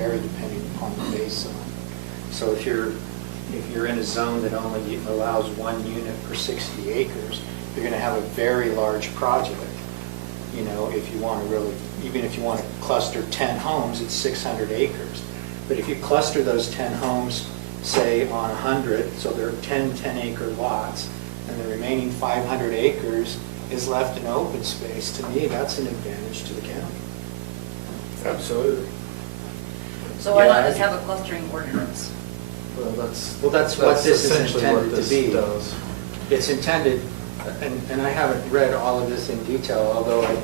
vary depending upon the base zone. So if you're in a zone that only allows 1 unit per 60 acres, you're going to have a very large project. You know, if you want to really, even if you want to cluster 10 homes, it's 600 acres. But if you cluster those 10 homes, say on 100, so there are 10 10-acre lots, and the remaining 500 acres is left in open space, to me, that's an advantage to the county. Absolutely. So why not just have a clustering ordinance? Well, that's what this is essentially intended what this to be. does. It's intended, and I haven't read all of this in detail, although I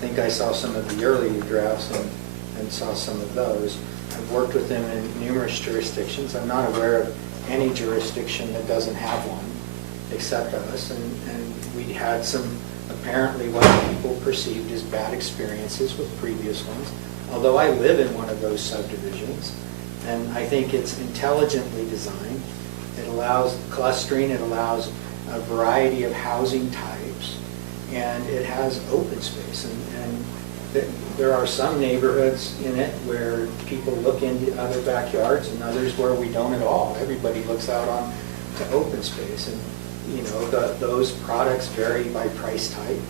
think I saw some of the earlier drafts and saw some of those. I've worked with them in numerous jurisdictions. I'm not aware of any jurisdiction that doesn't have one, except us, and we had some, apparently what people perceived as bad experiences with previous ones, although I live in one of those subdivisions, and I think it's intelligently designed. It allows clustering, it allows a variety of housing types, and it has open space. And there are some neighborhoods in it where people look into other backyards and others where we don't at all. Everybody looks out on to open space. And you know, those products vary by price type,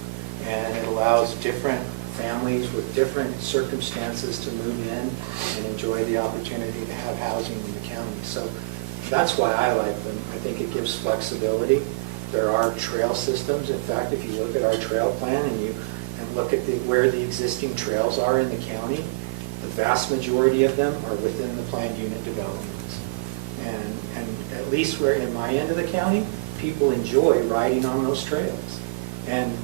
and it allows different families with different circumstances to move in and enjoy the opportunity to have housing in the county. So that's why I like them. I think it gives flexibility. There are trail systems. In fact, if you look at our trail plan and look at where the existing trails are in the county, the vast majority of them are within the planned unit developments. And at least where in my end of the county, people enjoy riding on those trails. And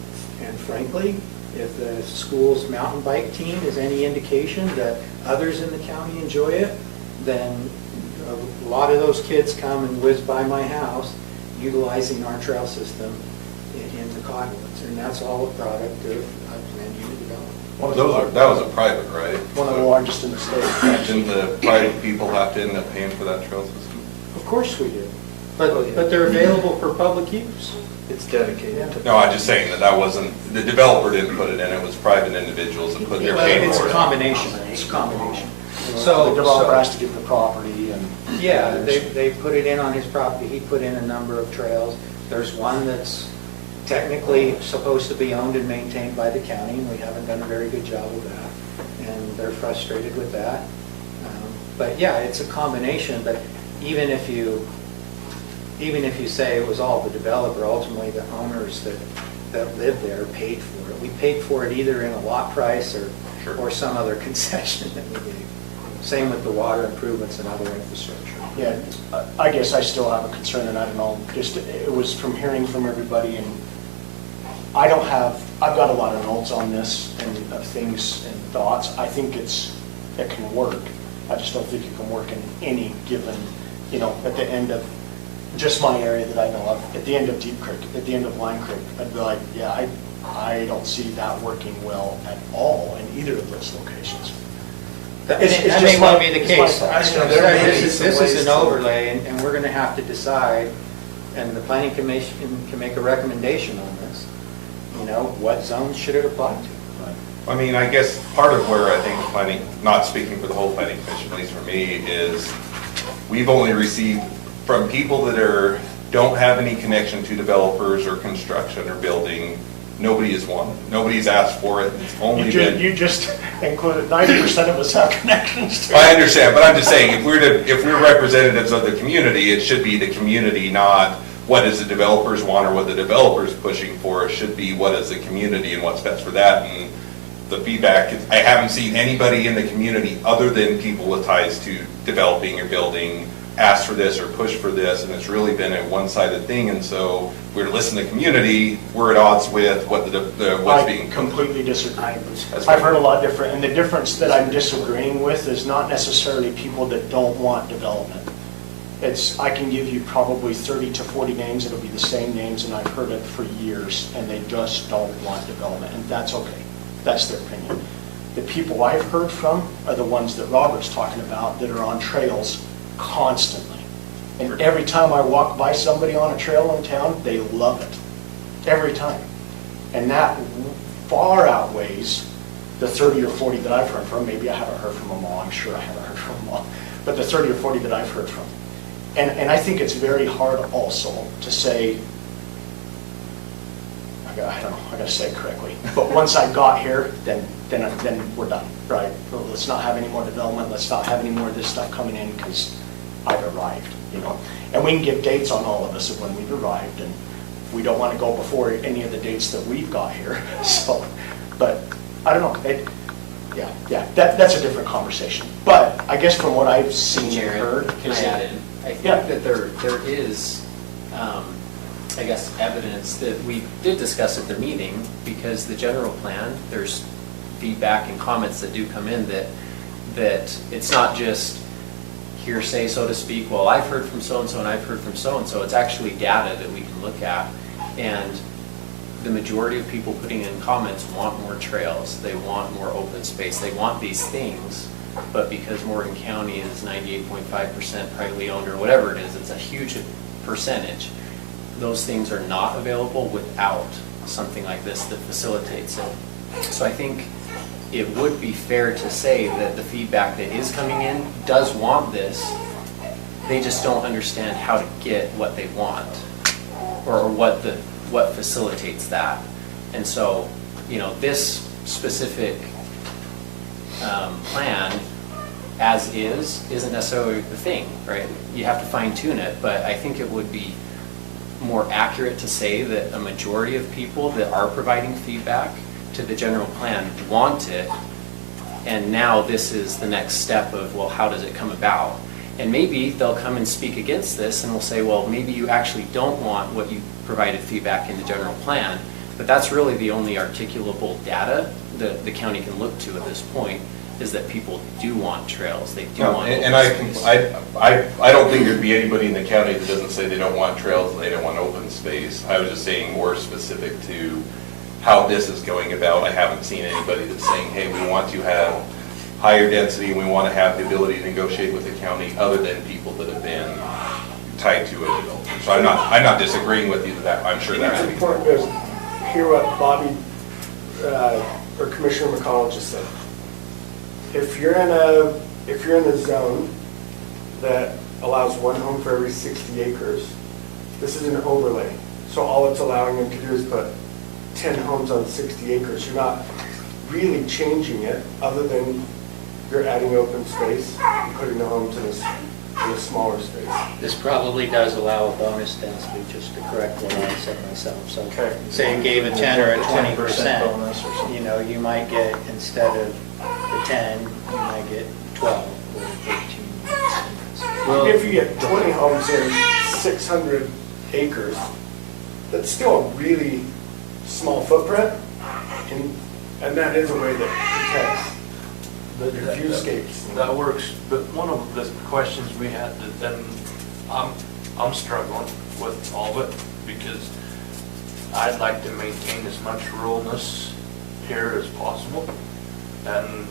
frankly, if the school's mountain bike team is any indication that others in the county enjoy it, then a lot of those kids come and whiz by my house utilizing our trail system in the Cottonwoods. And that's all a product of planned unit development. That was a private, right? One of the largest in the state. Didn't the private people have to end up paying for that trail system? Of course we do. But they're available for public use. It's dedicated to. No, I'm just saying that wasn't, the developer didn't put it in, it was private individuals that put their Well, pay it's for a it. combination. It's a combination. So the developer has to give the property and. Yeah, they put it in on his property. He put in a number of trails. There's one that's technically supposed to be owned and maintained by the county, and we haven't done a very good job of that. And they're frustrated with that. But yeah, it's a combination. But even if you say it was all the developer, ultimately the owners that live there paid for it. We paid for it either in a lot price or some other concession that we gave. Same with the water improvements and other infrastructure. Yeah, I guess I still have a concern, and I don't know, just, it was from hearing from everybody, and I've got a lot of notes on this and of things and thoughts. I think it can work. I just don't think it can work in any given, at the end of, just my area that I know of, at the end of Deep Creek, at the end of Line Creek, I'd be like, yeah, I don't see that working well at all in either of those locations. That may well be the case. This is an overlay, and we're going to have to decide, and the planning commission can make a recommendation on this. What zones should it apply to? I mean, I guess part of where I think the planning, not speaking for the whole planning commission, at least for me, is we've only received from people that don't have any connection to developers or construction or building. Nobody has won. Nobody's asked for it. It's only You just included 90% of us have connections to it. I understand, but I'm just saying, if we're representatives of the community, it should be the community, not what does the developers want or what the developer's pushing for. It should be what is the community and what's best for that. And the feedback, I haven't seen anybody in the community other than people with ties to developing or building ask for this or push for this, and it's really been a one-sided thing. And so we're to listen to the community, we're at odds with what what's being. I completely disagree. That's I've heard a lot different, and the difference that I'm disagreeing with is not necessarily people that don't want development. I can give you probably 30 to 40 names, it'll be the same names, and I've heard it for years, and they just don't want development, and that's okay. That's their opinion. The people I've heard from are the ones that Robert's talking about that are on trails constantly. And every time I walk by somebody on a trail in town, they love it. Every time. And that far outweighs the 30 or 40 that I've heard from, maybe I haven't heard from them all, I'm sure I haven't heard from them all, but the 30 or 40 that I've heard from. And I think it's very hard also to say, I don't know, I gotta say it correctly, but once I got here, then we're done, right? Well, let's not have any more development, let's not have any more of this stuff coming in because I've arrived, you know? And we can give dates on all of us of when we've arrived, and we don't want to go before any of the dates that we've got here, so, but I don't know, that's a different conversation. But I guess from what I've seen and Jared, heard. can I add in? I think Yeah. that there is, I guess, evidence that we did discuss at the meeting, because the general plan, there's feedback and comments that do come in that it's not just hearsay, so to speak, well, I've heard from so-and-so and I've heard from so-and-so. It's actually data that we can look at. And the majority of people putting in comments want more trails, they want more open space, they want these things, but because Morgan County is 98.5% privately owned or whatever it is, it's a huge percentage, those things are not available without something like this that facilitates it. So I think it would be fair to say that the feedback that is coming in does want this, they just don't understand how to get what they want, or what facilitates that. And so, you know, this specific plan as is isn't necessarily the thing, right? You have to fine tune it, but I think it would be more accurate to say that a majority of people that are providing feedback to the general plan want it, and now this is the next step of, well, how does it come about? And maybe they'll come and speak against this and we'll say, well, maybe you actually don't want what you provided feedback in the general plan, but that's really the only articulable data that the county can look to at this point, is that people do want trails, they do want And open space. I don't think there'd be anybody in the county that doesn't say they don't want trails and they don't want open space. I was just saying more specific to how this is going about. I haven't seen anybody that's saying, hey, we want to have higher density and we want to have the ability to negotiate with the county, other than people that have been tied to a developer. So I'm not disagreeing with you that I'm sure that's. It's important to hear what Bobby or Commissioner McConnell just said. If you're in a zone that allows one home for every 60 acres, this is an overlay. So all it's allowing them to do is put 10 homes on 60 acres. You're not really changing it, other than you're adding open space and putting the homes in a smaller space. This probably does allow a bonus density, just to correct what I said myself. So Okay. say you gave a 10 or a 10% 20%, bonus or something. you know, you might get, instead of the 10, you might get 12 or 13. Well, if you get 20 homes in 600 acres, that's still a really small footprint, and that is a way that protects the viewscapes. That works, but one of the questions we had, that then, I'm struggling with all of it, because I'd like to maintain as much ruralness here as possible, and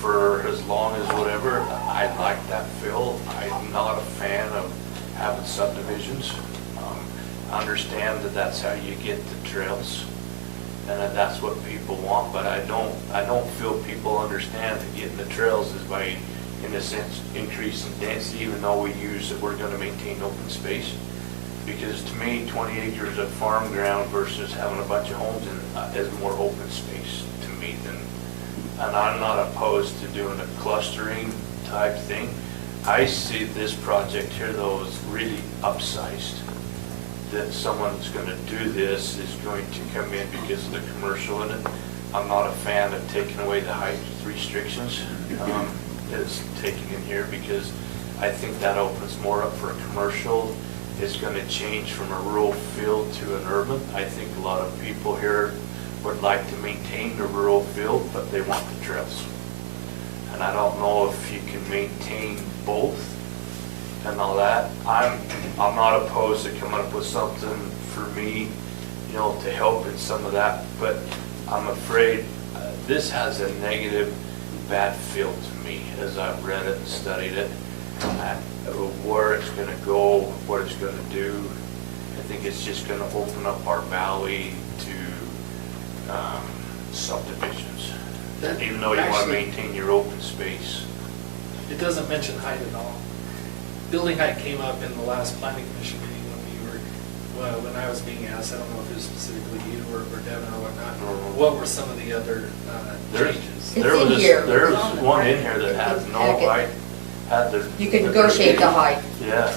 for as long as whatever, I like that feel. I'm not a fan of having subdivisions. I understand that that's how you get the trails, and that that's what people want, but I don't feel people understand that getting the trails is by, in a sense, increasing density, even though we use that we're gonna maintain open space. Because to me, 20 acres of farm ground versus having a bunch of homes in, is more open space to me than, and I'm not opposed to doing a clustering type thing. I see this project here though as really upsized, that someone that's gonna do this is going to come in because of the commercial in it. I'm not a fan of taking away the height restrictions, is taking in here, because I think that opens more up for a commercial. It's gonna change from a rural field to an urban. I think a lot of people here would like to maintain the rural field, but they want the trails. And I don't know if you can maintain both and all that. I'm not opposed to coming up with something for me, you know, to help in some of that, but I'm afraid this has a negative, bad feel to me as I've read it and studied it. Where it's gonna go, what it's gonna do. I think it's just gonna open up our valley to subdivisions. even though you want to Actually- maintain your open space. It doesn't mention height at all. Building height came up in the last planning commission meeting when I was being asked, I don't know if it was specifically you or Devin or whatnot, what were some of the other There's- changes? It's There in was, here. there It's was on the one in packet. here that It's has in the no packet. height, had the. You can negotiate the height. Yeah.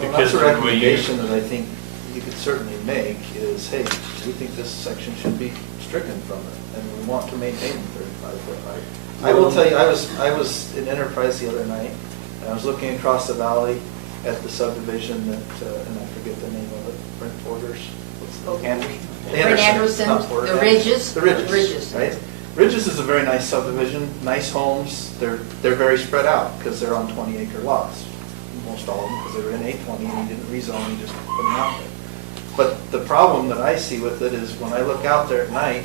Well, that's a Because we recommendation that I think you could certainly make is, hey, we think this section should be stricken from it, and we want to maintain the 35-foot height. I will tell you, I was in Enterprise the other night, and I was looking across the valley at the subdivision that, and I forget the name of it, Brent Borders. Anderson. Brent Anderson, Not Borders. the Ridges. The Ridges. Ridges. Right? Ridges is a very nice subdivision, nice homes. They're very spread out because they're on 20-acre lots. Most all of them, because they were in 820 and he didn't rezone, he just put them out there. But the problem that I see with it is when I look out there at night,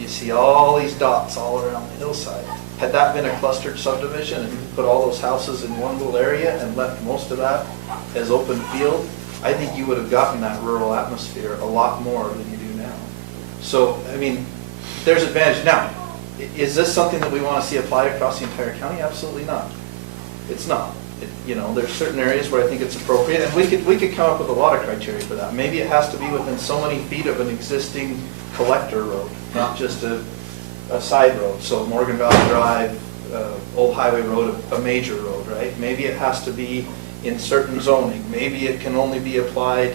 you see all these dots all around the hillside. Had that been a clustered subdivision and put all those houses in one little area and left most of that as open field, I think you would have gotten that rural atmosphere a lot more than you do now. So, I mean, there's advantage. Now, is this something that we want to see applied across the entire county? Absolutely not. It's not. You know, there's certain areas where I think it's appropriate, and we could come up with a lot of criteria for that. Maybe it has to be within so many feet of an existing collector road, not just a side road. So Morgan Valley Drive, Old Highway Road, a major road, right? Maybe it has to be in certain zoning. Maybe it can only be applied,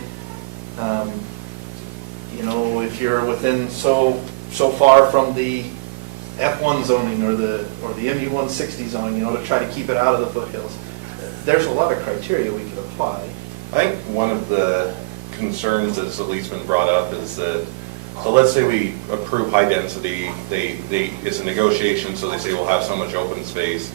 you know, if you're within so far from the F1 zoning or the MU 160 zoning, you know, to try to keep it out of the foothills. There's a lot of criteria we could apply. I think one of the concerns that's at least been brought up is that, so let's say we approve high density, it's a negotiation, so they say we'll have so much open space.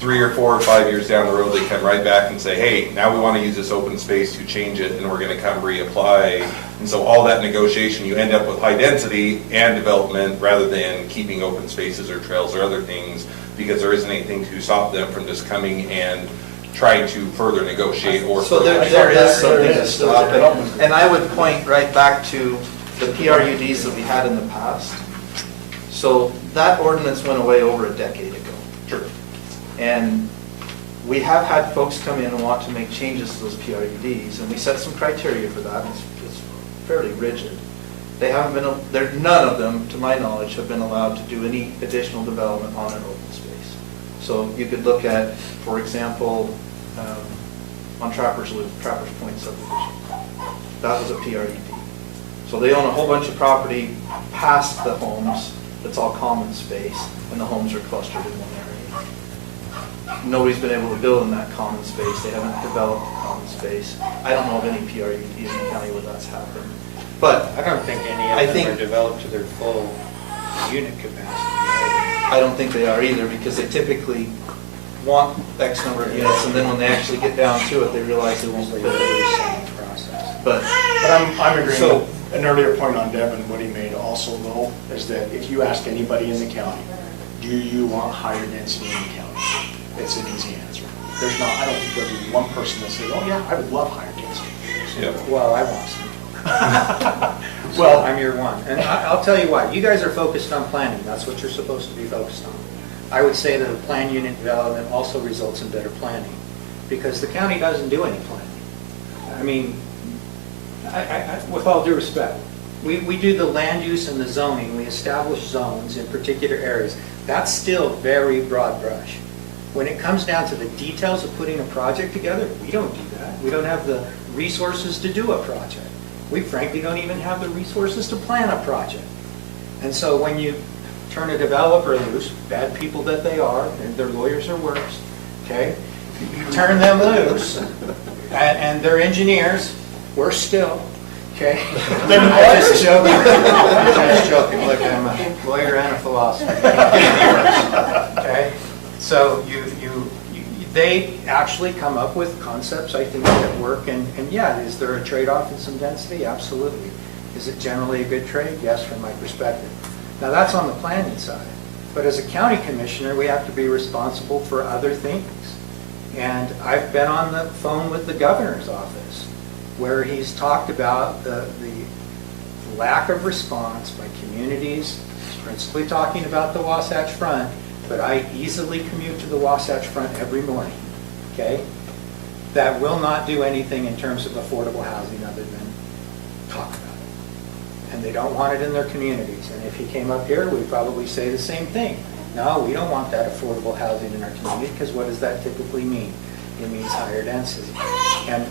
3 or 4 or 5 years down the road, they come right back and say, hey, now we want to use this open space to change it, and we're going to come reapply. And so all that negotiation, you end up with high density and development rather than keeping open spaces or trails or other things, because there isn't anything to stop them from just coming and trying to further negotiate or. So there is something to stop it. And I would point right back to the PRUDs that we had in the past. So that ordinance went away over a decade ago. Sure. And we have had folks come in and want to make changes to those PRUDs, and we set some criteria for that. It's fairly rigid. They haven't been, none of them, to my knowledge, have been allowed to do any additional development on an open space. So you could look at, for example, on Trappers Loop, Trappers Point subdivision. That was a PRUD. So they own a whole bunch of property past the homes that's all common space, and the homes are clustered in one area. Nobody's been able to build in that common space. They haven't developed the common space. I don't know of any PRUD in the county where that's happened. But I don't think any I of them think- are developed to their full unit capacity. I don't think they are either, because they typically want X number of units, and then when they actually get down to it, they realize they won't Usually fit they're it. the same process. But But I'm agreeing So- with an earlier point on Devin, what he made also though, is that if you ask anybody in the county, do you want higher density in the county? It's an easy answer. There's not, I don't think there'll be one person that says, oh yeah, I would love higher density. Yeah. Well, I want some. Well, I'm your one. And I'll tell you what, you guys are focused on planning. That's what you're supposed to be focused on. I would say that a plan unit development also results in better planning, because the county doesn't do any planning. I mean, with all due respect, we do the land use and the zoning, we establish zones in particular areas. That's still very broad brush. When it comes down to the details of putting a project together, we don't do that. We don't have the resources to do a project. We frankly don't even have the resources to plan a project. And so when you turn a developer loose, bad people that they are, and their lawyers are worse, okay? You turn them loose, and they're engineers, worse still, okay? I'm just joking. I'm just joking. Look, I'm a lawyer and a philosopher. Okay? So they actually come up with concepts, I think, that work, and yeah, is there a trade-off in some density? Absolutely. Is it generally a good trade? Yes, from my perspective. Now, that's on the planning side. But as a county commissioner, we have to be responsible for other things. And I've been on the phone with the governor's office, where he's talked about the lack of response by communities principally talking about the Wasatch Front, but I easily commute to the Wasatch Front every morning, okay? That will not do anything in terms of affordable housing other than talk about it. And they don't want it in their communities. And if you came up here, we'd probably say the same thing. No, we don't want that affordable housing in our community, because what does that typically mean? It means higher density. And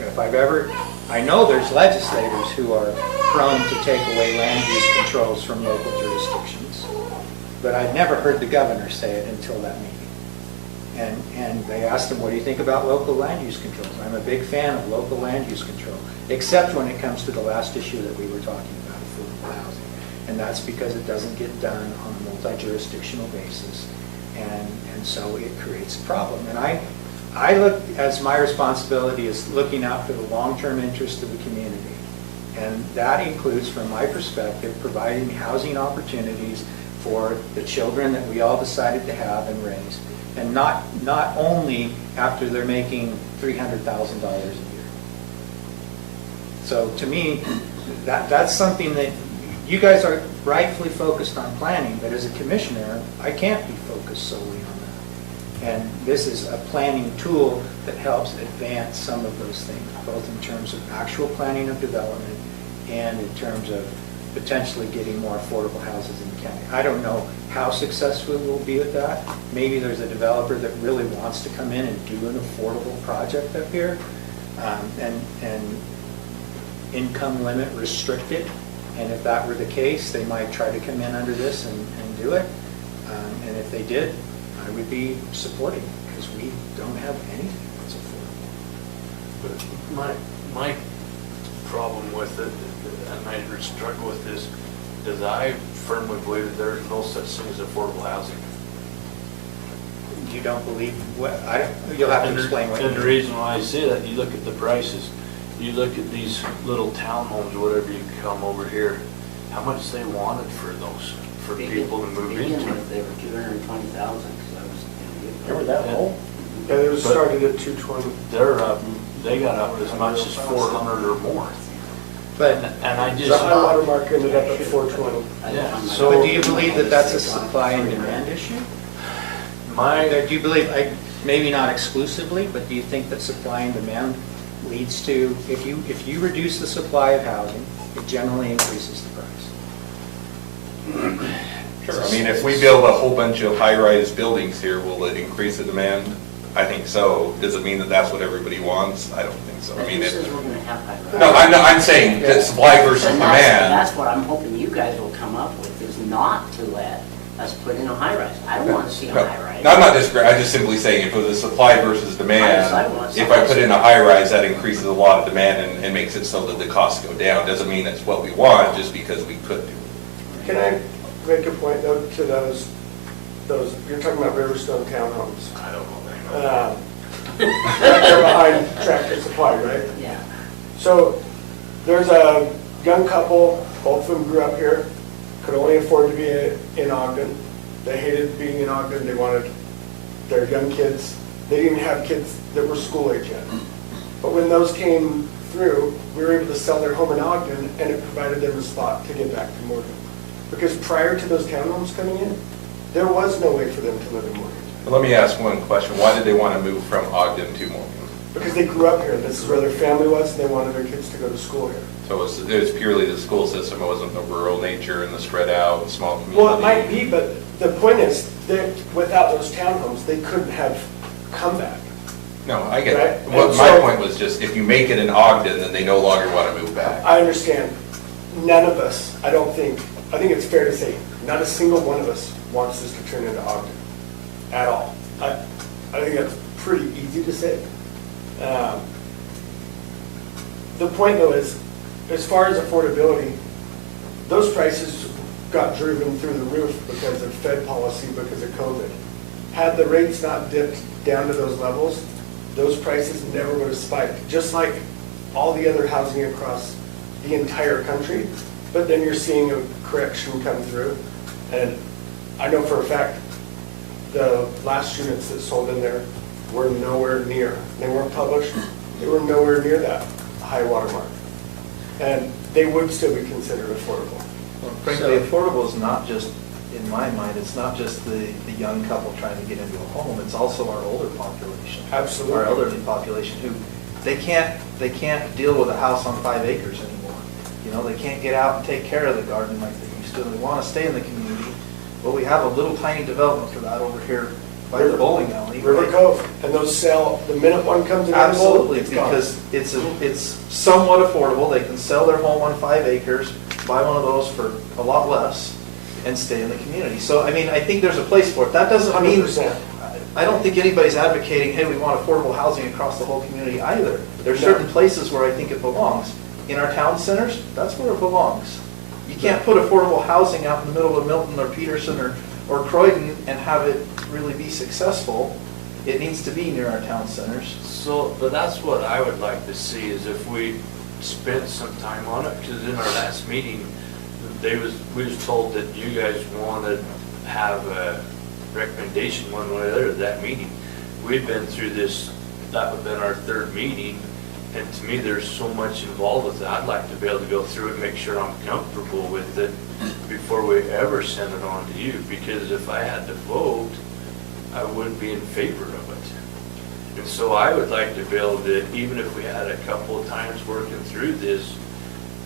if I've ever, I know there's legislators who are prone to take away land use controls from local jurisdictions, but I've never heard the governor say it until that meeting. And they asked him, what do you think about local land use controls? I'm a big fan of local land use control, except when it comes to the last issue that we were talking about, affordable housing. And that's because it doesn't get done on a multi-jurisdictional basis. And so it creates a problem. And I look, as my responsibility is looking out for the long-term interest of the community. And that includes, from my perspective, providing housing opportunities for the children that we all decided to have and raise. And not only after they're making $300,000 a year. So to me, that's something that you guys are rightfully focused on planning, but as a commissioner, I can't be focused solely on that. And this is a planning tool that helps advance some of those things, both in terms of actual planning of development and in terms of potentially getting more affordable houses in the county. I don't know how successful we'll be with that. Maybe there's a developer that really wants to come in and do an affordable project up here, and income limit restricted. And if that were the case, they might try to come in under this and do it. And if they did, I would be supporting, because we don't have anything that's affordable. But my problem with it, and I struggle with this, is I firmly believe that there is no such thing as affordable housing. You don't believe what? You'll have to explain what you And the mean. reason why I say that, you look at the prices, you look at these little townhomes, whatever you come over here, how much they wanted for those, for people to move into. They were $220,000, because I was. They were that low? Yeah, it was started at 220. They're up, they got up as much as 400 or more. But And I The just, high water mark ended up at 420. Yeah, but so- do you believe that that's a supply and demand issue? my, Do you believe, maybe not exclusively, but do you think that supply and demand leads to, if you reduce the supply of housing, it generally increases the price? Sure, I mean, if we build a whole bunch of high-rise buildings here, will it increase the demand? I think so. Does it mean that that's what everybody wants? I don't think so. I mean, Who it, says we're gonna have high no, I'm saying that supply versus And demand. that's what I'm hoping you guys will come up with, is not to let us put in a high rise. I don't want to see a No, high rise. no, I'm not disagreeing, I'm just simply saying if it was a supply versus demand, I want if I put in a high rise, that increases a lot of demand and makes it so that the costs go down. Doesn't mean it's what we want, just because we could do it. Can I make a point though to those, you're talking about Riverstone townhomes. I don't know. They're behind Tractor Supply, right? Yeah. So there's a young couple, both of them grew up here, could only afford to be in Ogden. They hated being in Ogden, they wanted their young kids, they didn't even have kids that were school age yet. But when those came through, we were able to sell their home in Ogden, and it provided them a spot to get back to Morgan. Because prior to those townhomes coming in, there was no way for them to live in Morgan. But let me ask one question. Why did they want to move from Ogden to Morgan? Because they grew up here, this is where their family was, and they wanted their kids to go to school here. So it was purely the school system, it wasn't the rural nature and the spread out, small community? Well, it might be, but the point is, that without those townhomes, they couldn't have come back. No, I get it. Right? What And my so- point was just, if you make it in Ogden, then they no longer want to move back. I understand. None of us, I think it's fair to say, not a single one of us wants this to turn into Ogden, at all. I think that's pretty easy to say. The point though is, as far as affordability, those prices got driven through the roof because of Fed policy, because of COVID. Had the rates not dipped down to those levels, those prices never would have spiked, just like all the other housing across the entire country. But then you're seeing a correction come through. And I know for a fact, the last units that sold in there were nowhere near, they weren't published, they were nowhere near that high water mark. And they would still be considered affordable. Well, frankly, affordable is not just, in my mind, it's not just the young couple trying to get into a home, it's also our older population. Absolutely. Our elderly population who, they can't deal with a house on 5 acres anymore. You know, they can't get out and take care of the garden like they used to. They want to stay in the community. Well, we have a little tiny development for that over here by the bowling alley. River right? Cove, and those sell, the minute one comes available, Absolutely, it's gone. because it's somewhat affordable. They can sell their home on 5 acres, buy one of those for a lot less, and stay in the community. So, I mean, I think there's a place for it. That doesn't mean, 100%. I don't think anybody's advocating, hey, we want affordable housing across the whole community either. There's No. certain places where I think it belongs. In our town centers, that's where it belongs. You can't put affordable housing out in the middle of Milton or Peterson or Croydon and have it really be successful. It needs to be near our town centers. So, but that's what I would like to see, is if we spent some time on it, because in our last meeting, we was told that you guys wanted to have a recommendation one way or the other at that meeting. We've been through this, that would have been our 3rd meeting, and to me, there's so much involved with it. I'd like to be able to go through and make sure I'm comfortable with it before we ever send it on to you, because if I had to vote, I wouldn't be in favor of it. And so I would like to be able to, even if we had a couple of times working through this,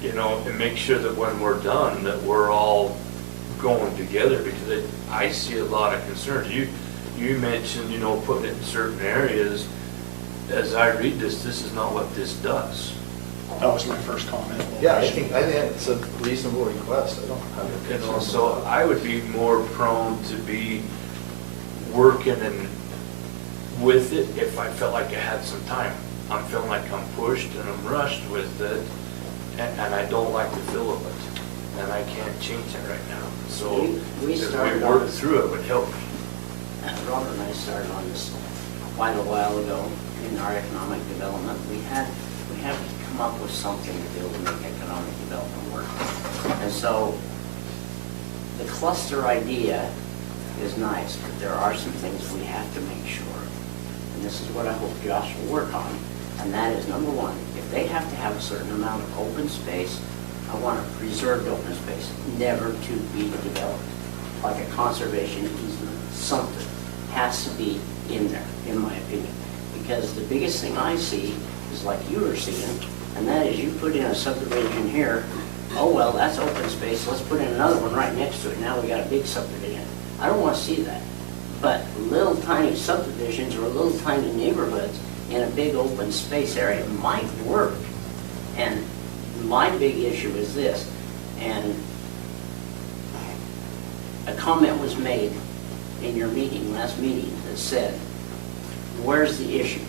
you know, and make sure that when we're done, that we're all going together, because I see a lot of concerns. You mentioned, you know, putting it in certain areas. As I read this, this is not what this does. That was my first comment. Yeah, I think it's a reasonable request. I don't have a You know, concern. so I would be more prone to be working and with it if I felt like I had some time. I'm feeling like I'm pushed and I'm rushed with it, and I don't like the feel of it, and I can't change it right now. So We if started we on- work through it would help me. Robert and I started on this quite a while ago in our economic development. We had to come up with something to be able to make economic development work. And so the cluster idea is nice, but there are some things we have to make sure. And this is what I hope Josh will work on. And that is, number one, if they have to have a certain amount of open space, I want a preserved open space, never to be developed. Like a conservation easement, something has to be in there, in my opinion. Because the biggest thing I see is like you are seeing, and that is you put in a subdivision here, oh, well, that's open space, let's put in another one right next to it, now we got a big subdivision. I don't want to see that. But little tiny subdivisions or little tiny neighborhoods in a big open space area might work. And my big issue is this, and a comment was made in your meeting, last meeting, that said, where's the issue?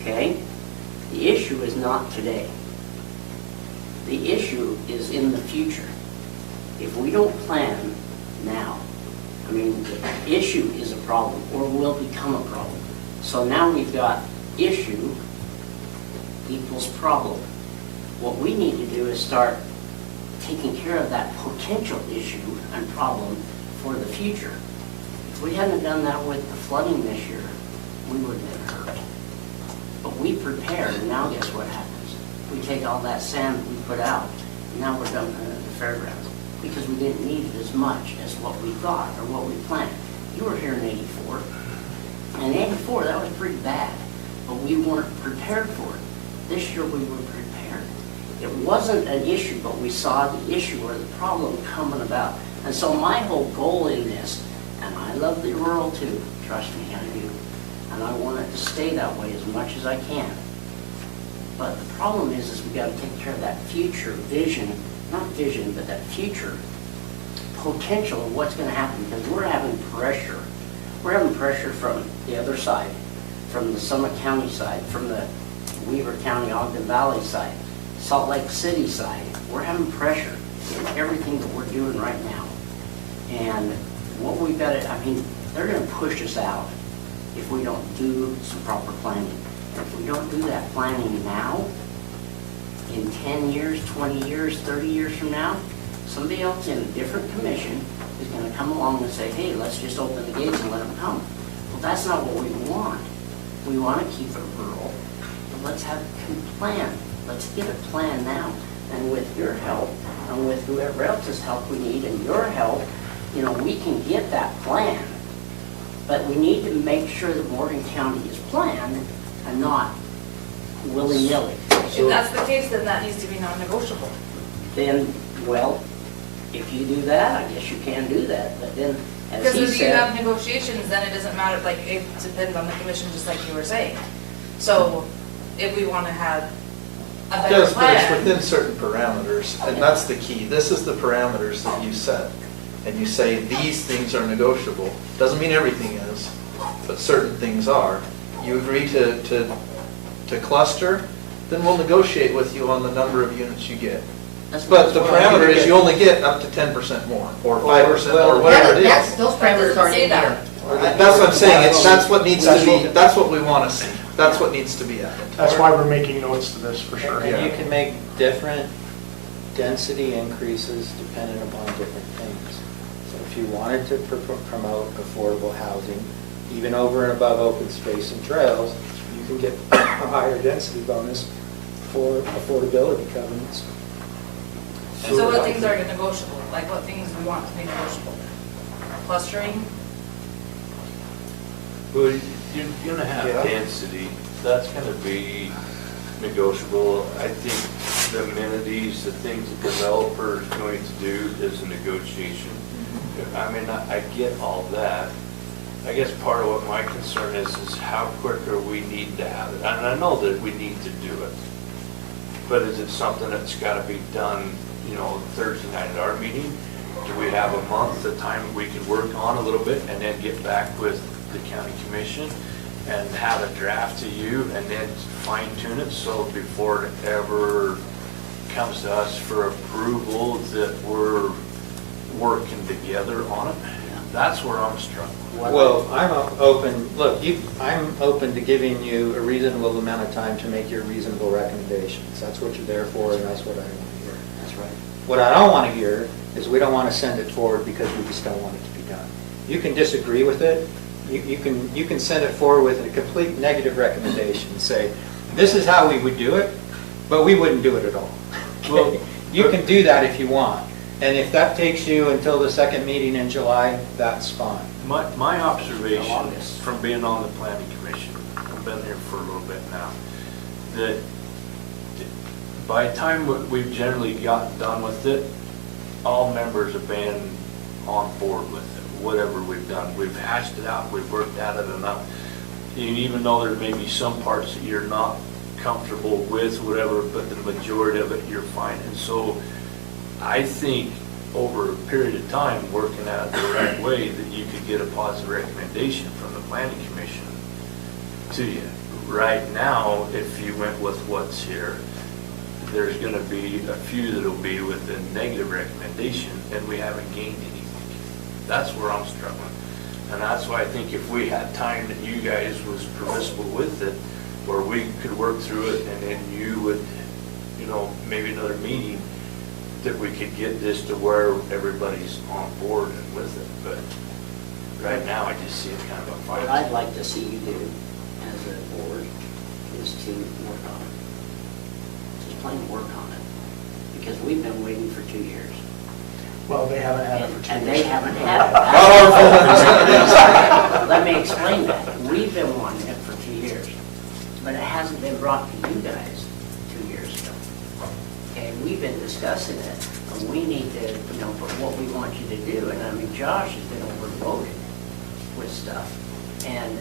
Okay? The issue is not today. The issue is in the future. If we don't plan now, I mean, the issue is a problem or will become a problem. So now we've got issue equals problem. What we need to do is start taking care of that potential issue and problem for the future. If we hadn't done that with the flooding this year, we would have been hurt. But we prepared, and now guess what happens? We take all that sand we put out, and now we're dumping it at the fairgrounds because we didn't need it as much as what we thought or what we planned. You were here in '84, and in '84 that was pretty bad, but we weren't prepared for it. This year we were prepared. It wasn't an issue, but we saw the issue or the problem coming about. And so my whole goal in this, and I love the rural too, trust me, I do, and I want it to stay that way as much as I can. But the problem is we got to take care of that future vision, not vision, but that future potential of what's going to happen, because we're having pressure. We're having pressure from the other side, from the Summit County side, from the Weaver County, Ogden Valley side, Salt Lake City side. We're having pressure in everything that we're doing right now. And what we've got to, I mean, they're going to push us out if we don't do some proper planning. And if we don't do that planning now, in 10 years, 20 years, 30 years from now, somebody else in a different commission is going to come along and say, hey, let's just open the gates and let them come. Well, that's not what we want. We want to keep it rural, but let's have a plan. Let's get a plan now. And with your help, and with whoever else's help we need and your help, you know, we can get that plan. But we need to make sure that Morgan County is planned and not willy-nilly. If that's the case, then that needs to be non-negotiable. Then, well, if you do that, I guess you can do that, but then, as Because he if you have said, negotiations, then it doesn't matter, like, it depends on the commission, just like you were saying. So if we want to have a better Yes, but it's plan. within certain parameters, and that's the key. This is the parameters that you set. And you say, these things are negotiable. Doesn't mean everything is, but certain things are. You agree to cluster, then we'll negotiate with you on the number of units you get. But the parameter is you only get up to 10% more, or 5% more, whatever it That's- is. Those parameters aren't in here. That's what I'm saying, that's what needs to be, that's what we want to see. That's what needs to be added. That's why we're making notes to this, for sure. And you can make different density increases depending upon different things. So if you wanted to promote affordable housing, even over and above open space and trails, you can get a higher density bonus for affordability covenants. So what things are negotiable? Like what things we want to be negotiable? Clustering? Well, you're gonna have Yeah. density, that's gonna be negotiable. I think the amenities, the things the developer is going to do is a negotiation. I mean, I get all that. I guess part of what my concern is how quick are we needing to have it? And I know that we need to do it, but is it something that's gotta be done, you know, Thursday night at our meeting? Do we have a month, the time we can work on a little bit and then get back with the county commission and have a draft to you and then fine tune it so before it ever comes to us for approval that we're working together on it? That's where I'm struggling. Well, I'm open, look, I'm open to giving you a reasonable amount of time to make your reasonable recommendations. That's what you're there for, and that's what I want to hear. that's right. What I don't want to hear is we don't want to send it forward because we just don't want it to be done. You can disagree with it. You can send it forward with a complete negative recommendation and say, this is how we would do it, but we wouldn't do it at all. Well, You can do that if you want. And if that takes you until the second meeting in July, that's fine. My observation August. from being on the planning commission, I've been here for a little bit now, that by the time we've generally gotten done with it, all members have been on board with it, whatever we've done. We've hashed it out, we've worked at it enough. And even though there may be some parts that you're not comfortable with, whatever, but the majority of it, you're fine. And so I think over a period of time, working at it the right way, that you could get a positive recommendation from the planning commission to you. Right now, if you went with what's here, there's gonna be a few that'll be with a negative recommendation, and we haven't gained anything. That's where I'm struggling. And that's why I think if we had time that you guys was permissible with it, where we could work through it, and then you would, you know, maybe another meeting, that we could get this to where everybody's on board and with it. But right now, I just see it kind of a What fight. I'd like to see you do as a board is to work on it. Just plain work on it. Because we've been waiting for 2 years. Well, they haven't had it for 2 years. And they haven't had it. Let me explain that. We've been wanting it for 2 years, but it hasn't been brought to you guys 2 years ago. Okay, we've been discussing it, and we need to, you know, but what we want you to do, and I mean, Josh has been overloaded with stuff. And,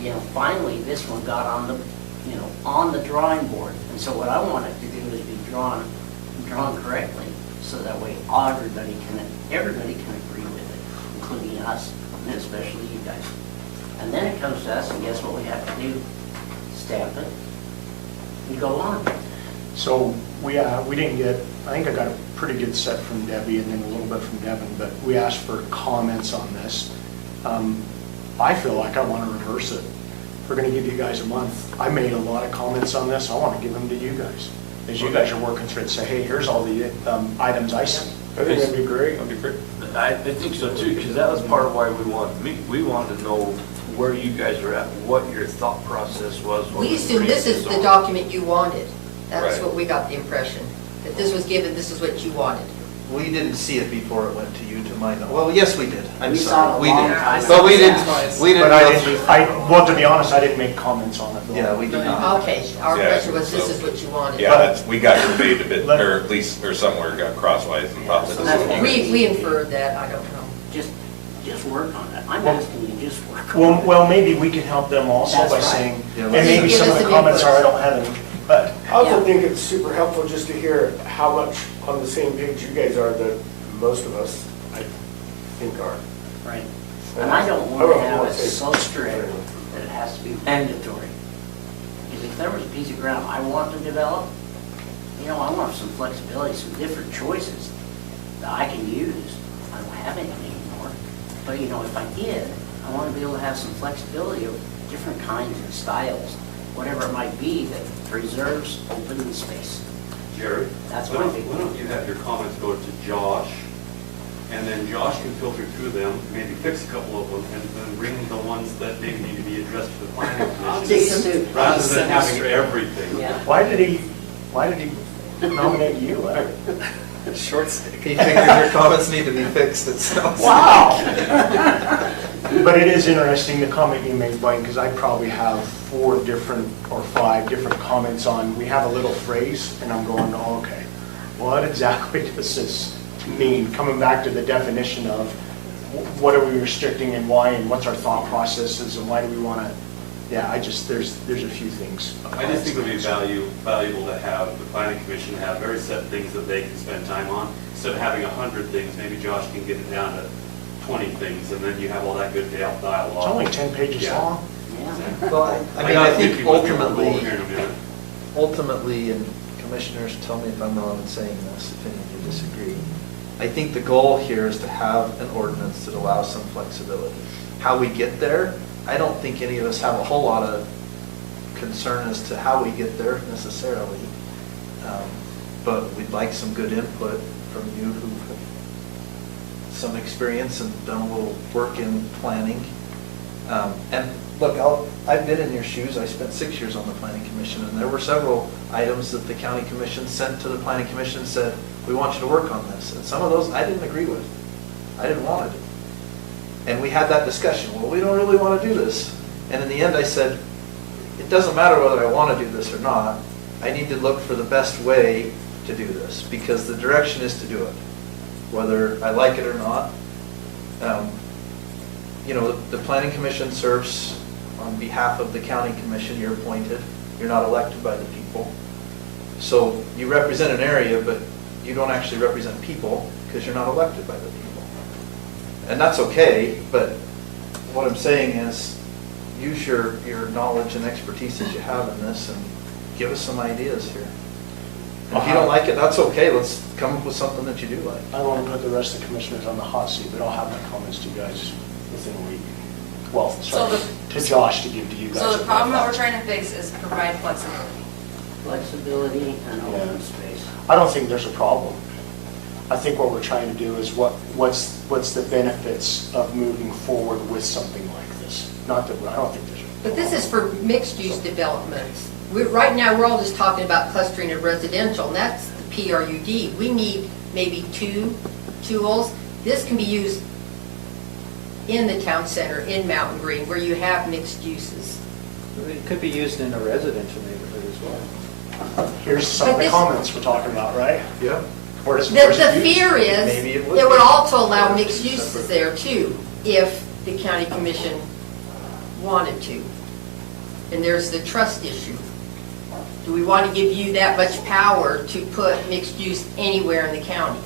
you know, finally, this one got on the, you know, on the drawing board. And so what I want it to do is be drawn correctly, so that way everybody can agree with it, including us, and especially you guys. And then it comes to us, and guess what we have to do? Stamp it and go on. So we didn't get, I think I got a pretty good set from Debbie and then a little bit from Devin, but we asked for comments on this. I feel like I want to reverse it. If we're going to give you guys a month, I made a lot of comments on this, I want to give them to you guys. As you guys are working through it, say, hey, here's all the items I see. I think that'd be great. That'd be great. I think so too, because that was part of why we wanted to meet. We wanted to know where you guys are at, what your thought process was. what We the assumed this is the reasons are. document you wanted. That's Right. what we got the impression, that this was given, this is what you wanted. We didn't see it before it went to you, to my knowledge. Well, yes, we did. I'm We sorry. saw it a We long did. time But we ago. didn't, we didn't But I go through. didn't, well, to be honest, I didn't make comments on it. Yeah, we did not. Okay, our Yeah, question was, this so- is what you wanted. Yeah, that's, we got conveyed a bit, or at least, or somewhere got crosswise and thought that So this that's was. what We inferred that, I don't know. Just work on it. I'm Well- asking you, just work on it. Well, maybe we can help them also That's by right. saying, Yeah, and let's- maybe Give some us of the some comments input. are, I don't have any, but I also Yeah. think it's super helpful just to hear how much on the same page you guys are that most of us, I think, are. Right. And I don't want to have it so strict that it has to be mandatory. Because if there was a piece of ground I want to develop, I want some flexibility, some different choices that I can use. I don't have any anymore. But, if I did, I want to be able to have some flexibility of different kinds and styles, whatever it might be that preserves open space. Jerry? That's why my don't- big Why don't you have your comments go to Josh, and then Josh can filter through them, maybe fix a couple of them, and then bring the ones that maybe need to be addressed to the planning I'll commission. take them. Rather than Send it having straight. everything. Yeah. why did he nominate you, Larry? Short stick. He figured your comments need to be fixed, it sounds. Wow! But it is interesting, the comment you made, Blaine, because I probably have 4 different or 5 different comments on, we have a little phrase, and I'm going, oh, okay, what exactly does this mean? Coming back to the definition of what are we restricting and why, and what's our thought processes, and why do we want to, there's a few things. I just think it would be valuable to have the planning commission have very set things that they can spend time on. Instead of having 100 things, maybe Josh can get it down to 20 things, and then you have all that good dialogue. It's only 10 pages Yeah. long. Yeah. Well, I got think 50 with your ultimately, rule here in a minute. ultimately, and commissioners, tell me if I'm wrong in saying this, if any of you disagree. I think the goal here is to have an ordinance that allows some flexibility. How we get there, I don't think any of us have a whole lot of concern as to how we get there necessarily. But we'd like some good input from you who have some experience and done a little work in planning. And look, I've been in your shoes. I spent 6 years on the planning commission, and there were several items that the county commission sent to the planning commission and said, we want you to work on this. And some of those I didn't agree with. I didn't want to do. And we had that discussion. Well, we don't really want to do this. And in the end, I said, it doesn't matter whether I want to do this or not. I need to look for the best way to do this, because the direction is to do it, whether I like it or not. The planning commission serves on behalf of the county commission. You're appointed. You're not elected by the people. So you represent an area, but you don't actually represent people because you're not elected by the people. And that's okay, but what I'm saying is use your knowledge and expertise that you have in this and give us some ideas here. And if you don't like it, that's okay. Let's come up with something that you do like. I don't want to put the rest of the commissioners on the hot seat, but I'll have my comments to you guys within a week. Well, sorry, to Josh to give to you guys. So the problem that we're trying to fix is provide flexibility. Flexibility and open space. I don't think there's a problem. I think what we're trying to do is what's the benefits of moving forward with something like this? Not that, I don't think there's. But this is for mixed-use developments. Right now, we're all just talking about clustering of residential, and that's the PRUD. We need maybe 2 tools. This can be used in the town center, in Mountain Green, where you have mixed uses. It could be used in a residential neighborhood as well. Here's some of But the this- comments we're talking about, right? Yeah. Where's The fear is, Maybe it it would would be. also allow mixed uses there too, if the county commission wanted to. And there's the trust issue. Do we want to give you that much power to put mixed use anywhere in the county?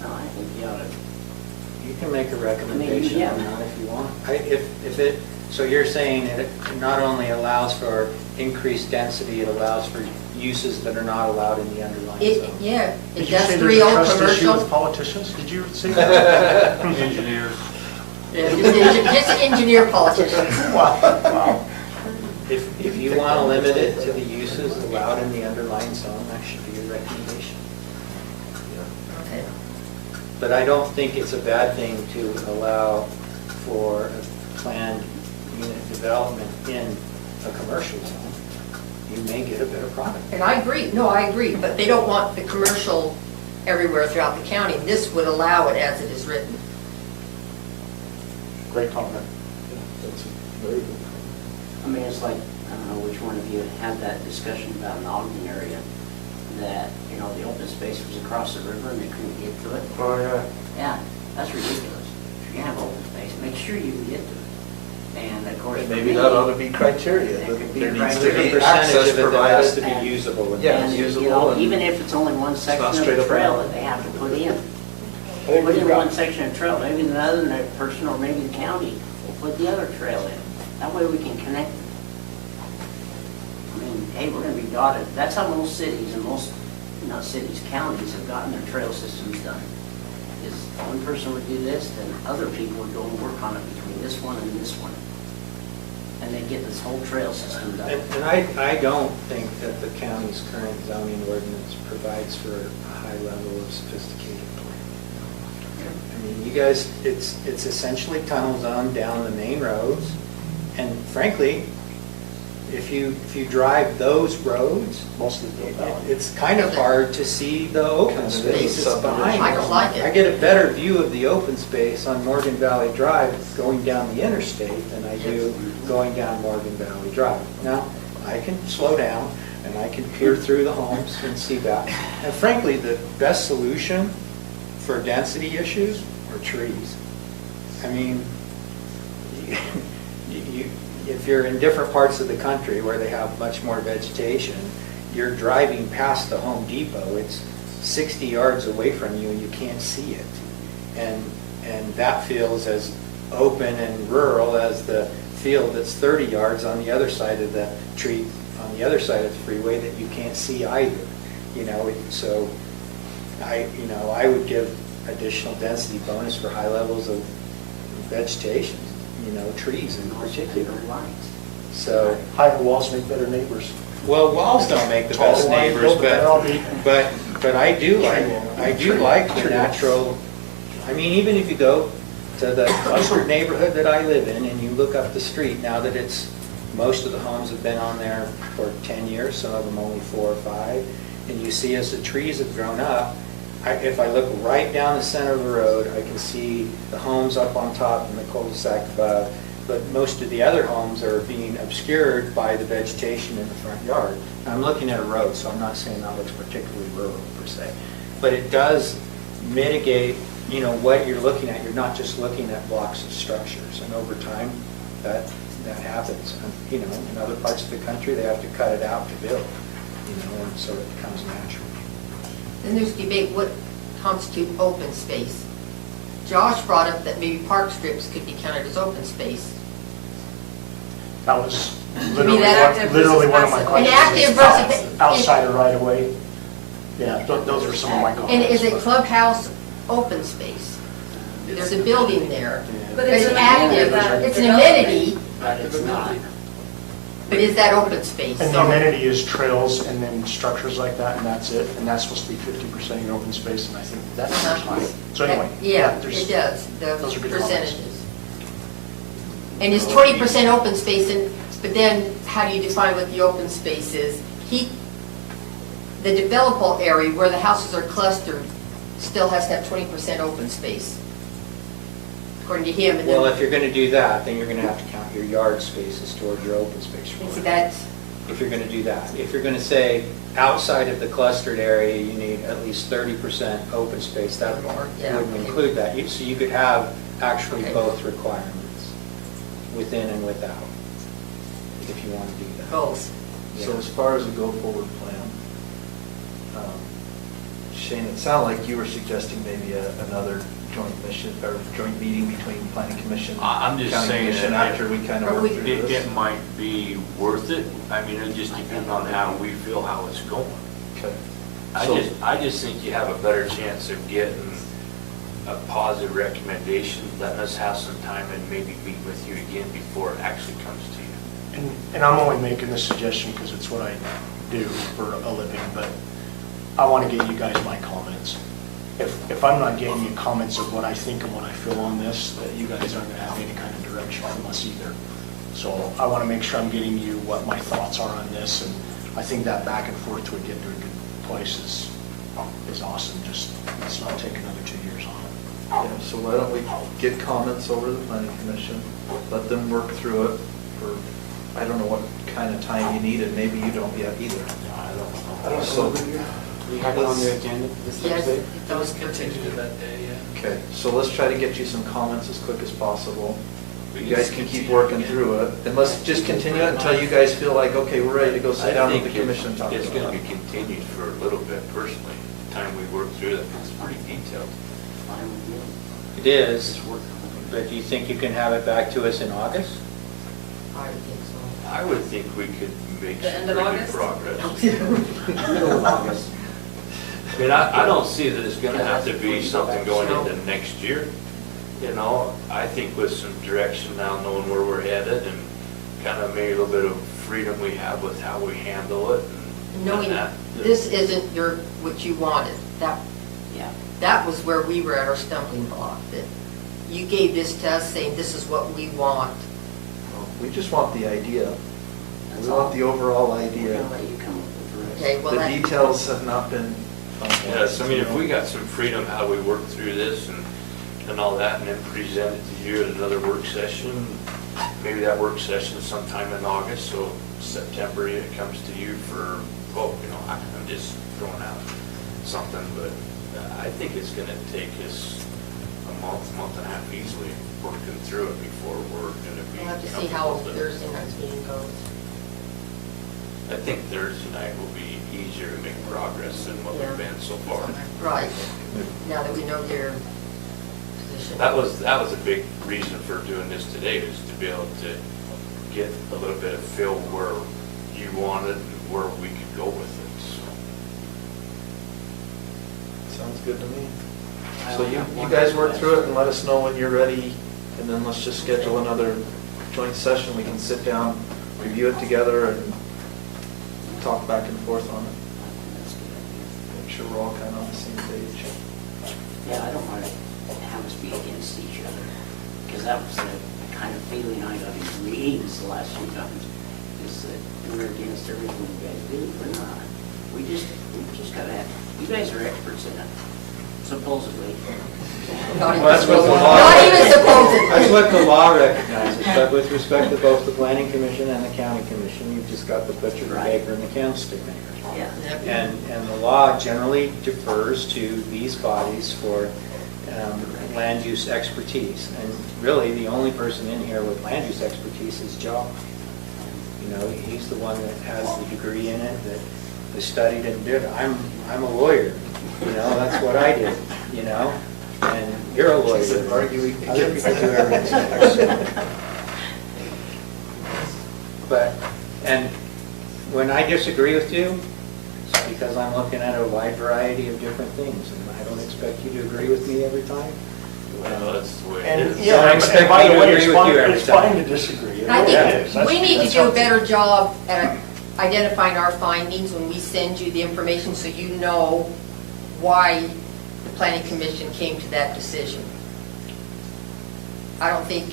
No, I think you ought to. You can make a recommendation yeah. on that if you want. So you're saying it not only allows for increased density, it allows for uses that are not allowed in the underlying zone. Yeah, Did you say there's a industrial, trust issue commercial. with politicians? Did you say that? Engineers. Yeah, just engineer politicians. Wow. If you want to limit it to the uses allowed in the underlying zone, that should be your recommendation. Okay. But I don't think it's a bad thing to allow for a planned unit development in a commercial zone. You may get a better product. And I agree, no, I agree, but they don't want the commercial everywhere throughout the county. This would allow it as it is written. Great comment. That's very good. I mean, it's like, I don't know which one of you had that discussion about an Ogden area, that, you know, the open space was across the river and they couldn't get to it. Oh, yeah. Yeah, that's ridiculous. If you have open space, make sure you can get to it. And of course, for Maybe me, that ought to be criteria, That that could be there needs to criteria. be Percentage access of it that has to provided. be usable. Yeah, and, usable you know, and- even if it's only one section of straight the up trail and that they have to put in. I think Put we've in got- one section of trail, maybe another person or maybe the county will put the other trail in. That way we can connect. I mean, hey, we're gonna be dotted. That's how most cities and most, not cities, counties have gotten their trail systems done. Is one person would do this, then other people would go and work on it between this one and this one. And they get this whole trail system done. And I don't think that the county's current zoning ordinance provides for a high level of sophisticated planning. I mean, you guys, it's essentially tunnel zone down the main roads, and frankly, if you drive those roads, Most of the built out. it's kind of hard to see the open Kind of space is that's a behind I don't like it. I get a better view of the open space on Morgan Valley Drive going down the interstate than I do going down Morgan Valley Drive. Now, I can slow down and I can peer through the homes and see that. And frankly, the best solution for density issues are trees. I mean, if you're in different parts of the country where they have much more vegetation, you're driving past the Home Depot, it's 60 yards away from you and you can't see it. And that feels as open and rural as the field that's 30 yards on the other side of the tree, on the other side of the freeway that you can't see either. So I would give additional density bonus for high levels of vegetation, trees in particular. So, Higher walls make better neighbors. well, walls don't make the Tall best line, neighbors, build it, they'll be- but I do like the natural, I mean, even if you go to the clustered neighborhood that I live in and you look up the street, now that most of the homes have been on there for 10 years, some of them only 4 or 5, and you see as the trees have grown up, if I look right down the center of the road, I can see the homes up on top and the cul-de-sac above, but most of the other homes are being obscured by the vegetation in the front yard. Now, I'm looking at a road, so I'm not saying that looks particularly rural per se, but it does mitigate, what you're looking at. You're not just looking at blocks of structures, and over time, that happens. In other parts of the country, they have to cut it out to build, and so it becomes natural. Then there's debate, what constitutes open space? Josh brought up that maybe park strips could be counted as open space. That was be literally that active literally one of versus my passive. questions. Inactive versus- Outside or right away. Yeah, those are some of my comments. And is a but- clubhouse open space? There's a building there. But It's it's an active, amenity. it's an amenity, But it's not. but is that open space? And the amenity is trails and then structures like that, and that's it. And that's supposed to be 50% of your open space, and I think that's high. So anyway. Yeah, there's- it does, those are the good comments. percentages. And it's 20% open space, but then how do you define what the open space is? The developable area where the houses are clustered still has to have 20% open space, according to him. And then- Well, if you're going to do that, then you're going to have to count your yard spaces towards your open space. And see, that's, If you're going to do that. If you're going to say outside of the clustered area, you need at least 30% open space, that Yeah. wouldn't include that. So you could have actually Okay. both requirements, within and without, if you want to do that. both. So as far as a go-forward plan, Shane, it sounded like you were suggesting maybe another joint mission, or joint meeting between planning commission, I'm just county saying commission, that after we kind Or of we- work through It this. might be worth it. I mean, it just depends on how we feel how it's going. Okay. I just think you have a better chance of getting a positive recommendation, letting us have some time and maybe meet with you again before it actually comes to you. And I'm only making this suggestion because it's what I do for a living, but I want to get you guys my comments. If I'm not getting you comments of what I think and what I feel on this, that you guys aren't going to have any kind of direction from us either. So I want to make sure I'm getting you what my thoughts are on this, and I think that back and forth would get to a good place is is awesome, just let's not take another 2 years on it. Yeah, so why don't we get comments over the planning commission, let them work through it for, I don't know what kind of time you need, and maybe you don't yet either. I don't So- know. We have it on the agenda this Yes, Thursday? it That was does continued continue. to that day, yeah. Okay, so let's try to get you some comments as quick as possible. We You guys just can keep continue working again. through it, and let's just continue it until you guys feel like, okay, we're ready to go sit down with the commission and talk It's about gonna it. be continued for a little bit personally, the time we work through that, it's pretty detailed. Fine with me. It is, Just work. but do you think you can have it back to us in August? I would think so. I would think we could make The some end of pretty good August? progress. Middle of August. I mean, I don't see that it's gonna have to be something going into next year. You know, I think with some direction now, knowing where we're headed and kind of maybe a little bit of freedom we have with how we handle it and Knowing that. this isn't what you wanted, Yeah. that was where we were at our stumbling block, that you gave this to us saying, this is what we want. We just want the idea. That's We want all. the overall We're idea. gonna let you come up with the rest. Okay, well, The that. details have not been. Yes, I mean, if we got some freedom, how we work through this and all that, and then present it to you at another work session, maybe that work session sometime in August, so September it comes to you for, I'm just throwing out something, but I think it's gonna take us a month and a half easily working through it before we're gonna be. We'll have to see how comfortable with it. Thursday night's meeting goes. I think Thursday night will be easier to make progress than what Yeah. we've been so far. Right, now that we know their position. That was a big reason for doing this today, was to be able to get a little bit of feel where you wanted and where we could go with it, so. Sounds good to me. I So only you, have you one guys work request. through it and let us know when you're ready, and then let's just schedule another joint session. We can sit down, review it together, and talk back and forth on it. That's a good idea. Make sure we're all kind of on the same page. Yeah, I don't want to have us be against each other, because that was the kind of feeling I got in meetings the last few times, is that we're against everything you guys do. We're not. We just gotta have, you guys are experts in it, supposedly. Not even Well, that's what the supposedly. law- Not even supposedly. That's what the law recognizes, but with respect to both the planning commission and the county commission, you've just got the butcher, the Right. baker, and the candlestick maker. Yeah. And the law generally defers to these bodies for land use expertise. And really, the only person in here with land use expertise is Joe. You know, he's the one that has the degree in it, that studied and did it. I'm a lawyer, you know, that's what I did, you know? And you're a lawyer. Said arguing. Other people do everything. But, and when I disagree with you, it's because I'm looking at a wide variety of different things, and I don't expect you to agree with me every time. Well, that's the way it And, is. yeah, I expect and by you the to way, agree it's with fine, you every it's time. fine to disagree. It I really is. think That's- we need to that's do a how- better job at identifying our findings when we send you the information, so you know why the planning commission came to that decision. I don't think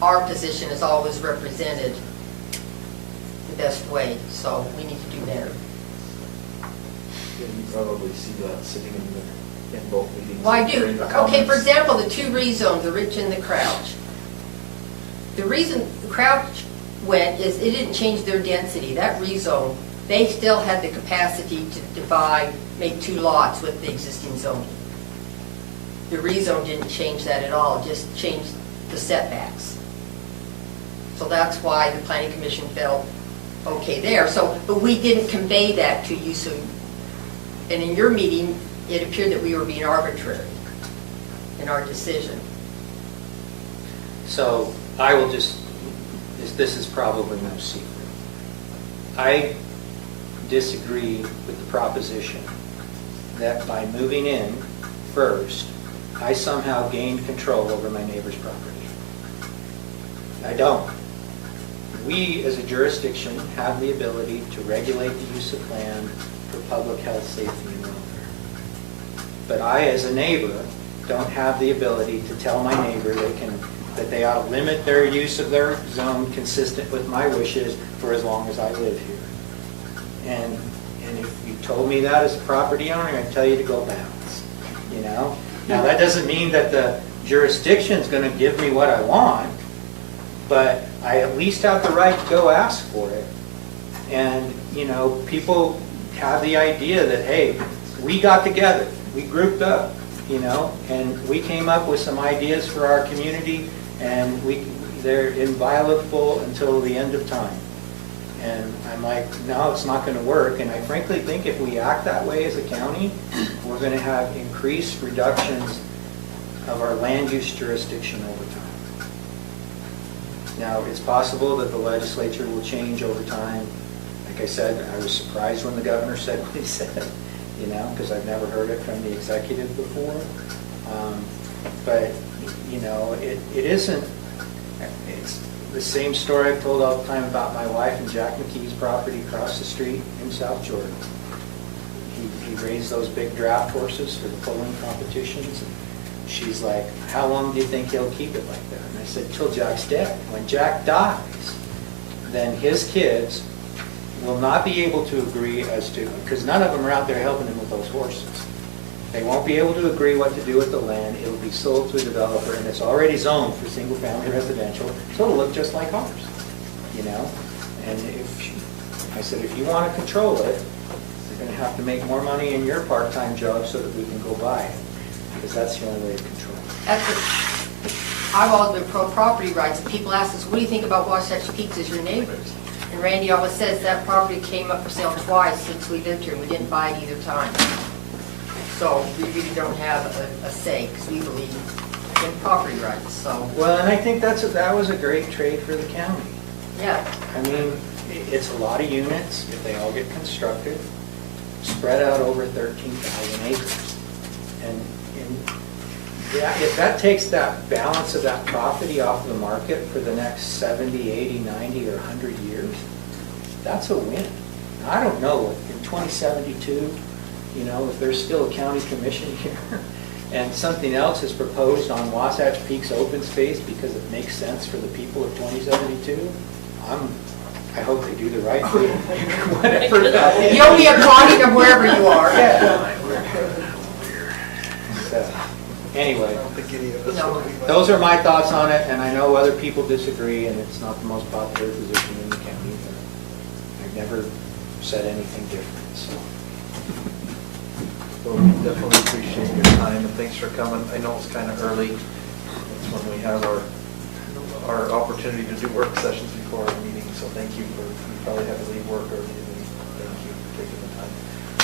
our position is always represented the best way, so we need to do better. You probably see that sitting in both meetings. Well, I do. during the Okay, for comments. example, the two rezones, the Rich and the Crouch. The reason the Crouch went is it didn't change their density. That rezone, they still had the capacity to divide, make two lots with the existing zoning. The rezone didn't change that at all, it just changed the setbacks. So that's why the planning commission felt okay there. So, but we didn't convey that to you, so, and in your meeting, it appeared that we were being arbitrary in our decision. So I will just, this is probably no secret. I disagree with the proposition that by moving in first, I somehow gained control over my neighbor's property. I don't. We, as a jurisdiction, have the ability to regulate the use of land for public health, safety, and welfare. But I, as a neighbor, don't have the ability to tell my neighbor that they ought to limit their use of their zone consistent with my wishes for as long as I live here. And if you you told me that as a property owner, I'd tell you to go bounce, you know? Now, that doesn't mean that the jurisdiction's gonna give me what I want, but I at least have the right to go ask for it. And, you know, people have the idea that, hey, we got together, we grouped up, you know, and we came up with some ideas for our community, and they're inviolable until the end of time. And I'm like, no, it's not gonna work, and I frankly think if we act that way as a county, we're gonna have increased reductions of our land use jurisdiction over time. Now, it's possible that the legislature will change over time. Like I said, I was surprised when the governor said what he said, you know, because I've never heard it from the executive before. But, you know, it isn't, it's the same story I've told all the time about my wife and Jack McKee's property across the street in South Jordan. He raised those big draft horses for the pulling competitions. And she's like, how long do you think he'll keep it like that? And I said, till Jack's dead. When Jack dies, then his kids will not be able to agree as to, because none of them are out there helping him with those horses. They won't be able to agree what to do with the land. It'll be sold to a developer, and it's already zoned for single-family residential, so it'll look just like ours, you know? And I said, if you want to control it, you're going to have to make more money in your part-time job so that we can go buy it, because that's the only way to control it. I've always been pro-property rights. People ask us, what do you think about Wasatch Peaks as your neighbors? And Randy always says that property came up for sale twice since we lived here, and we didn't buy it either time. So we really don't have a say, because we believe in property rights, so. Well, and I think that was a great trade for the county. Yeah. I mean, it's a lot of units, if they all get constructed, spread out over 13,000 acres. And if that takes that balance of that property off the market for the next 70, 80, 90, or 100 years, that's a win. Now, I don't know, in 2072, you know, if there's still a county commission here, and something else is proposed on Wasatch Peaks open space because it makes sense for the people of 2072, I hope they do the right thing, whatever that is. You'll be applauding them wherever you are. Yeah. So, anyway, those are my thoughts on it, and I know other people disagree, and it's not the most popular position in the county, but I've never said anything different, so. Well, we definitely appreciate your time, and thanks for coming. I know it's kind of early. It's when we have our opportunity to do work sessions before our meeting, so thank you you probably have to leave work early, and thank you for taking the time.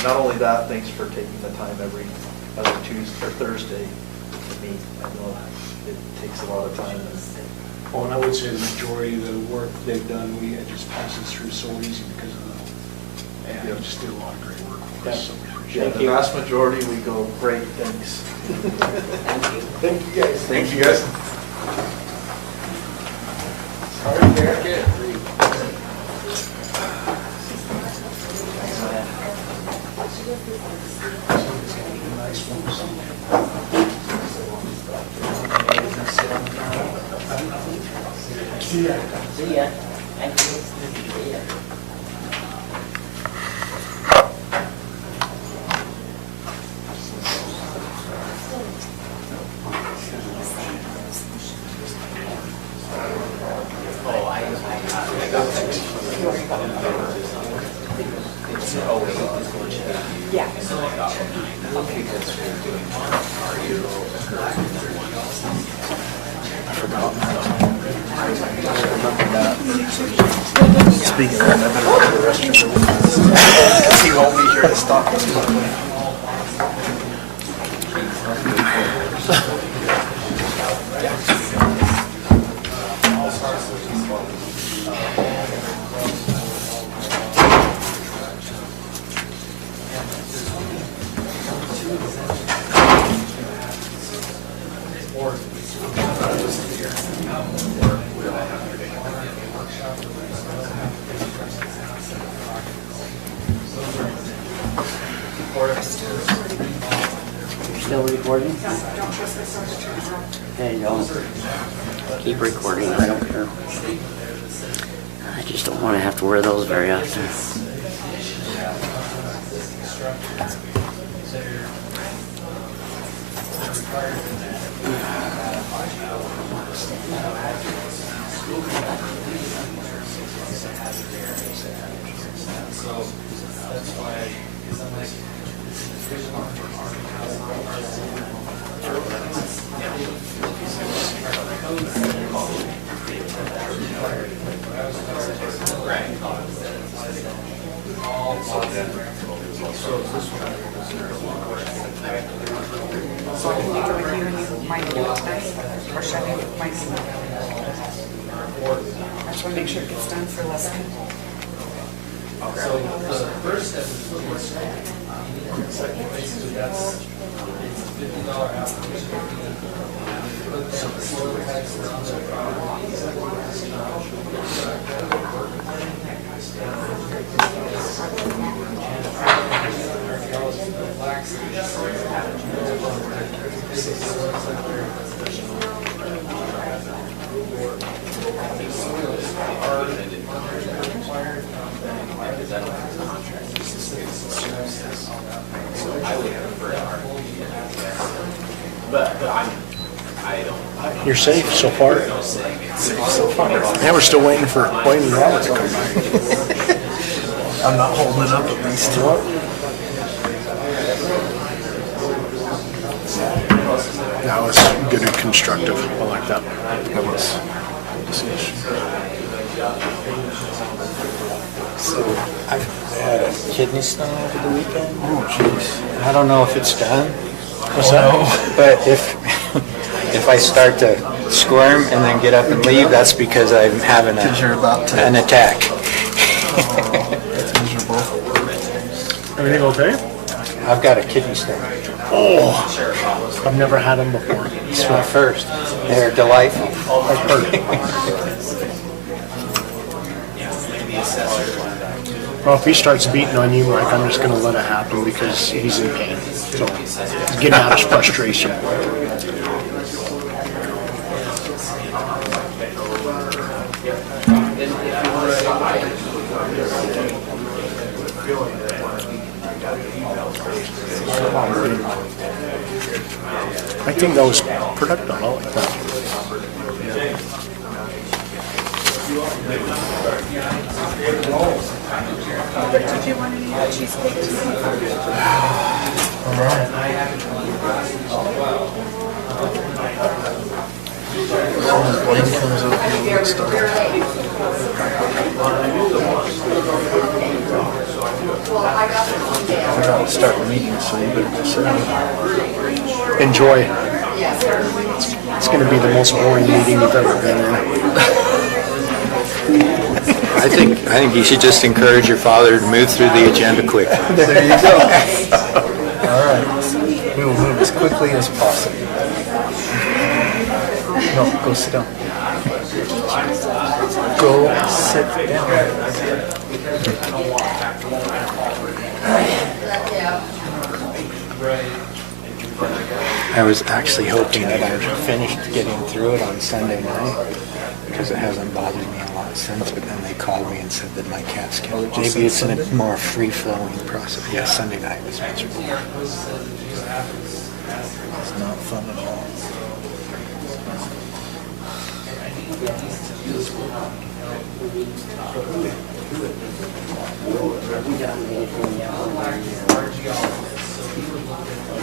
Not only that, thanks for taking the time every other Tuesday or Thursday to meet. I know it takes a lot of time. Oh, and I would say the majority of the work they've done, it just passes through so easy because of they just did a lot of great work for us. So we appreciate Yeah, the vast majority, we go, great, thanks. Thank you. Thank you, guys. Thank you, guys. All right, Derek. See ya. Thank you. See ya. Speaking of that, I better go to the restroom. Because he won't be here to stop us. Still recording? Hey, don't. Keep recording, I don't care. I just don't want to have to wear those very often. structures, they're required for that. So that's why, because I'm like, So I can leave it with you and you might do it tonight, or should I leave it with my team? I just want to make sure it gets done for less people. so the first step is to basically that's, it's $50 application fee. Put down the soil tax that's on the property. You're safe so far? Yeah, we're still waiting for Wayne and Robert to come back. I'm not holding it up at least. That was good and constructive. I like that. That was. So I had a kidney stone over the weekend. Oh, jeez. I don't know if it's done. What's that? But if I start to squirm and then get up and leave, that's because I'm having an attack. That's miserable. Everything okay? I've got a kidney stone. Oh, I've never had them before. It's my first. They're delightful. I've heard. Well, if he starts beating on you, Mike, I'm just going to let it happen because he's in pain. So he's getting out his frustration. I think that was productive. I like that. Did you want any cheesecake tonight? All right. Wayne comes up here, we'll start. I gotta start the meeting, so you better just sit down. Enjoy. It's going to be the most boring meeting you've ever been in. I think you should just encourage your father to move through the agenda quick. There you go. All right. We will move as quickly as possible. No, go sit down. Go sit down. I was actually hoping that I'd finished getting through it on Sunday night because it hasn't bothered me a lot since, but then they called me and said that my CAT scan, maybe it's in a more free-flowing process. Yeah, Sunday night was miserable. It's not fun at all.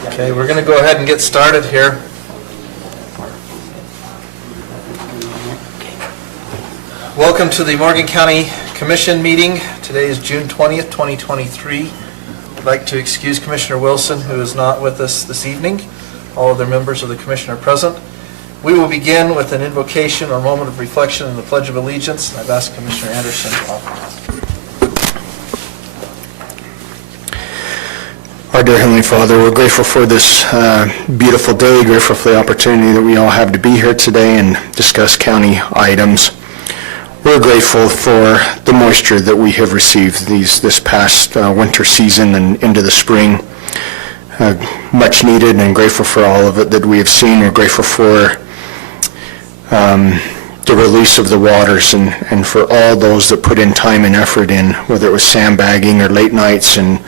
Okay, we're going to go ahead and get started here. Welcome to the Morgan County Commission meeting. Today is June 20th, 2023. I'd like to excuse Commissioner Wilson, who is not with us this evening. All other members of the commission are present. We will begin with an invocation or moment of reflection in the Pledge of Allegiance. And I've asked Commissioner Anderson to offer that. Our dear Heavenly Father, we're grateful for this beautiful day, grateful for the opportunity that we all have to be here today and discuss county items. We're grateful for the moisture that we have received this past winter season and into the spring. Much needed, and grateful for all of it that we have seen. We're grateful for the release of the waters and for all those that put in time and effort in, whether it was sandbagging or late nights and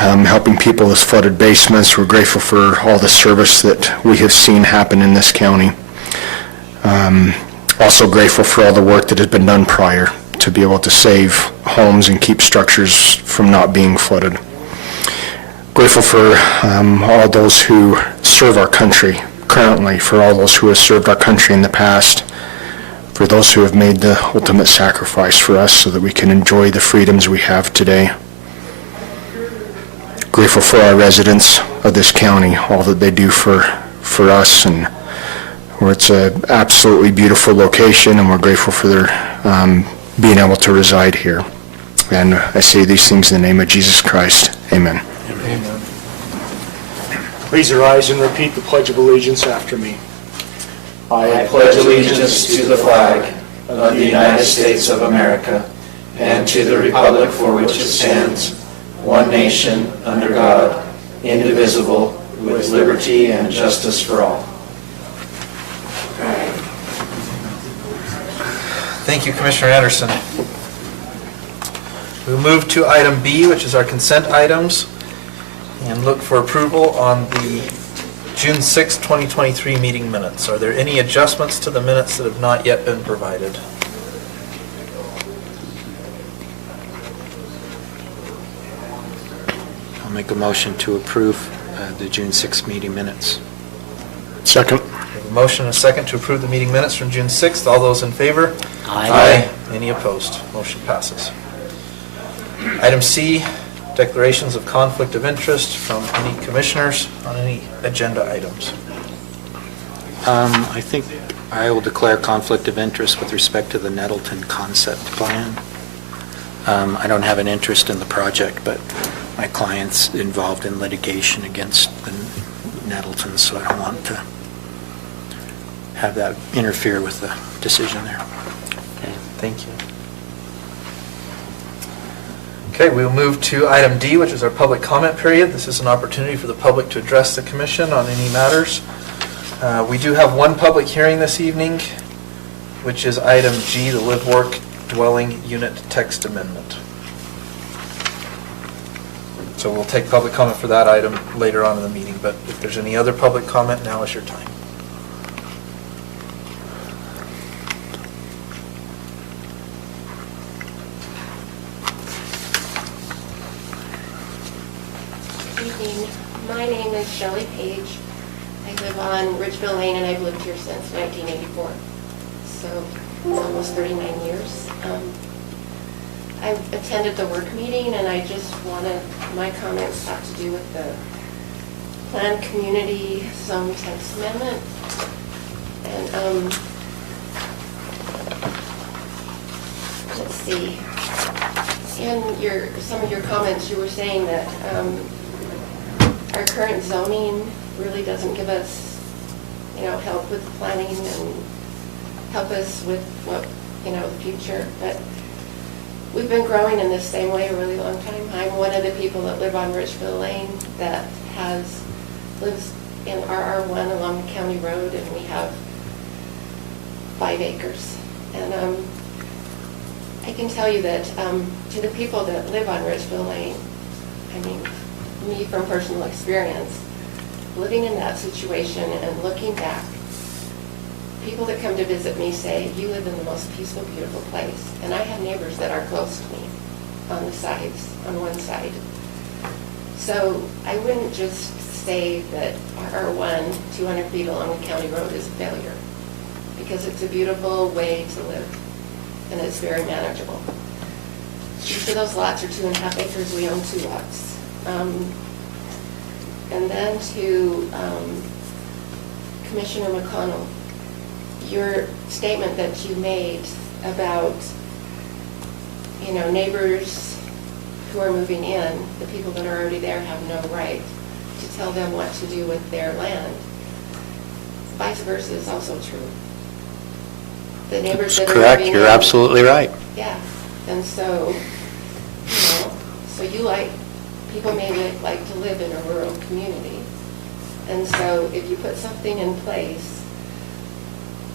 helping people with flooded basements. We're grateful for all the service that we have seen happen in this county. Also grateful for all the work that has been done prior to be able to save homes and keep structures from not being flooded. Grateful for all those who serve our country currently, for all those who have served our country in the past, for those who have made the ultimate sacrifice for us so that we can enjoy the freedoms we have today. Grateful for our residents of this county, all that they do for us, and where it's an absolutely beautiful location, and we're grateful for their being able to reside here. And I say these things in the name of Jesus Christ. Amen. Amen. Please arise and repeat the Pledge of Allegiance after me. I pledge allegiance to the flag of the United States of America and to the republic for which it stands, one nation, under God, indivisible, with liberty and justice for all. Thank you, Commissioner Anderson. We'll move to item B, which is our consent items, and look for approval on the June 6, 2023 meeting minutes. Are there any adjustments to the minutes that have not yet been provided? I'll make a motion to approve the June 6 meeting minutes. Second. We have a motion and a second to approve the meeting minutes from June 6th. All those in favor? Aye. Any opposed? Motion passes. Item C, declarations of conflict of interest from any commissioners on any agenda items. I think I will declare conflict of interest with respect to the Nettleton concept plan. I don't have an interest in the project, but my client's involved in litigation against the Nettletons, so I don't want to have that interfere with the decision there. Okay, thank you. Okay, we'll move to item D, which is our public comment period. This is an opportunity for the public to address the commission on any matters. We do have one public hearing this evening, which is item G, the Live Work Dwelling Unit Text Amendment. So we'll take public comment for that item later on in the meeting, but if there's any other public comment, now is your time. My name is Shelley Page. I live on Ridgeville Lane, and I've lived here since 1984, so it's almost 39 years. I attended the work meeting, and I just wanted, my comments have to do with the planned community zone text amendment. And let's see, in some of your comments, you were saying that our current zoning really doesn't give us, help with planning and help us with what, the future. But we've been growing in this same way a really long time. I'm one of the people that live on Richville Lane that lives in RR1 along the county road, and we have 5 acres. And I can tell you that to the people that live on Richville Lane, me from personal experience, living in that situation and looking back, people that come to visit me say, you live in the most peaceful, beautiful place. And I have neighbors that are close to me on the sides, on one side. So I wouldn't just say that RR1, 200 feet along the county road, is a failure, because it's a beautiful way to live, and it's very manageable. Each of those lots are 2.5 acres. We own 2 lots. And then to Commissioner McConnell, your statement that you made about, neighbors who are moving in, the people that are already there have no right to tell them what to do with their land. Vice versa is also true. The neighbors that are Correct, moving you're in, absolutely right. yeah, and so, people may like to live in a rural community. And so if you put something in place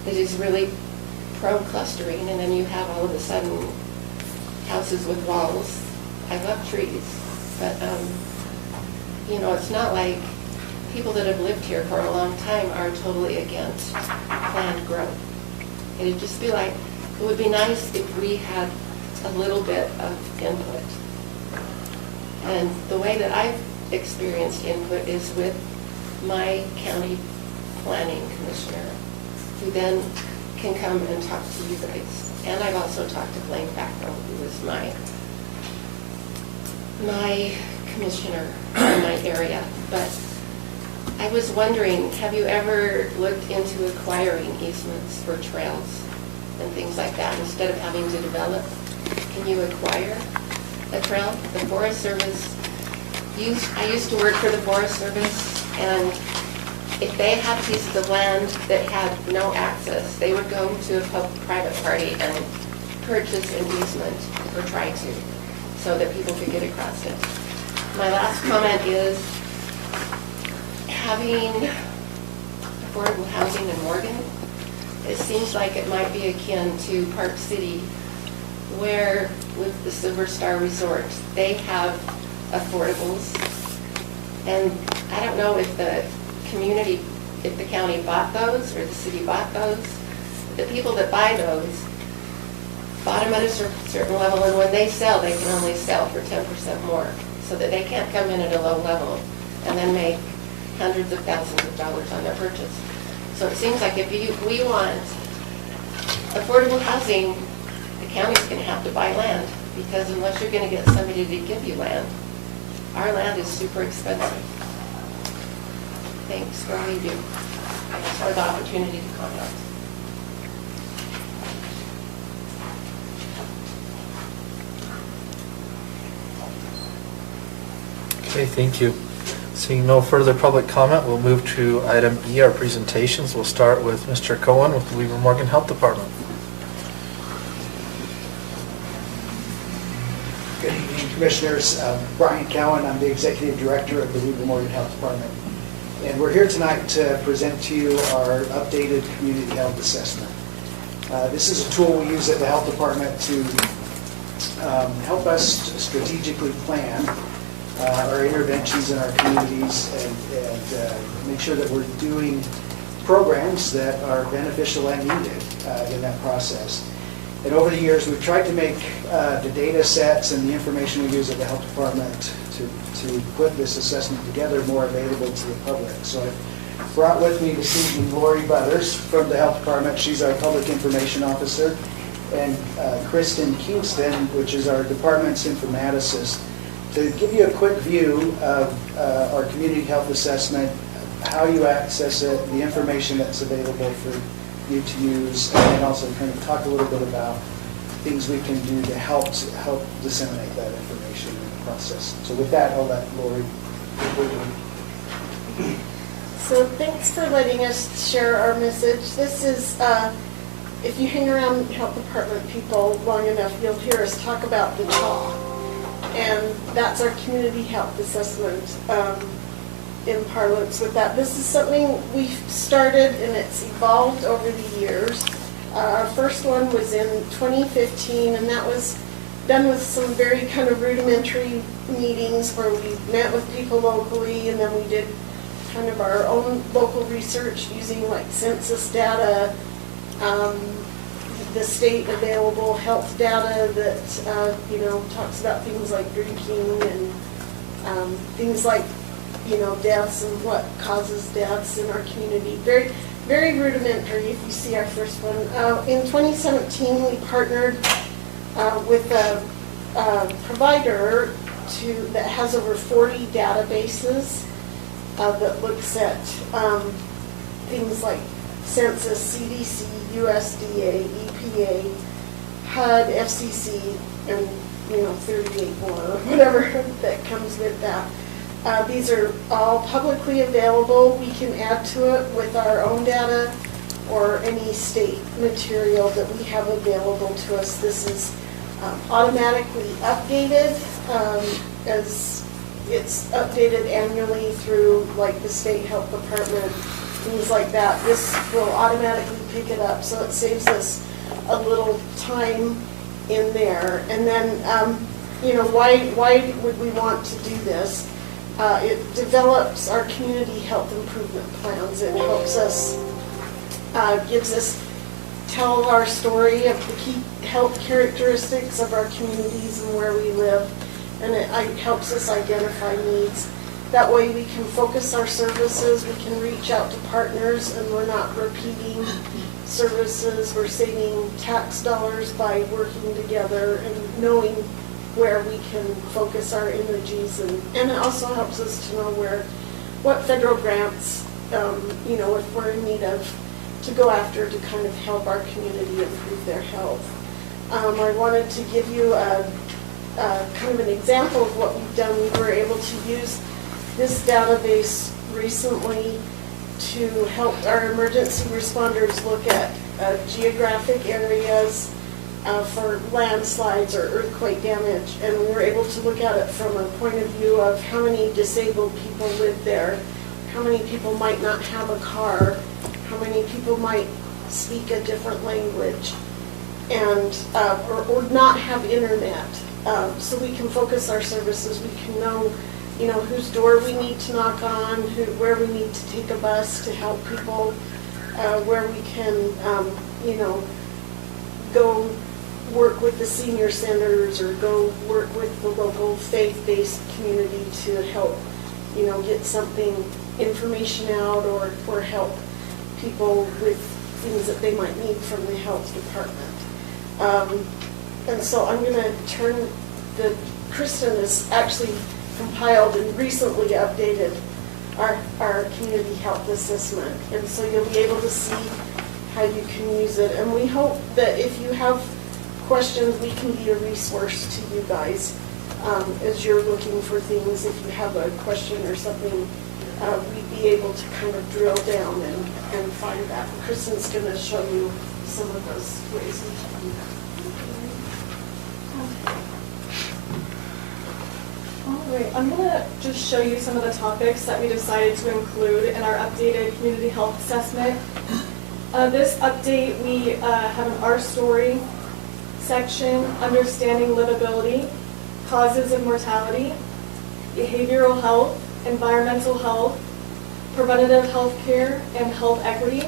that is really pro-clustering, and then you have all of a sudden houses with walls, I love trees, but you know, it's not like people that have lived here for a long time are totally against planned growth. It'd just be like, it would be nice if we had a little bit of input. And the way that I've experienced input is with my county planning commissioner, who then can come and talk to you guys. And I've also talked to Blaine Fackrell, who is my commissioner in my area. But I was wondering, have you ever looked into acquiring easements for trails and things like that instead of having to develop? Can you acquire a trail? The Forest Service, I used to work for the Forest Service, and if they had pieces of land that had no access, they would go to a private party and purchase an easement, or try to, so that people could get across it. My last comment is, having affordable housing in Morgan, it seems like it might be akin to Park City, where with the Silver Star Resort, they have affordables. And I don't know if the community, if the county bought those or the city bought those. The people that buy those bought them at a certain level, and when they sell, they can only sell for 10% more, so that they can't come in at a low level and then make hundreds of thousands of dollars on their purchase. So it seems like if we want affordable housing, the county's going to have to buy land, because unless you're going to get somebody to give you land, our land is super expensive. Thanks for all you do. Thanks for the opportunity to comment. Okay, thank you. Seeing no further public comment, we'll move to item E, our presentations. We'll start with Mr. Cohen with the Weaver Morgan Health Department. Good evening, Commissioners. Brian Cowan, I'm the Executive Director of the Weaver Morgan Health Department. And we're here tonight to present to you our updated community health assessment. This is a tool we use at the Health Department to help us strategically plan our interventions in our communities and make sure that we're doing programs that are beneficial and needed in that process. And over the years, we've tried to make the data sets and the information we use at the Health Department to put this assessment together more available to the public. So I brought with me this evening Lori Butters from the Health Department. She's our Public Information Officer. And Kristen Kingston, which is our department's informaticist, to give you a quick view of our community health assessment, how you access it, the information that's available for you to use, and also kind of talk a little bit about things we can do to help disseminate that information in the process. So with that, I'll let Lori. So thanks for letting us share our message. This is, if you hang around health department people long enough, you'll hear us talk about the CHAW. And that's our community health assessment in parlance with that. This is something we've started and it's evolved over the years. Our first one was in 2015, and that was done with some very kind of rudimentary meetings where we met with people locally, and then we did kind of our own local research using like census data, the state available health data that talks about things like drinking and things like deaths and what causes deaths in our community. Very, very rudimentary. If you see our first one, in 2017 we partnered with a provider that has over 40 databases that looks at things like census, CDC, USDA, EPA, HUD, FCC, and 38 more, or whatever that comes with that. These are all publicly available. We can add to it with our own data or any state material that we have available to us. This is automatically updated as it's updated annually through like the state health department, things like that. This will automatically pick it up, so it saves us a little time in there. And then, why would we want to do this? It develops our community health improvement plans. It helps us, gives us, tell our story of the key health characteristics of our communities and where we live. And it helps us identify needs. That way we can focus our services, we can reach out to partners, and we're not repeating services. We're saving tax dollars by working together and knowing where we can focus our energies. And it also helps us to know what federal grants, if we're in need of, to go after to kind of help our community improve their health. I wanted to give you kind of an example of what we've done. We were able to use this database recently to help our emergency responders look at geographic areas for landslides or earthquake damage. And we were able to look at it from a point of view of how many disabled people live there, how many people might not have a car, how many people might speak a different language, and or not have internet. So we can focus our services. We can know, whose door we need to knock on, where we need to take a bus to help people, where we can, go work with the senior centers or go work with the local faith-based community to help, get information out or help people with things that they might need from the health department. And so I'm going to turn Kristen has actually compiled and recently updated our community health assessment. And so you'll be able to see how you can use it. And we hope that if you have questions, we can be a resource to you guys as you're looking for things. If you have a question or something, we'd be able to kind of drill down and find that. Kristen's going to show you some of those ways we can do that. All right, I'm going to just show you some of the topics that we decided to include in our updated community health assessment. This update, we have an Our Story section, understanding livability, causes of mortality, behavioral health, environmental health, preventative health care, and health equity.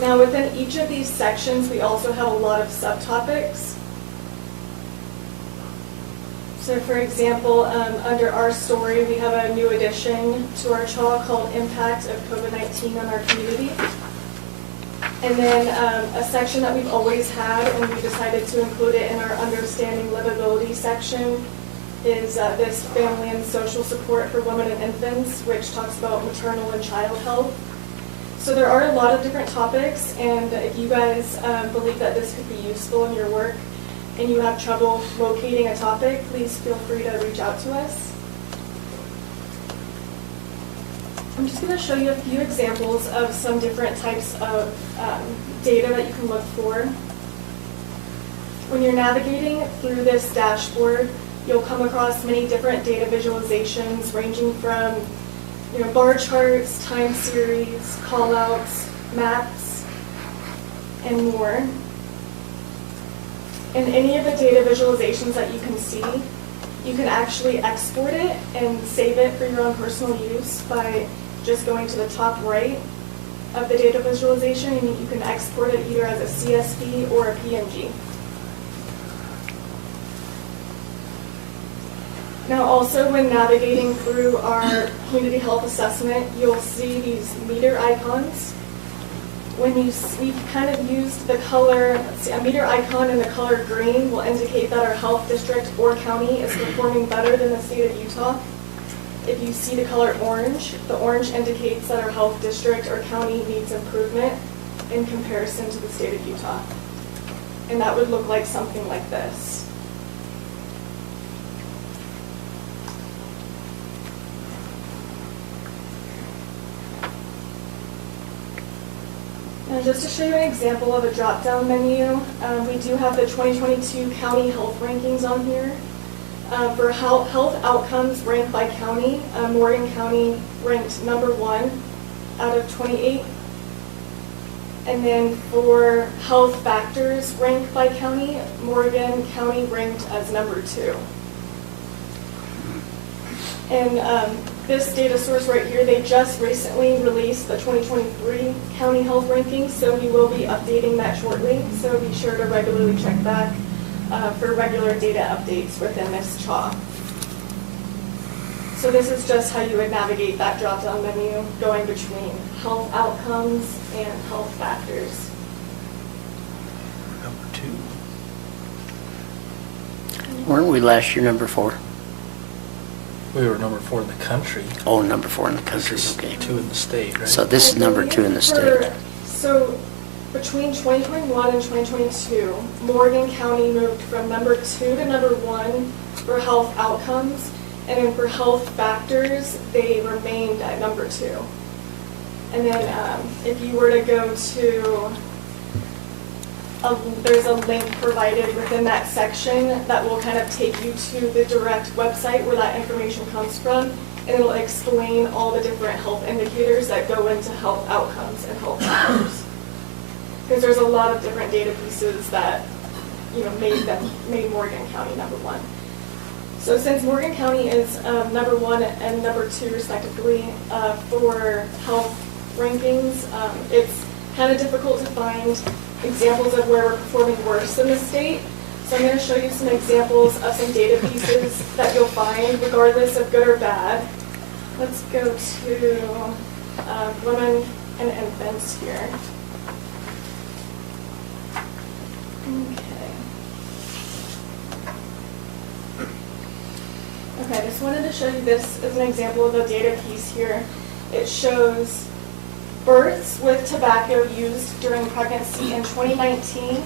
Now within each of these sections, we also have a lot of subtopics. So for example, under Our Story, we have a new addition to our CHAW called Impact of COVID-19 on Our Community. And then a section that we've always had, and we decided to include it in our Understanding Livability section, is this family and social support for women and infants, which talks about maternal and child health. So there are a lot of different topics, and if you guys believe that this could be useful in your work and you have trouble locating a topic, please feel free to reach out to us. I'm just going to show you a few examples of some different types of data that you can look for. When you're navigating through this dashboard, you'll come across many different data visualizations ranging from bar charts, time series, callouts, maps, and more. In any of the data visualizations that you can see, you can actually export it and save it for your own personal use by just going to the top right of the data visualization, and you can export it either as a CSV or a PNG. Now also when navigating through our community health assessment, you'll see these meter icons. We've kind of used the color, a meter icon in the color green will indicate that our health district or county is performing better than the state of Utah. If you see the color orange, the orange indicates that our health district or county needs improvement in comparison to the state of Utah. And that would look like something like this. And just to show you an example of a drop-down menu, we do have the 2022 county health rankings on here. For health outcomes ranked by county, Morgan County ranked #1 out of 28. And then for health factors ranked by county, Morgan County ranked as #2. And this data source right here, they just recently released the 2023 county health rankings, so we will be updating that shortly. So be sure to regularly check back for regular data updates within this CHA. So this is just how you would navigate that drop-down menu going between health outcomes and health factors. Number 2. Weren't we last year number 4? We were number 4 in the country. Oh, number 4 in the country, This is okay. 2 in the state, right? So this is number 2 in the state. So between 2021 and 2022, Morgan County moved from number 2 to number 1 for health outcomes, and then for health factors, they remained at number 2. And then if you were to go to, there's a link provided within that section that will kind of take you to the direct website where that information comes from, and it'll explain all the different health indicators that go into health outcomes and health factors. Because there's a lot of different data pieces that, you know, made Morgan County number 1. So since Morgan County is number 1 and number 2 respectively for health rankings, it's kind of difficult to find examples of where we're performing worse than the state. So I'm going to show you some examples of some data pieces that you'll find regardless of good or bad. Let's go to women and infants here. Okay, I just wanted to show you this as an example of a data piece here. It shows births with tobacco used during pregnancy in 2019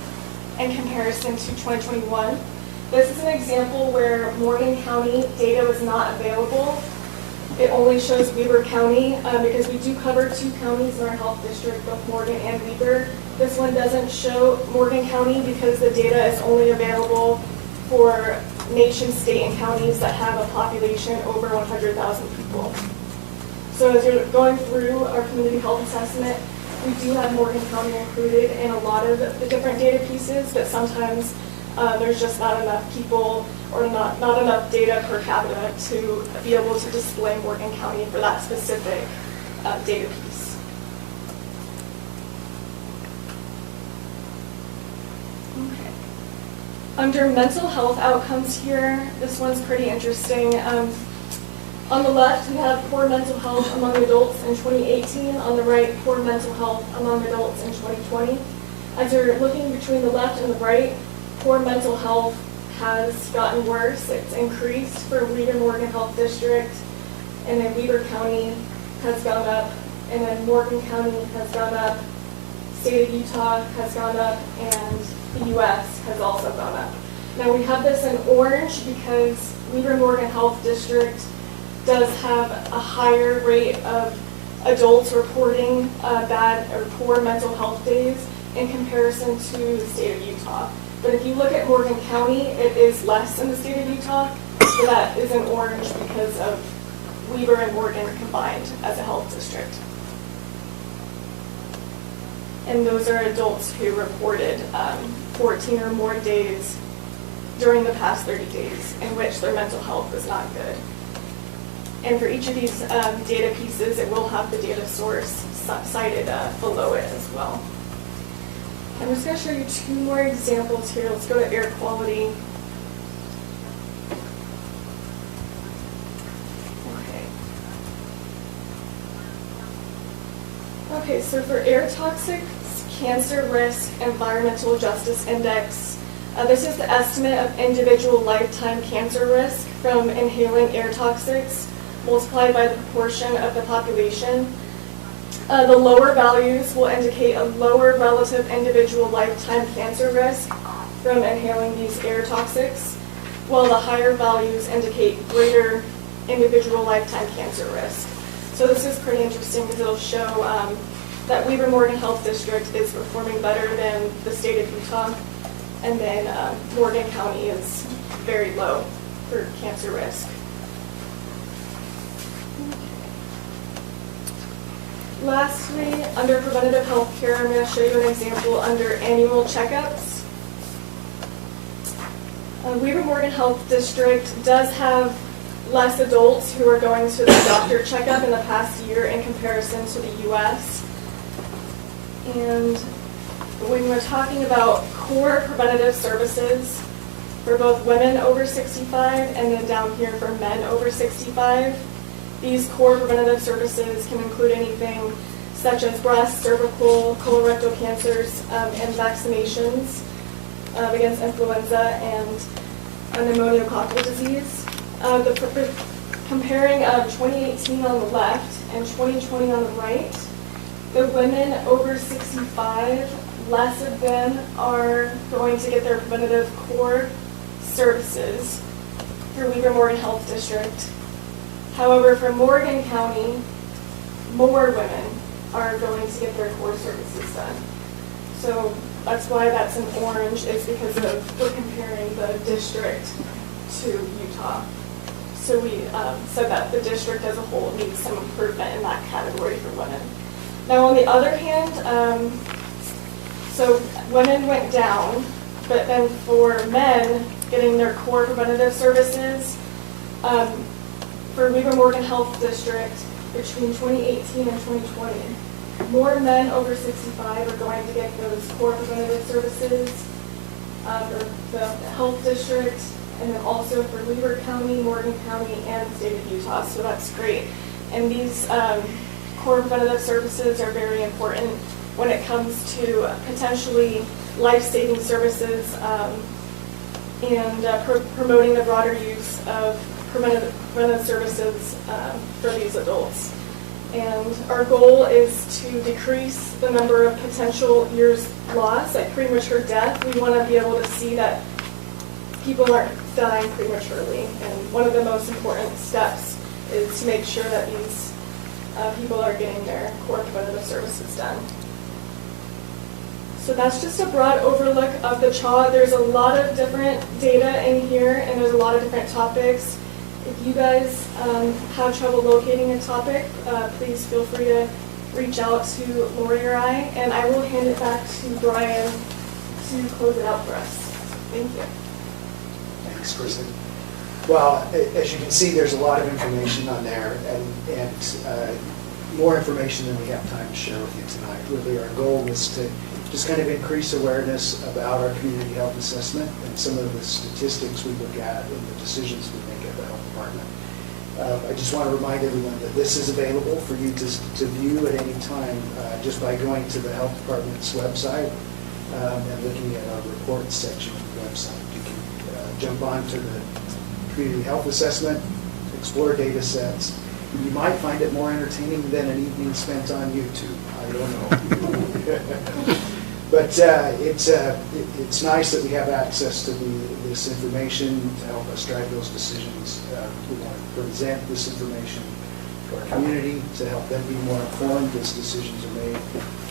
in comparison to 2021. This is an example where Morgan County data was not available. It only shows Weber County because we do cover 2 counties in our health district, both Morgan and Weber. This one doesn't show Morgan County because the data is only available for nation, state, and counties that have a population over 100,000 people. So as you're going through our community health assessment, we do have Morgan County included in a lot of the different data pieces, but sometimes there's just not enough people or not enough data per capita to be able to display Morgan County for that specific data piece. Okay. Under mental health outcomes here, this one's pretty interesting. On the left, we have poor mental health among adults in 2018. On the right, poor mental health among adults in 2020. As you're looking between the left and the right, poor mental health has gotten worse. It's increased for Weber Morgan Health District, and then Weber County has gone up, and then Morgan County has gone up, State of Utah has gone up, and the U.S. has also gone up. Now we have this in orange because Weber Morgan Health District does have a higher rate of adults reporting bad or poor mental health days in comparison to the state of Utah. But if you look at Morgan County, it is less in the state of Utah, so that is in orange because of Weber and Morgan combined as a health district. And those are adults who reported 14 or more days during the past 30 days in which their mental health was not good. And for each of these data pieces, it will have the data source cited below it as well. I'm just going to show you 2 more examples here. Let's go to air quality. Okay, so for air toxics, cancer risk, environmental justice index, this is the estimate of individual lifetime cancer risk from inhaling air toxics multiplied by the proportion of the population. The lower values will indicate a lower relative individual lifetime cancer risk from inhaling these air toxics, while the higher values indicate greater individual lifetime cancer risk. So this is pretty interesting because it'll show that Weber Morgan Health District is performing better than the state of Utah, and then Morgan County is very low for cancer risk. Lastly, under preventative health care, I'm going to show you an example under annual checkups. Weber Morgan Health District does have less adults who are going to the doctor checkup in the past year in comparison to the US. And when we're talking about core preventative services for both women over 65 and then down here for men over 65, these core preventative services can include anything such as breast, cervical, colorectal cancers, and vaccinations against influenza and pneumococcal disease. Comparing 2018 on the left and 2020 on the right, the women over 65, less of them are going to get their preventative core services through Weaver Morgan Health District. However, for Morgan County, more women are going to get their core services done. So that's why that's in orange, is because we're comparing the district to Utah. So we said that the district as a whole needs some improvement in that category for women. Now on the other hand, so women went down, but then for men getting their core preventative services, for Weaver Morgan Health District between 2018 and 2020, more men over 65 are going to get those core preventative services for the health district, and then also for Weaver County, Morgan County, and the state of Utah. So that's great. And these core preventative services are very important when it comes to potentially life-saving services and promoting the broader use of preventative services for these adults. And our goal is to decrease the number of potential years lost, like premature death. We want to be able to see that people aren't dying prematurely. And one of the most important steps is to make sure that these people are getting their core preventative services done. So that's just a broad overlook of the CHA. There's a lot of different data in here, and there's a lot of different topics. If you guys have trouble locating a topic, please feel free to reach out to Lori or I, and I will hand it back to Brian to close it out for us. Thank you. Thanks, Kristen. Well, as you can see, there's a lot of information on there, and more information than we have time to share with you tonight. Really, our goal was to just kind of increase awareness about our community health assessment and some of the statistics we look at and the decisions we make at the health department. I just want to remind everyone that this is available for you to view at any time just by going to the health department's website and looking at our reports section of the website. You can jump onto the community health assessment, explore data sets. You might find it more entertaining than an evening spent on YouTube. I don't know. But it's nice that we have access to this information to help us drive those decisions. We want to present this information to our community to help them be more informed as decisions are made.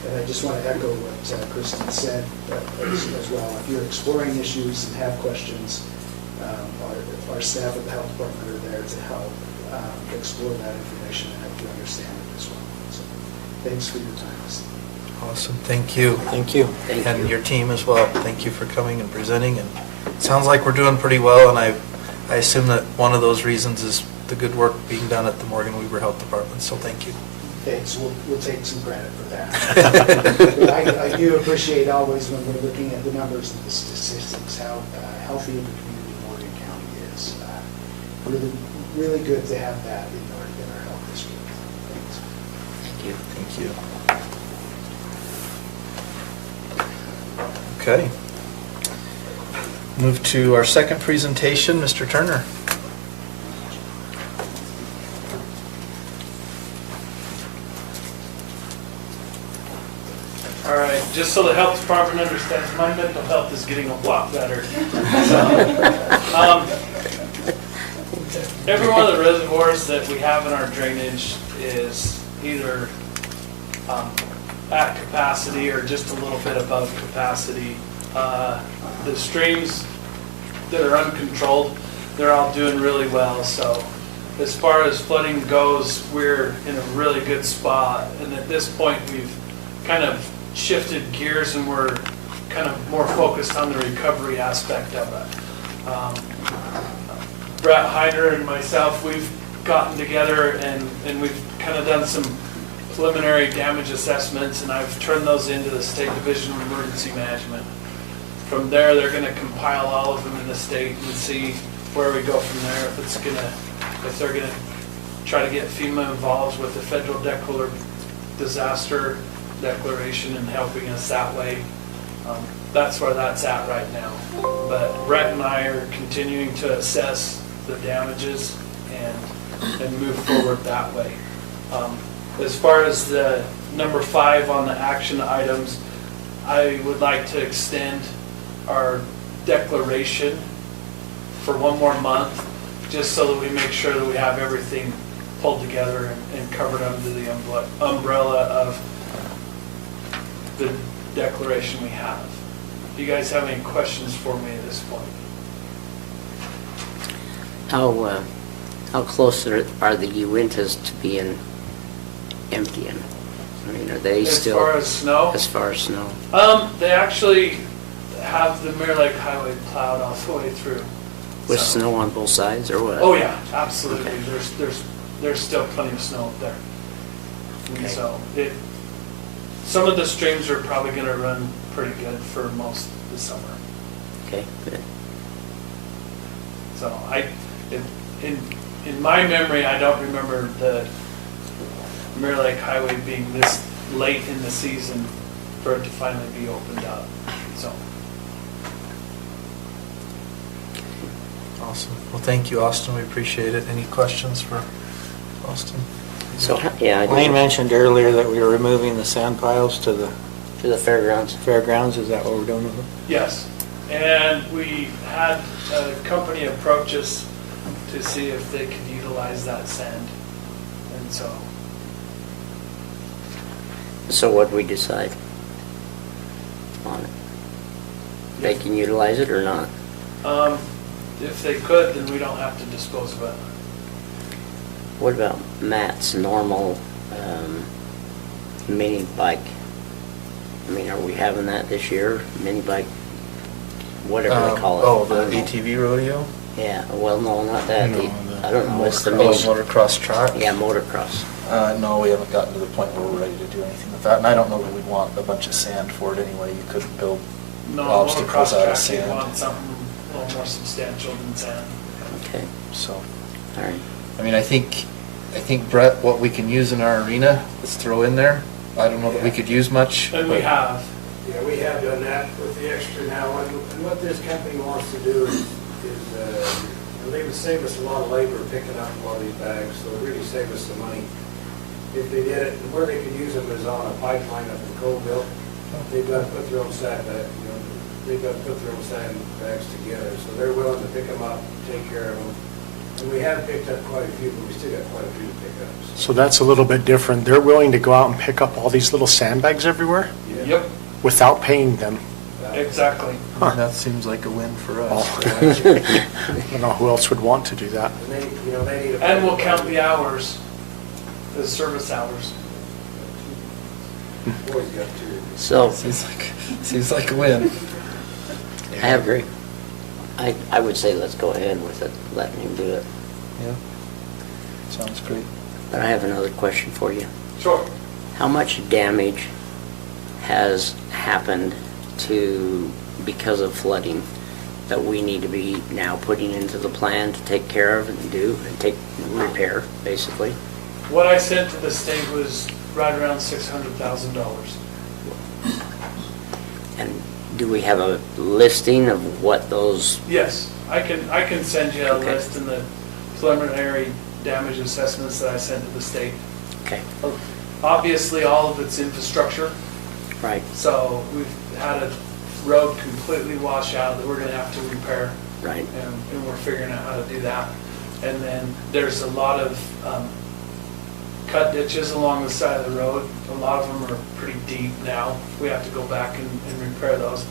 And I just want to echo what Kristen said as well. If you're exploring issues and have questions, our staff at the health department are there to help explore that information and help you understand it as well. So thanks for your time. Awesome, thank you. Thank you. And your team as well. Thank you for coming and presenting. And it sounds like we're doing pretty well, and I assume that one of those reasons is the good work being done at the Morgan Weaver Health Department, so thank you. Thanks, we'll take some credit for that. But I do appreciate always when we're looking at the numbers and the statistics, how healthy of a community Morgan County is. Really good to have that in our health district. Thanks. Thank you. Thank you. Okay. Move to our second presentation, Mr. Turner. All right, just so the health department understands, my mental health is getting a lot better. So, every one of the reservoirs that we have in our drainage is either at capacity or just a little bit above capacity. The streams that are uncontrolled, they're all doing really well. So as far as flooding goes, we're in a really good spot. And at this point, we've kind of shifted gears and we're kind of more focused on the recovery aspect of it. Brett Hyder and myself, we've gotten together and we've kind of done some preliminary damage assessments, and I've turned those into the State Division of Emergency Management. From there, they're gonna compile all of them in the state and see where we go from there. If they're gonna try to get FEMA involved with the federal disaster declaration and helping us that way. That's where that's at right now. But Brett and I are continuing to assess the damages and move forward that way. As far as the number 5 on the action items, I would like to extend our declaration for one more month, just so that we make sure that we have everything pulled together and covered under the umbrella of the declaration we have. Do you guys have any questions for me at this point? How close are the Uintas to being emptying? I mean, are they still? As far as snow? As far as snow. They actually have the Mirror Lake Highway plowed all the way through. With So- snow on both sides or what? Oh yeah, absolutely. Okay. There's still plenty of snow up there. And Okay. so some of the streams are probably going to run pretty good for most of the summer. Okay, good. So in my memory, I don't remember the Mirror Lake Highway being this late in the season for it to finally be opened up. So. Awesome. Well, thank you, Austin. We appreciate it. Any questions for Austin? So, yeah. Wayne mentioned earlier that we were removing the sand piles to the fairgrounds. Fairgrounds, is that what we're doing with them? Yes, and we had a company approach us to see if they could utilize that sand, and so. So what do we decide on it? They can utilize it or not? If they could, then we don't have to dispose of it. What about Matt's normal mini bike? I mean, are we having that this year? Mini bike, whatever they call it. Oh, the ATV rodeo? Yeah, well, no, not that. No, I don't know, what's the motocross- mini? Motocross track? Yeah, motocross. No, we haven't gotten to the point where we're ready to do anything with that, and I don't know that we'd want a bunch of sand for it anyway. You couldn't build No, obstacles motocross out of track, you sand. want something a little more substantial than sand. Okay. So, all right. I mean, I think Brett, what we can use in our arena, let's throw in there. I don't know that we could use much. And we but- have. Yeah, we have done that with the extra now, and what this company wants to do is they would save us a lot of labor picking up a lot of these bags, so it really save us some money. If they did it, and where they could use them is on a pipeline up in Colville. They've got to put their own sandbag, they've got to put their own sandbags together, so they're willing to pick them up, take care of them. And we have picked up quite a few, but we still got quite a few to pick up. So that's a little bit different. They're willing to go out and pick up all these little sandbags everywhere Yep, without paying them. exactly. And that seems like a win for us. Oh. I don't know who else would want to do that. And they need a. And we'll count the hours, the service hours. Boys got two. So, Seems like a win. I agree. I would say let's go ahead with it, letting him do it. Yeah. Sounds great. But I have another question for you. Sure. How much damage has happened because of flooding that we need to be now putting into the plan to take care of and do and repair, basically? What I sent to the state was right around $600,000. And do we have a listing of what those? Yes, I can send you a Okay. list in the preliminary damage assessments that I sent to the state. Okay. Obviously, all of it's infrastructure. Right. So we've had a road completely wash out that we're gonna have to repair. Right. And we're figuring out how to do that. And then there's a lot of cut ditches along the side of the road. A lot of them are pretty deep now. We have to go back and repair those.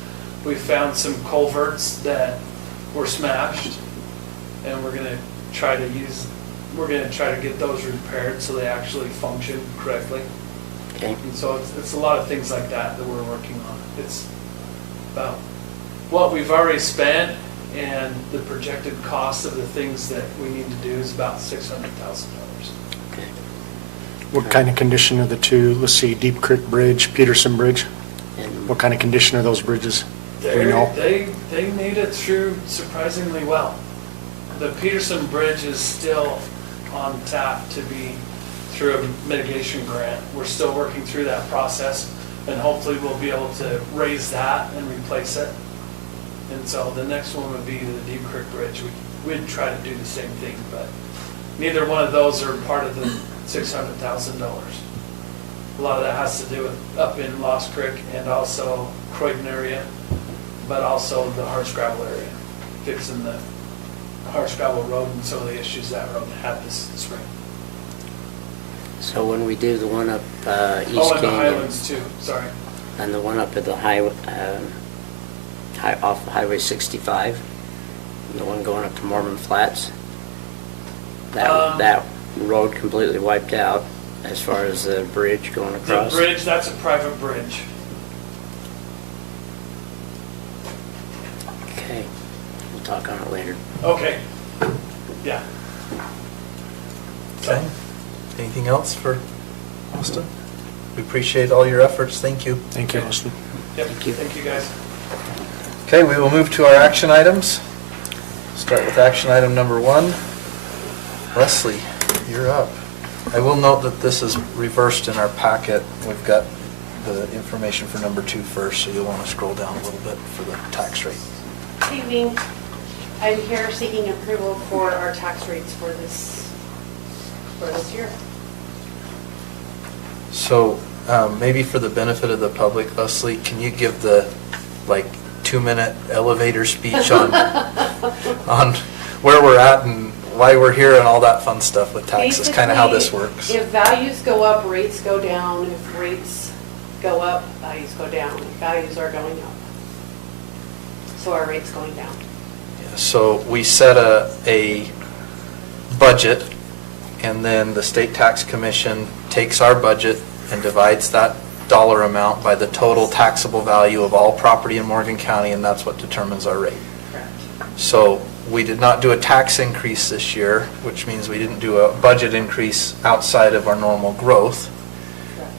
We found some culverts that were smashed, and we're gonna try to get those repaired so they actually function correctly. Okay. And so it's a lot of things like that that we're working on. It's about what we've already spent and the projected cost of the things that we need to do is about $600,000. What kind of condition are the two? Let's see, Deep Creek Bridge, Peterson Bridge. What kind of condition are those bridges? Do we know? They made it through surprisingly well. The Peterson Bridge is still on tap to be through a mitigation grant. We're still working through that process, and hopefully we'll be able to raise that and replace it. And so the next one would be the Deep Creek Bridge. We'd try to do the same thing, but neither one of those are part of the $600,000. A lot of that has to do with up in Lost Creek and also Croydon area, but also the hardscrabble area, fixing the hardscrabble road and some of the issues that road had this spring. So when we do the one up East Oh, and the Canyon, Highlands too, sorry. and the one up at the highway, off Highway 65, and the one going up to Mormon Flats, that road completely wiped out as far as the bridge going The across? bridge, that's a private bridge. Okay, we'll talk on it later. Okay, yeah. Okay. Anything else for Austin? We appreciate all your efforts. Thank you. Thank you, Austin. Yep, thank you guys. Okay, we will move to our action items. Start with action item number 1. Leslie, you're up. I will note that this is reversed in our packet. We've got the information for number 2 first, so you'll want to scroll down a little bit for the tax rate. Good evening. I'm here seeking approval for our tax rates for this year. So maybe for the benefit of the public, Leslie, can you give the 2-minute elevator speech on on where we're at and why we're here and all that fun stuff with taxes, kind of how this works? If values go up, rates go down. If rates go up, values go down. If values are going up, so our rate's going down. Yeah, so we set a budget, and then the State Tax Commission takes our budget and divides that dollar amount by the total taxable value of all property in Morgan County, and that's what determines our rate. Correct. So we did not do a tax increase this year, which means we didn't do a budget increase outside of our normal growth.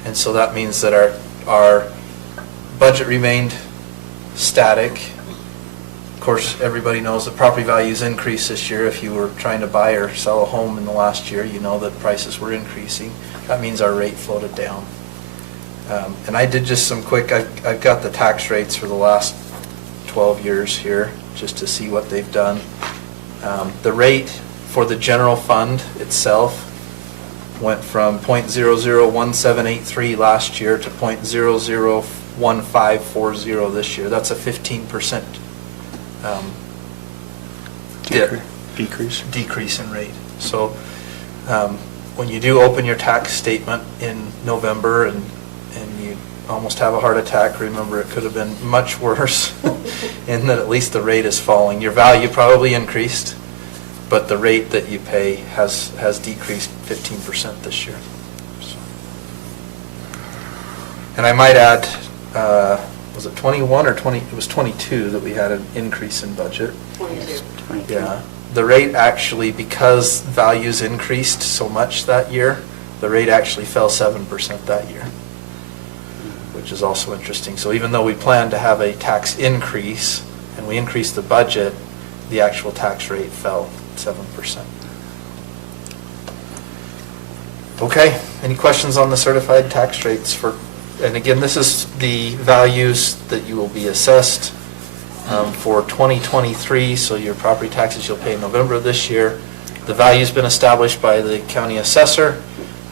And so that means that our budget remained static. Of course, everybody knows that property values increased this year. If you were trying to buy or sell a home in the last year, you know that prices were increasing. That means our rate floated down. And I did just some quick, I've got the tax rates for the last 12 years here, just to see what they've done. The rate for the general fund itself went from .001783 last year to .001540 this year. That's a 15% decrease in rate. So when you do open your tax statement in November and you almost have a heart attack, remember it could have been much worse in that at least the rate is falling. Your value probably increased, but the rate that you pay has decreased 15% this year. So. And I might add, was it 21 or 20? It was 22 that we had an increase in budget. 22. Yeah. The rate actually, because values increased so much that year, the rate actually fell 7% that year, which is also interesting. So even though we planned to have a tax increase and we increased the budget, the actual tax rate fell 7%. Okay, any questions on the certified tax rates for, and again, this is the values that you will be assessed for 2023, so your property taxes you'll pay in November of this year. The value's been established by the county assessor.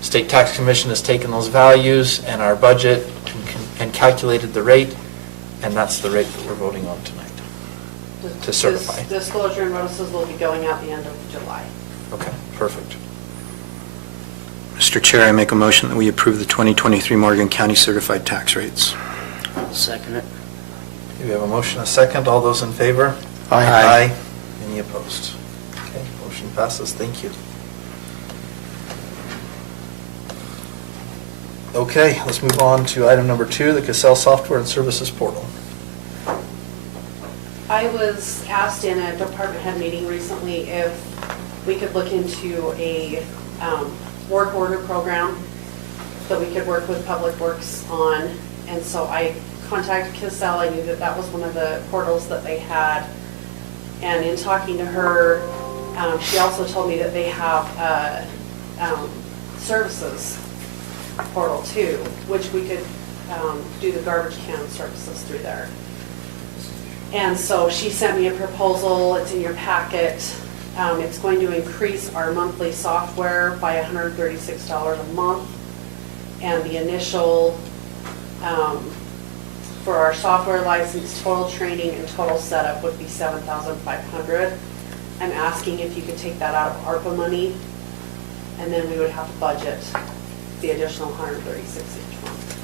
State Tax Commission has taken those values and our budget and calculated the rate, and that's the rate that we're voting on tonight to certify. Disclosure notices will be going out the end of July. Okay, perfect. Mr. Chair, I make a motion that we approve the 2023 Morgan County certified tax rates. I'll second it. Okay, we have a motion, a second. All those in favor? Aye. Aye. Any opposed? Okay, motion passes. Thank you. Okay, let's move on to item number 2, the Cassell Software and Services Portal. I was asked in a department head meeting recently if we could look into a work order program that we could work with Public Works on. And so I contacted Cassell. I knew that that was one of the portals that they had. And in talking to her, she also told me that they have a services portal too, which we could do the garbage can services through there. And so she sent me a proposal. It's in your packet. It's going to increase our monthly software by $136 a month. And the initial, for our software license, total training and total setup would be $7,500. I'm asking if you could take that out of ARPA money, and then we would have to budget the additional $136 each month.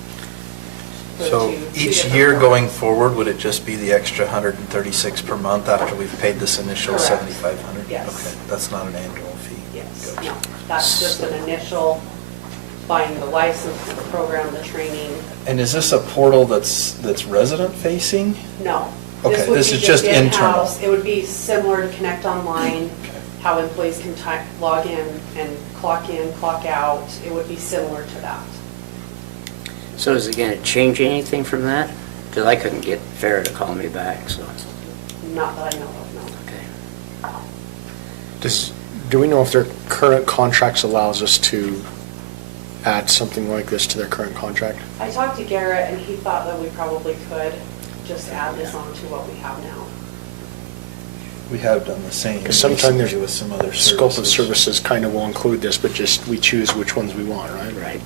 For So two each different year programs. going forward, would it just be the extra 136 per month after we've paid this initial Correct. 7,500? Yes. Okay, that's not an annual fee? Yes, Gotcha. no, that's just an initial buying the license, the program, the training. And is this a portal that's resident facing? No. Okay, would this be is just internal. in-house. It would be similar to Connect Online, how employees can log in and clock in, clock out. It would be similar to that. So is it going to change anything from that? Because I couldn't get Farrah to call me back, so. Not that I know of, no. Does, do we know if their current contracts allows us to add something like this to their current contract? I talked to Garrett, and he thought that we probably could just add this on to what we have now. We have done the same. Because sometimes there's recently with some other scope of services. services kind of will include this, but just we choose which ones we want, right? Right.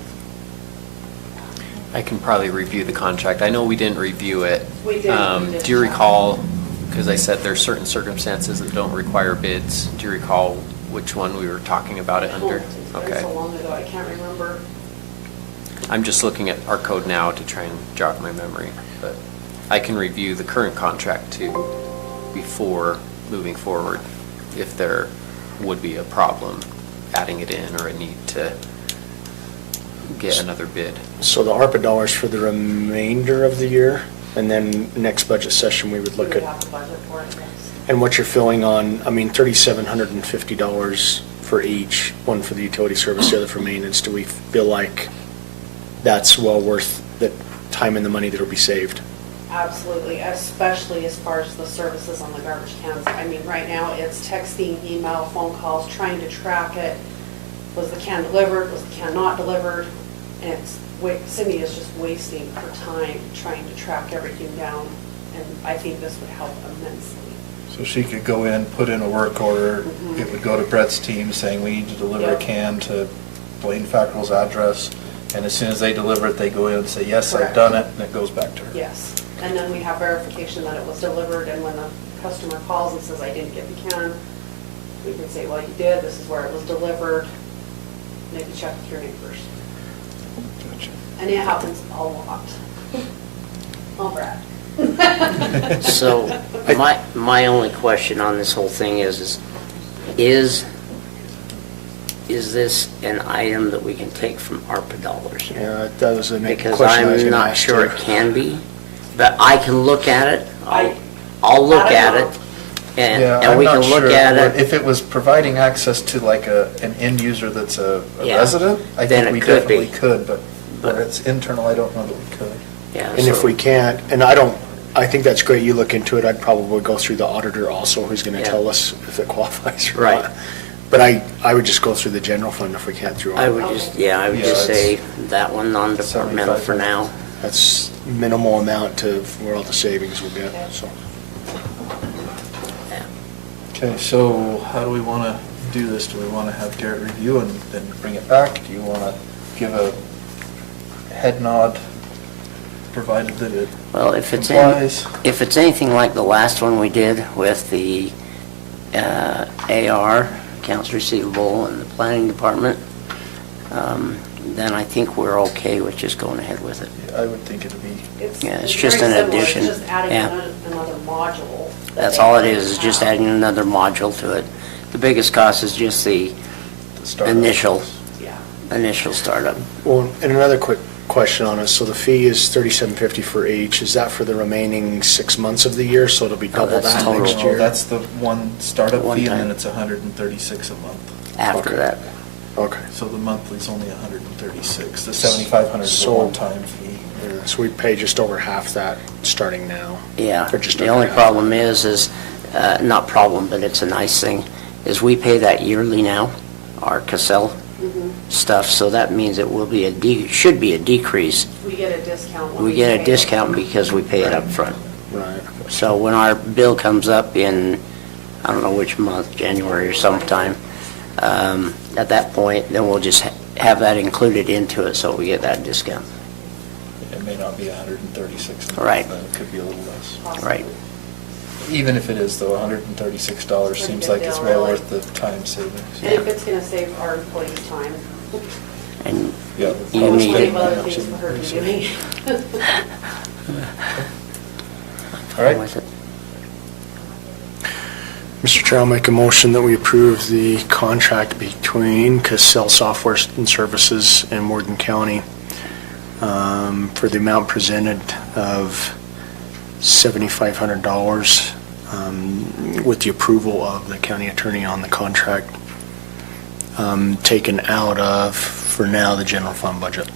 I can probably review the contract. I know we didn't review it. We did, we did. Do you recall, because I said there's certain circumstances that don't require bids, do you recall which one we were talking about it under? It's been Okay. so long ago, I can't remember. I'm just looking at our code now to try and jog my memory, but I can review the current contract too before moving forward if there would be a problem adding it in or a need to get another bid. So the ARPA dollars for the remainder of the year, and then next budget session, we would We look would at, have to budget for it, yes. and what you're filling on, I mean, $3,750 for each, one for the utility service, the other for maintenance. Do we feel like that's well worth the time and the money that'll be saved? Absolutely, especially as far as the services on the garbage cans. I mean, right now, it's texting, email, phone calls, trying to track it. Was the can delivered? Was the can not delivered? And Cindy is just wasting her time trying to track everything down, and I think this would help immensely. So she could go in, put in a work order, Mhm. it would go to Brett's team saying, we need to deliver a Yep. can to Blaine Fackrell's address, and as soon as they deliver it, they go in and say, yes, I've Correct. done it, and it goes back to her. Yes, and then we have verification that it was delivered, and when the customer calls and says, I didn't get the can, we can say, well, you did, this is where it was delivered, maybe check with your neighbors. And it happens a lot. Oh, Brad. So my only question on this whole thing is this an item that we can take from ARPA dollars? Yeah, that was the next Because question I was I'm gonna not ask sure you. it can be, but I can look at it. I I'll look don't at know. it, and Yeah, and we I'm can not look sure at what- it. If it was providing access to like an end user that's a Yeah, resident, I then think it we could definitely be. could, but where it's internal, I don't know that we could. Yeah, And if so- we can't, and I think that's great, you look into it, I'd probably go through the auditor also, who's gonna Yeah. tell us if it qualifies or Right. not. But I would just go through the general fund if we can't through I ARPA. would just, I would Yeah, just it's say that one non-departmental for now. That's minimal amount to where all the savings will get, so. Okay, so how do we want to do this? Do we want to have Garrett review and then bring it back? Do you want to give a head nod, provided that it Well, if it's complies? if it's anything like the last one we did with the AR, accounts receivable, and the planning department, then I think we're okay with just going ahead with it. I would think it'd be. Yeah, it's It's just very an similar. addition. It's just adding Yeah. another module. that That's they all it already is just have. adding another module to it. The biggest cost is just the startup. initial Yeah. startup. Well, and another quick question on it. So the fee is $37.50 for each. Is that for the remaining 6 months of the year? So it'll be double that's that total. next No, year? that's the one startup One fee, and time. then it's $136 a month. After Okay. that. Okay. So the monthly's only $136. The $7,500 is a So- one-time fee. Yeah, so we pay just over half that starting now. Yeah, Or just the under only half. problem is, not problem, but it's a nice thing, is we pay that yearly now, our Cassell stuff, so that means it will be should be a decrease. We get a discount. when We get a pay it. discount because we pay it up front. Right. So when our bill comes up in, I don't know which month, January or sometime, at that point, then we'll just have that included into it, so we get that discount. It may not be $136. a month, Right. then It could be a little less. Right. Even if it is, though, $136 Pretty seems good like it's deal, well really. worth the time savings. And if it's gonna save our employees time. And Yeah. you There's need plenty it. of other things for her to do. All right. With it. Mr. Chair, I'll make a motion that we approve the contract between Cassell Software and Services and Morgan County for the amount presented of $7,500 with the approval of the county attorney on the contract, taken out of, for now, the general fund budget.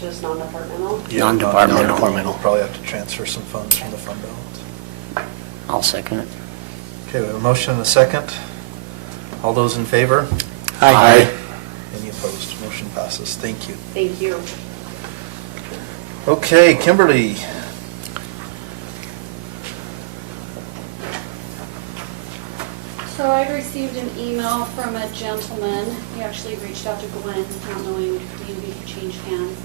Just non-departmental? Yeah, Non-departmental. Non-departmental. We'll probably have to transfer some funds from the fund balance. I'll second it. Okay, we have a motion and a second. All those in favor? Aye. Any opposed? Motion passes. Thank you. Thank you. Okay, Kimberly. So I received an email from a gentleman, he actually reached out to Gwen, not knowing maybe he changed hands.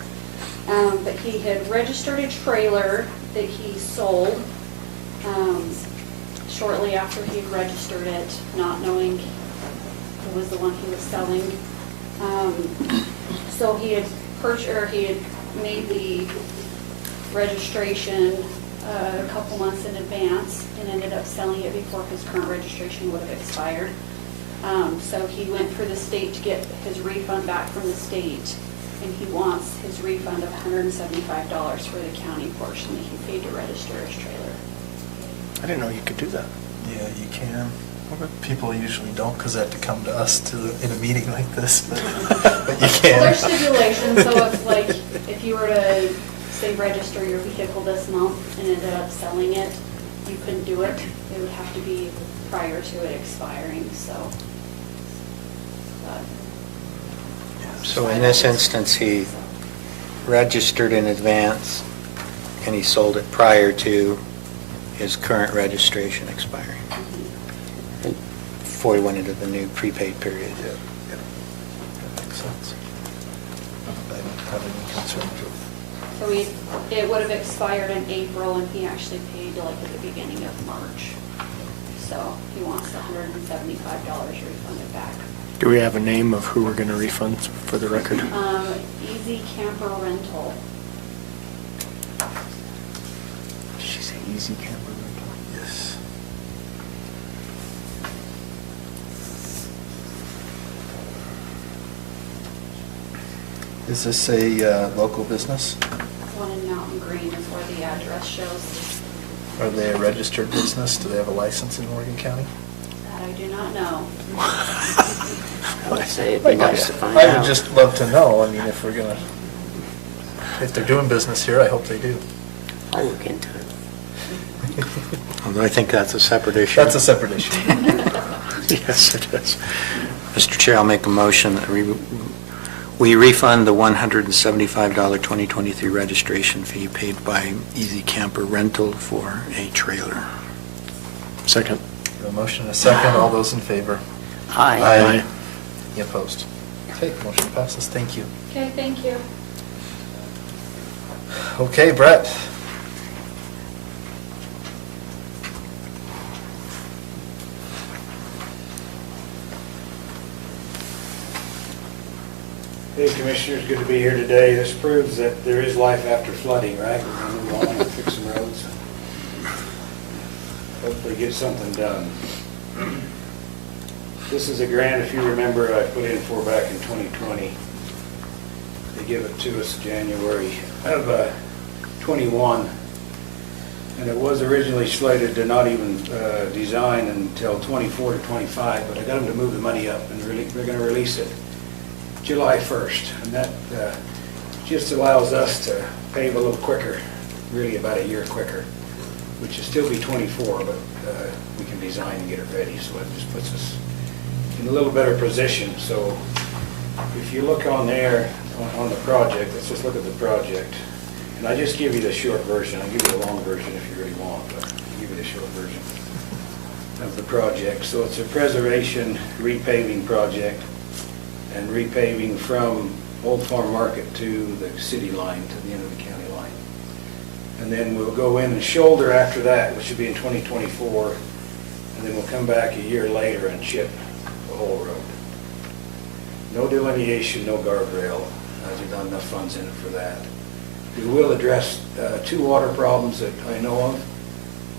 But he had registered a trailer that he sold shortly after he registered it, not knowing it was the one he was selling. So he had he had made the registration a couple months in advance and ended up selling it before his current registration would have expired. So he went for the state to get his refund back from the state, and he wants his refund of $175 for the county portion that he paid to register his trailer. I didn't know you could do that. Yeah, you can. People usually don't because they have to come to us in a meeting like this, but you can. Well, there's stipulations, so if you were to, say, register your vehicle this month and ended up selling it, you couldn't do it. It would have to be prior to it expiring, so. So in this instance, he registered in advance and he sold it prior to his current registration expiring, before he went into the new prepaid period. Yeah, that makes sense. I don't have any concerns with. So it would have expired in April, and he actually paid like at the beginning of March. So he wants the $175 refunded back. Do we have a name of who we're going to refund for the record? Easy Camper Rental. She's an easy camper rental. Yes. Is this a local business? One in Mountain Green is where the address shows. Are they a registered business? Do they have a license in Morgan County? That I do not know. I would say it'd be nice to find I would out. just love to know. I mean, if they're doing business here, I hope they do. I'll look into it. Although I think that's a separate issue. That's a separate issue. Yes, it is. Mr. Chair, I'll make a motion that we refund the $175 2023 registration fee paid by Easy Camper Rental for a trailer. Second. A motion and a second. All those in favor? Aye. Any opposed? Okay, motion passes. Thank you. Okay, thank you. Okay, Brett. Hey Commissioners, good to be here today. This proves that there is life after flooding, right? We're going to move on and fix some roads. Hopefully get something done. This is a grant, if you remember, I put in for back in 2020. to give it to us January of 21. And it was originally slated to not even design until 24 to 25, but I got them to move the money up, and they're going to release it July 1st. And that just allows us to pave a little quicker, really about a year quicker, which will still be 24, but we can design and get it ready. So it just puts us in a little better position. So if you look on there, on the project, let's just look at the project. And I just give you the short version. I'll give you the long version if you really want, but I'll give you the short version of the project. So it's a preservation repaving project, and repaving from Old Farm Market to the city line, to the end of the county line. And then we'll go in and shoulder after that, which should be in 2024, and then we'll come back a year later and chip the whole road. No delineation, no guardrail. There's not enough funds in it for that. We will address 2 water problems that I know of,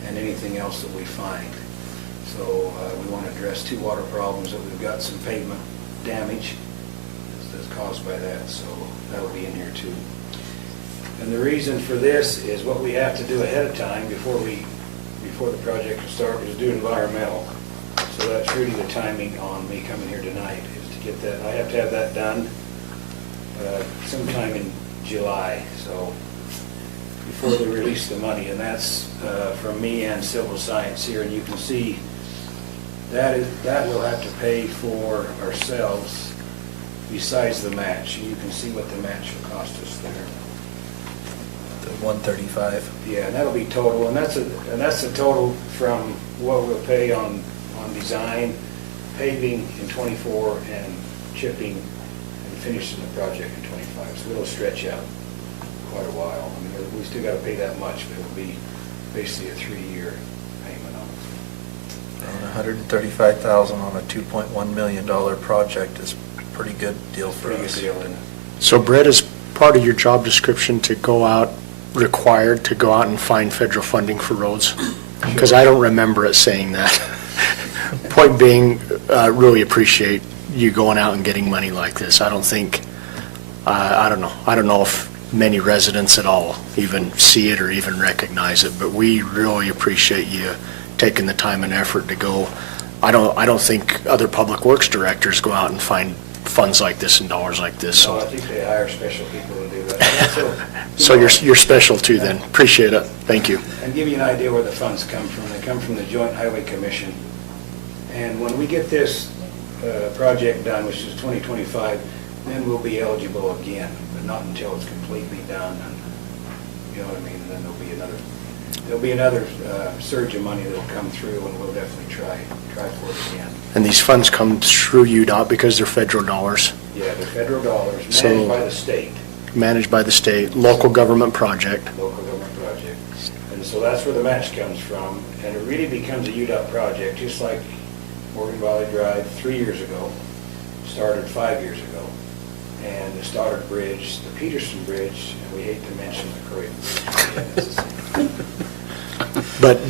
and anything else that we find. So we want to address 2 water problems that we've got some pavement damage that's caused by that, so that'll be in here too. And the reason for this is what we have to do ahead of time before the project can start is do environmental. So that's really the timing on me coming here tonight, is to get that. I have to have that done sometime in July, so before they release the money, and that's from me and Civil Science here, and you can see that we'll have to pay for ourselves besides the match. You can see what the match will cost us there. The 135. Yeah, and that'll be total, and that's the total from what we'll pay on design, paving in 24, and chipping and finishing the project in 25. So it'll stretch out quite a while. I mean, we still got to pay that much, but it'll be basically a 3-year payment on it. $135,000 on a $2.1 million project is a pretty good deal for us. Pretty good deal, isn't it? So Brett, is part of your job description to go out, required to go out and find federal funding for roads? Because I don't remember it saying that. Point being, really appreciate you going out and getting money like this. I don't think, I don't know if many residents at all even see it or even recognize it, but we really appreciate you taking the time and effort to go. I don't think other public works directors go out and find funds like this and dollars like this. No, So, I think they hire special people to do that. so you're special too then. Appreciate it. Thank you. And give you an idea where the funds come from. They come from the Joint Highway Commission. And when we get this project done, which is 2025, then we'll be eligible again, but not until it's completely done. And, you know what I mean? And then there'll be another surge of money that'll come through, and we'll definitely try for it again. And these funds come through UDOT because they're federal dollars. Yeah, the federal dollars So- managed by the state. Managed by the state, local government project. Local government project. And so that's where the match comes from, and it really becomes a UDOT project, just like Morgan Valley Drive 3 years ago, started 5 years ago, and the Stoddard Bridge, the Peterson Bridge, and we hate to mention the Croydon Bridge.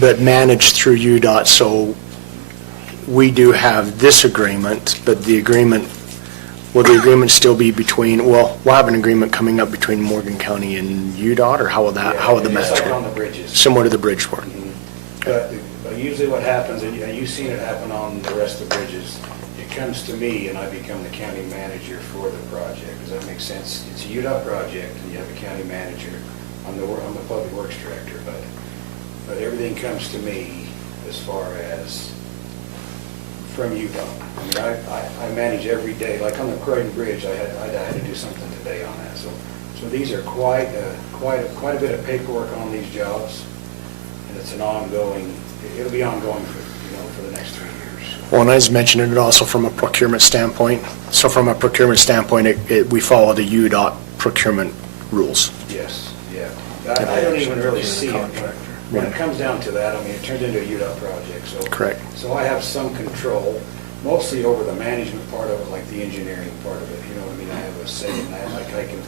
But managed through UDOT, so we do have this agreement, but the agreement, will the agreement still be between, well, we'll have an agreement coming up between Morgan County and UDOT, or how will that, how will the match Just like go? on the bridges. Similar to the bridge work. But usually what happens, and you've seen it happen on the rest of the bridges, it comes to me and I become the county manager for the project. Does that make sense? It's a UDOT project and you have a county manager. I'm the public works director, but everything comes to me as far as from UDOT. I mean, I manage every day, like on the Croydon Bridge, I had to do something today on that. So these are quite a bit of paperwork on these jobs, and it's an ongoing. It'll be ongoing for the next 3 years. Well, and I was mentioning it also from a procurement standpoint. So from a procurement standpoint, we follow the UDOT procurement rules. Yes, yeah. I don't even really see it. When it comes down to that, I mean, it turns into a UDOT project, so. Correct. So I have some control, mostly over the management part of it, like the engineering part of it, you know what I mean? I have a say in that, like I can,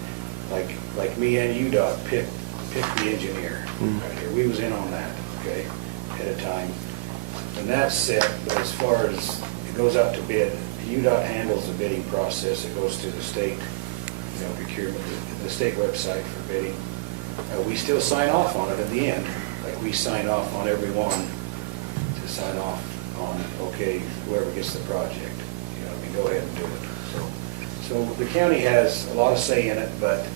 like me and UDOT pick the engineer right here. We was in on that, okay, ahead of time. And that's set, but as far as it goes out to bid, UDOT handles the bidding process. It goes to the state procurement, the state website for bidding. We still sign off on it at the end, like we sign off on every one to sign off on, okay, whoever gets the project, we go ahead and do it. So the county has a lot of say in it, but,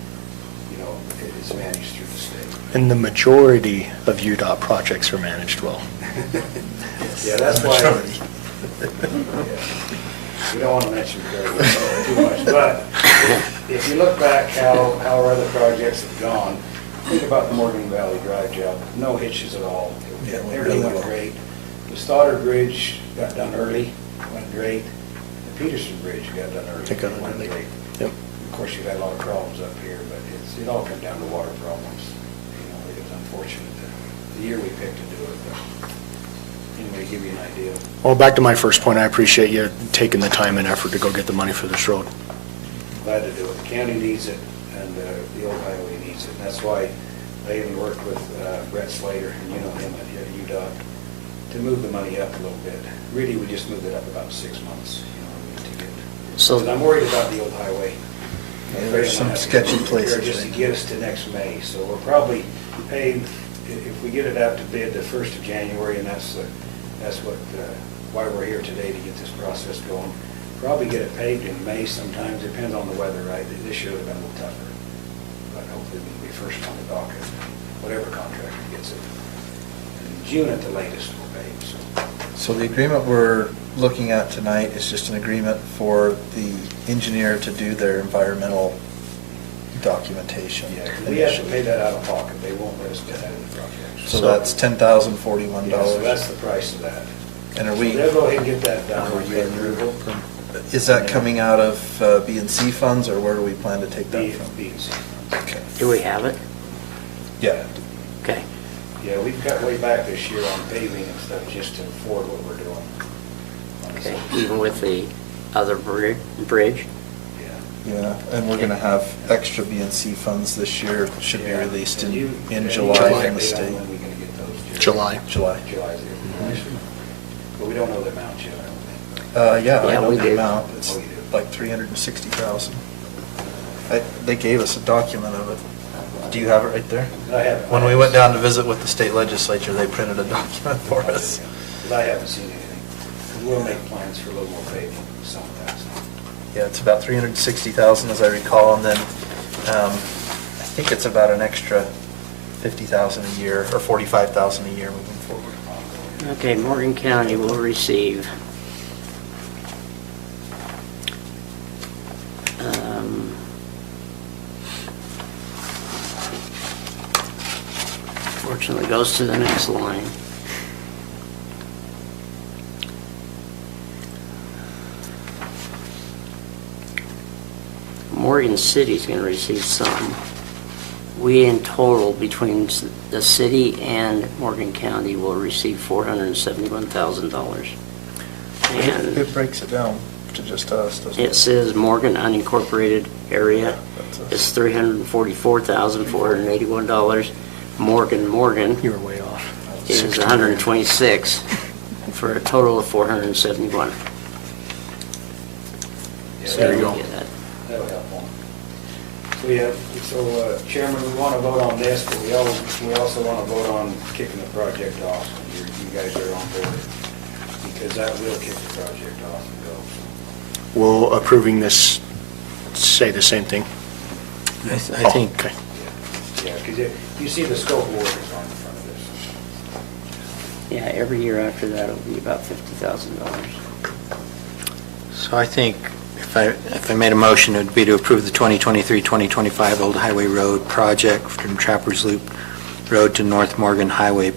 it's managed through the state. And the majority of UDOT projects are managed well. Yeah, that's why. Yeah. We don't want to mention too much, but if you look back how our other projects have gone, think about the Morgan Valley Drive job, no hitches at all. Everything went great. The Stoddard Bridge got done early, went great. The Peterson Bridge got done early, went great. Yep. Of course, you've had a lot of problems up here, but it all comes down to water problems. It was unfortunate the year we picked to do it, but anyway, give you an idea. Well, back to my first point, I appreciate you taking the time and effort to go get the money for this road. Glad to do it. The county needs it, and the old highway needs it. And that's why I even worked with Brett Slater, and him at UDOT, to move the money up a little bit. Really, we just moved it up about 6 months, to get. So- Because I'm worried about the old highway. There's some sketchy places. Just to get us to next May. So we're probably paying, if we get it out to bid the 1st of January, and that's why we're here today, to get this process going. Probably get it paved in May sometime, depends on the weather, right? This year would have been a little tougher. But hopefully we'll be first on the docket, whatever contractor gets it. In June at the latest, we'll pave, So the agreement we're looking at tonight is just an agreement for the engineer to do their environmental documentation. Yeah, we have to pay that out of pocket. They won't let us get that in the project. So that's $10,041. Yeah, so that's the price of that. And are So we, they'll go ahead and get that done. We'll get approval. is that coming out of B&C funds, or where do we plan to take that from? B&C. Okay. Do we have it? Yeah. Okay. Yeah, we've cut way back this year on paving and stuff just to afford what we're doing. Okay, even with the other bridge? Yeah, and we're gonna have extra B&C funds this year, should be released in July from the state. When we gonna get those? July. July. July's the But we don't know the amount yet, I don't think. Yeah, I Yeah, know we the do. amount, it's Oh, you do? like 360,000. They gave us a document of it. Do you have it right there? I haven't. When we went down to visit with the state legislature, they printed a document for us. But I haven't seen anything. We'll make plans for a little more paving, some of that. Yeah, it's about 360,000 as I recall, and then I think it's about an extra 50,000 a year, or 45,000 a year moving forward. Okay, Morgan County will receive fortunately goes to the next line. Morgan City's going to receive some. We in total, between the city and Morgan County, will receive $471,000. And It breaks it down to just us, doesn't it? it says Morgan unincorporated area is $344,481. Morgan You were way off. is 126, for a total of 471. Yeah, There you go. That'll help one. So Chairman, we want to vote on this, but we also want to vote on kicking the project off. You guys are on board, because that will kick the project off and go. Will approving this say the same thing? I think, Okay. Yeah, because you see the scope of work is on the front of this. yeah, every year after that, it'll be about $50,000. So I think if I made a motion, it would be to approve the 2023-2025 Old Highway Road project from Trappers Loop Road to North Morgan Highway,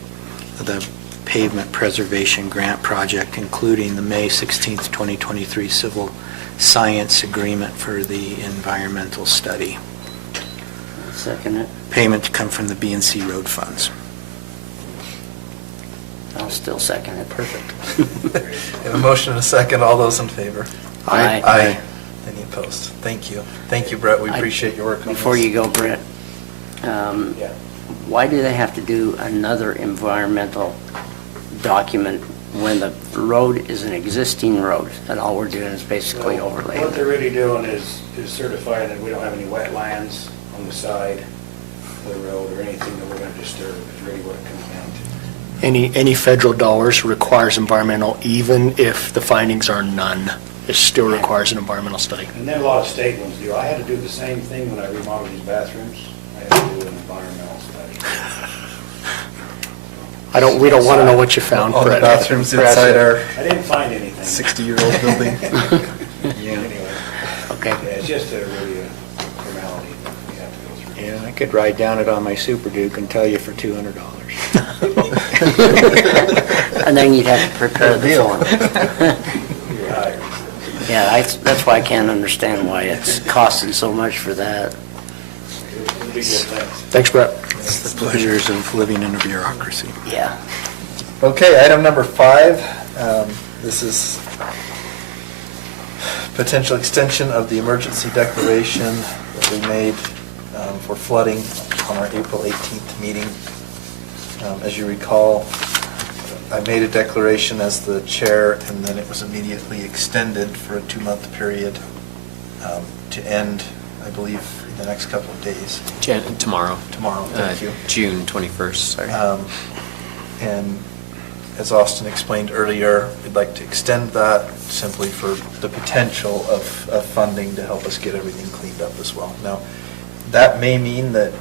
the pavement preservation grant project, including the May 16th, 2023 civil science agreement for the environmental study. Second it. Payment to come from the B&C road funds. I'll still second it. Perfect. We have a motion and a second. All those in favor? Aye. Aye. Any opposed? Thank you. Thank you, Brett. We appreciate your work on this. Before you go, Brett, why do they have to do another environmental document when the road is an existing road, and all we're doing is basically overlaying What they're it. really doing is certifying that we don't have any wetlands on the side of the road or anything that we're going to disturb, is really what it comes down to. Any federal dollars requires environmental, even if the findings are none, it still requires an environmental study. And then a lot of state ones do. I had to do the same thing when I remodeled these bathrooms. I had to do an environmental study. We don't want to know what you found, All the Brett. bathrooms inside our I didn't find anything. 60-year-old building. Anyway, Okay. yeah, it's just really a formality that we have to go through. Yeah, I could ride down it on my Super Duke and tell you for $200. And then you'd have to prepare the form. You're hired. Yeah, that's why I can't understand why it's costing so much for that. It'll be good, thanks. Thanks, Brett. It's the Pleasures of living in a bureaucracy. Yeah. Okay, item number 5, this is potential extension of the emergency declaration that we made for flooding on our April 18th meeting. As you recall, I made a declaration as the chair, and then it was immediately extended for a 2-month period to end, I believe, in the next couple of days. Tomorrow. Tomorrow, thank you. June 21st, sorry. And as Austin explained earlier, we'd like to extend that simply for the potential of funding to help us get everything cleaned up as well. Now, that may mean that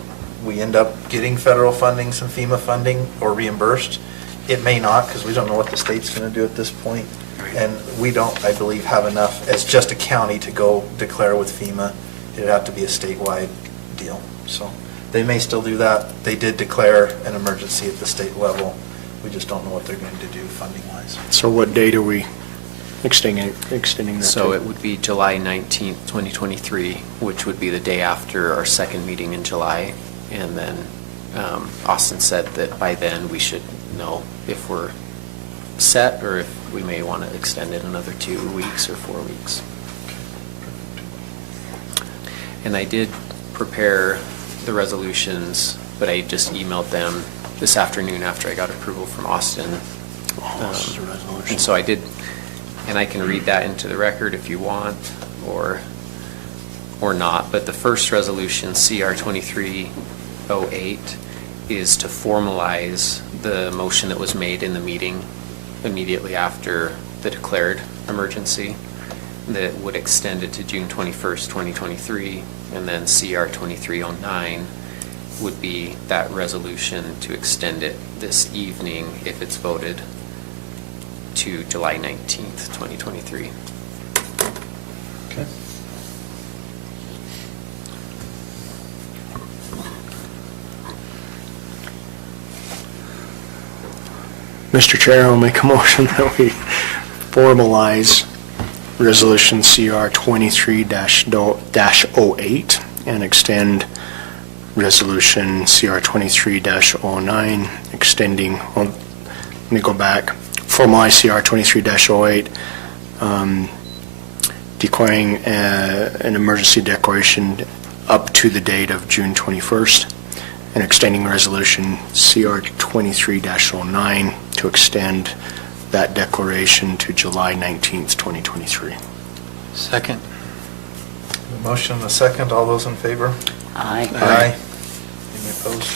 we end up getting federal funding, some FEMA funding, or reimbursed. It may not, because we don't know what the state's going to do at this point. And we don't, I believe, have enough as just a county to go declare with FEMA. It'd have to be a statewide deal. So they may still do that. They did declare an emergency at the state level. We just don't know what they're going to do funding-wise. So what date are we extending that So to? it would be July 19th, 2023, which would be the day after our second meeting in July. And then Austin said that by then we should know if we're set or if we may want to extend it another 2 weeks or 4 weeks. And I did prepare the resolutions, but I just emailed them this afternoon after I got approval from Austin. This is a resolution. And so I did, and I can read that into the record if you want, or not. But the first resolution, CR 2308, is to formalize the motion that was made in the meeting immediately after the declared emergency that would extend it to June 21st, 2023. And then CR 2309 would be that resolution to extend it this evening if it's voted to July 19th, 2023. Okay. Mr. Chair, I'll make a motion that we formalize Resolution CR 23-08 and extend Resolution CR 23-09, extending, well, let me go back, formalize CR 23-08, declaring an emergency declaration up to the date of June 21st, and extending Resolution CR 23-09 to extend that declaration to July 19th, 2023. Second. A motion and a second. All those in favor? Aye. Aye. Any opposed?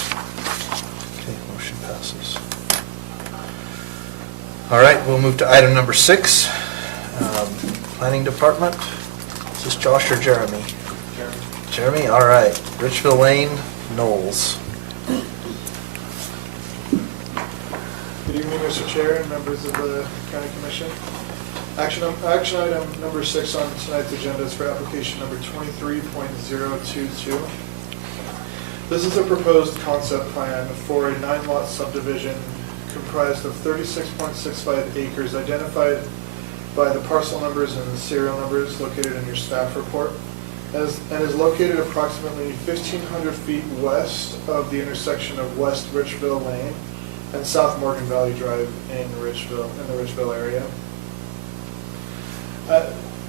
Okay, motion passes. All right, we'll move to item number 6. Planning Department. Is this Josh or Jeremy? Jeremy, all right. Richville Lane, Knowles. Good evening, Mr. Chair and members of the County Commission. Action item number 6 on tonight's agenda is for application number 23.022. This is a proposed concept plan for a 9-lot subdivision comprised of 36.65 acres identified by the parcel numbers and the serial numbers located in your staff report, and is located approximately 1,500 feet west of the intersection of West Richville Lane and South Morgan Valley Drive in the Richville area.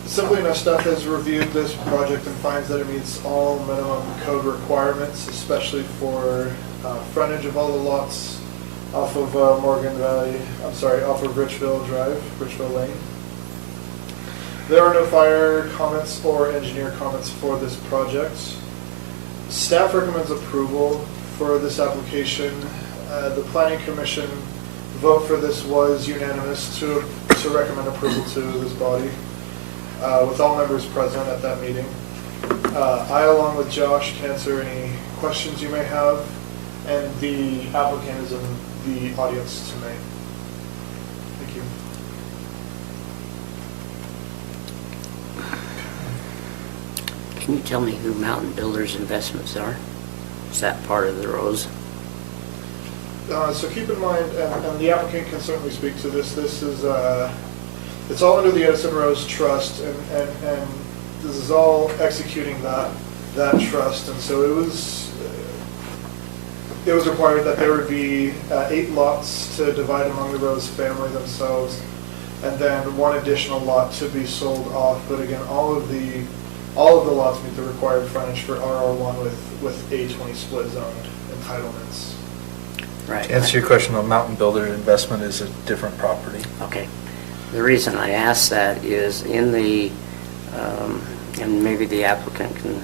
Simply enough, staff has reviewed this project and finds that it meets all minimum code requirements, especially for frontage of all the lots, off of Morgan Valley, off of Richville Drive, Richville Lane. There are no fire comments or engineer comments for this project. Staff recommends approval for this application. The Planning Commission vote for this was unanimous to recommend approval to this body, with all members present at that meeting. I, along with Josh, can answer any questions you may have, and the applicant is in the audience tonight. Thank you. Can you tell me who Mountain Builders Investments are? Is that part of the Rose? So keep in mind, and the applicant can certainly speak to this, this is, it's all under the Edison Rose Trust, and this is all executing that trust, and so it was required that there would be 8 lots to divide among the Rose family themselves, and then 1 additional lot to be sold off. But again, all of the lots meet the required frontage for RR1 with A20 split zoned entitlements. Right. To answer your question on Mountain Builder Investment is a different property. Okay. The reason I ask that is in the, and maybe the applicant can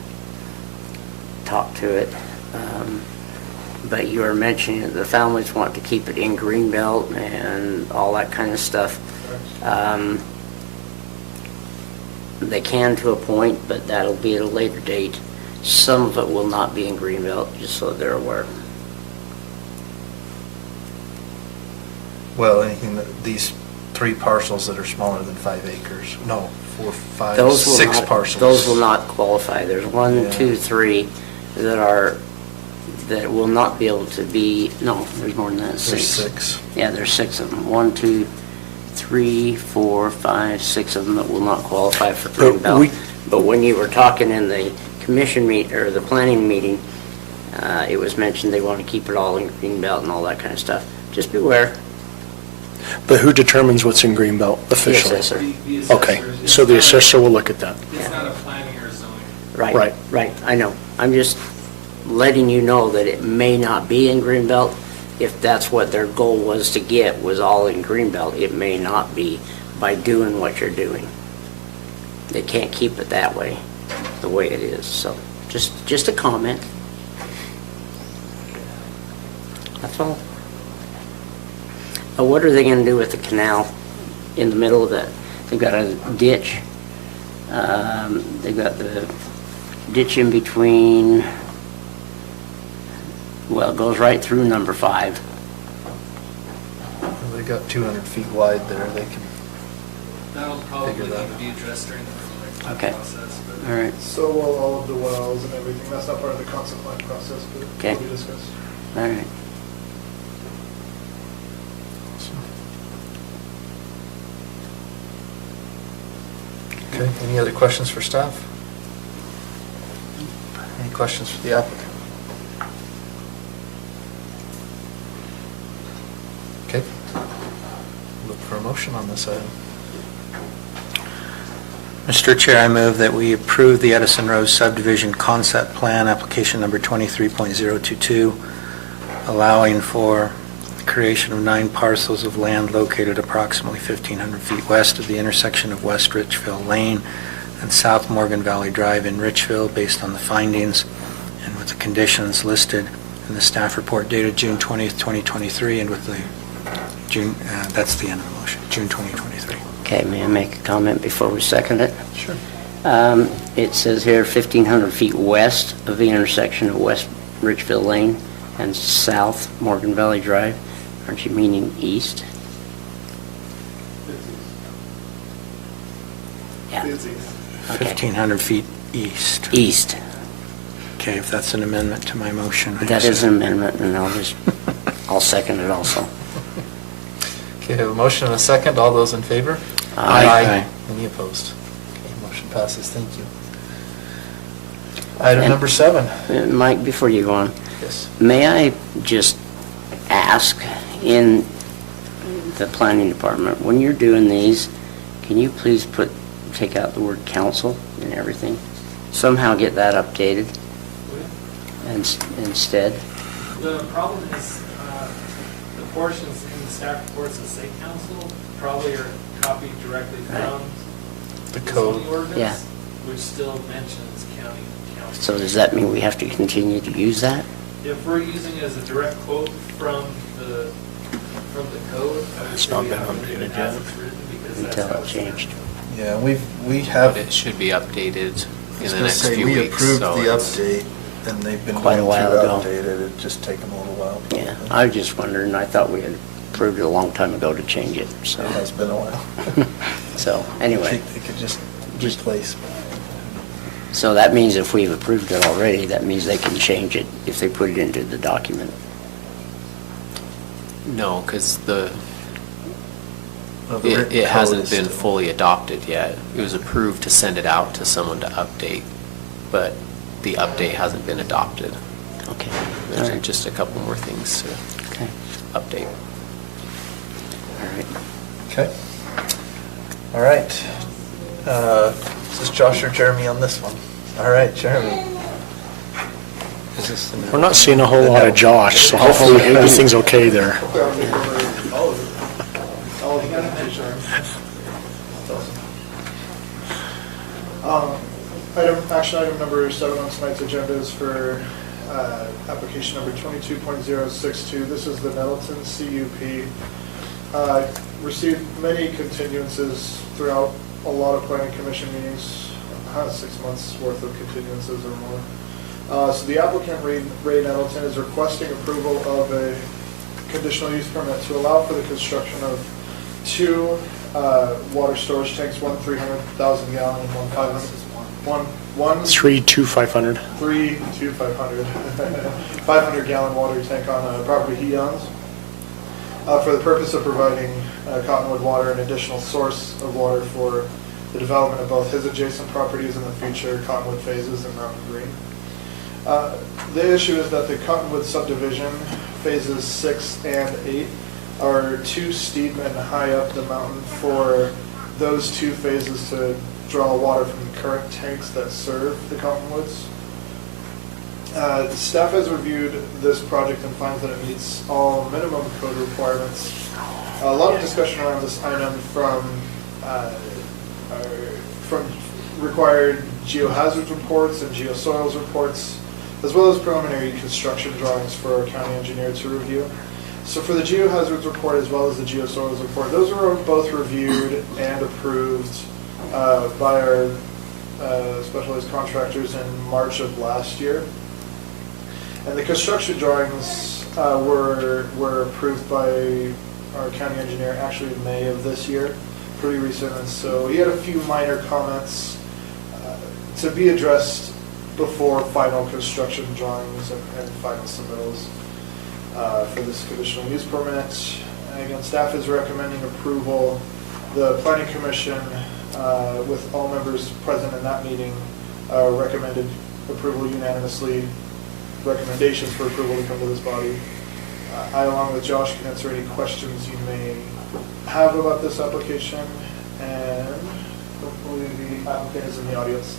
talk to it, but you were mentioning that the families want to keep it in Greenbelt and all that kind of stuff. They can to a point, but that'll be at a later date. Some of it will not be in Greenbelt, just so they're aware. Well, anything these 3 parcels that are smaller than 5 acres, no, 4, 5, Those will 6 not- parcels. Those will not qualify. There's 1, Yeah. 2, 3 that will not be able to be, no, there's more than that, 6. There's 6. Yeah, there's 6 of them. 1, 2, 3, 4, 5, 6 of them that will not qualify for Greenbelt. But when you were talking in the commission or the planning meeting, it was mentioned they want to keep it all in Greenbelt and all that kind of stuff. Just beware. But who determines what's in Greenbelt officially? The assessor. The assessor Okay, is- so the assessor will look at that. It's not a planning or zoning. Right, right, I know. I'm just letting you know that it may not be in Greenbelt. If that's what their goal was to get, was all in Greenbelt, it may not be by doing what you're doing. They can't keep it that way, the way it is, so just a comment. That's all. What are they gonna do with the canal in the middle of that? They've got a ditch. They've got the ditch in between, well, it goes right through number 5. They got 200 feet wide there, they can That'll probably figure need that to out. be addressed during the permitting Okay. process. but- All right, So will all of the wells and everything. That's not part of the concept plan process, but Okay. will be discussed. all right. Okay, any other questions for staff? Any questions for the applicant? Okay. Look for a motion on this item. Mr. Chair, I move that we approve the Edison Rose subdivision concept plan, application number 23.022, allowing for the creation of 9 parcels of land located approximately 1,500 feet west of the intersection of West Richville Lane and South Morgan Valley Drive in Richville, based on the findings and with the conditions listed in the staff report dated June 20th, 2023, and with the June, that's the end of the motion, June 2023. Okay, may I make a comment before we second it? Sure. It says here 1,500 feet west of the intersection of West Richville Lane and South Morgan Valley Drive. Aren't you meaning east? Yeah. It's easy. Okay. 1,500 feet east. East. Okay, if that's an amendment to my motion. I That is accept. an amendment, and I'll second it also. Okay, I have a motion and a second. All those in favor? Aye. Aye. Any opposed? Okay, motion passes. Thank you. Item And- number 7. Mike, before you go on, Yes. may I just ask, in the planning department, when you're doing these, can you please take out the word council and everything? Somehow get that updated instead. The problem is, the portions in the staff reports that say council probably are copied directly from The zoning code. ordinance, Yeah. which still mentions county council. So does that mean we have to continue to use that? If we're using it as a direct quote from the code, I would It's say not we been have to leave it updated as yet. it's written because that's Until how it it's changed. Yeah, we have. But it should be updated I in was the gonna next say, few we weeks. approved so the it's- update, and they've been Quite a going while to ago. update it. It just taken a little while. Yeah, I was just wondering, I thought we had approved it a long time ago to change it, so. It has been a while. So, I anyway, think they could just replace. so that means if we've approved it already, that means they can change it if they put it into the document. No, because Well, the written it code hasn't is been still- fully adopted yet. It was approved to send it out to someone to update, but the update hasn't been adopted. Okay. There's All right. just a couple more things to Okay. update. All right. Okay. All right. Is this Josh or Jeremy on this one? All right, Jeremy. Is this the We're not seeing a whole lot of Josh, so hopefully everything's okay there. Action item number 7 on tonight's agenda is for application number 22.062. This is the Nettleton CUP. Received many continuances throughout a lot of planning commission meetings, 6 months worth of continuances or more. So the applicant, Ray Nettleton, is requesting approval of a conditional use permit to allow for the construction of 2 water storage tanks, one 300,000 gallon and one 500. One 3 to 500. 3 to 500, 500 gallon water tank on a property he owns for the purpose of providing Cottonwood Water an additional source of water for the development of both his adjacent properties and the future Cottonwood phases in Mountain Green. The issue is that the Cottonwood subdivision, phases 6 and 8, are too steep and high up the mountain for those 2 phases to draw water from the current tanks that serve the Cottonwoods. The staff has reviewed this project and finds that it meets all minimum code requirements. A lot of discussion around this item from required geohazards reports and geosoils reports, as well as preliminary construction drawings for our county engineer to review. So for the geohazards report as well as the geosoils report, those were both reviewed and approved by our specialized contractors in March of last year. And the construction drawings were approved by our county engineer actually in May of this year, pretty recent. And so he had a few minor comments to be addressed before final construction drawings and final submittals for this conditional use permit. And again, staff is recommending approval. The planning commission, with all members present in that meeting, recommended approval unanimously. Recommendations for approval to come to this body. I, along with Josh, can answer any questions you may have about this application, and hopefully the applicant is in the audience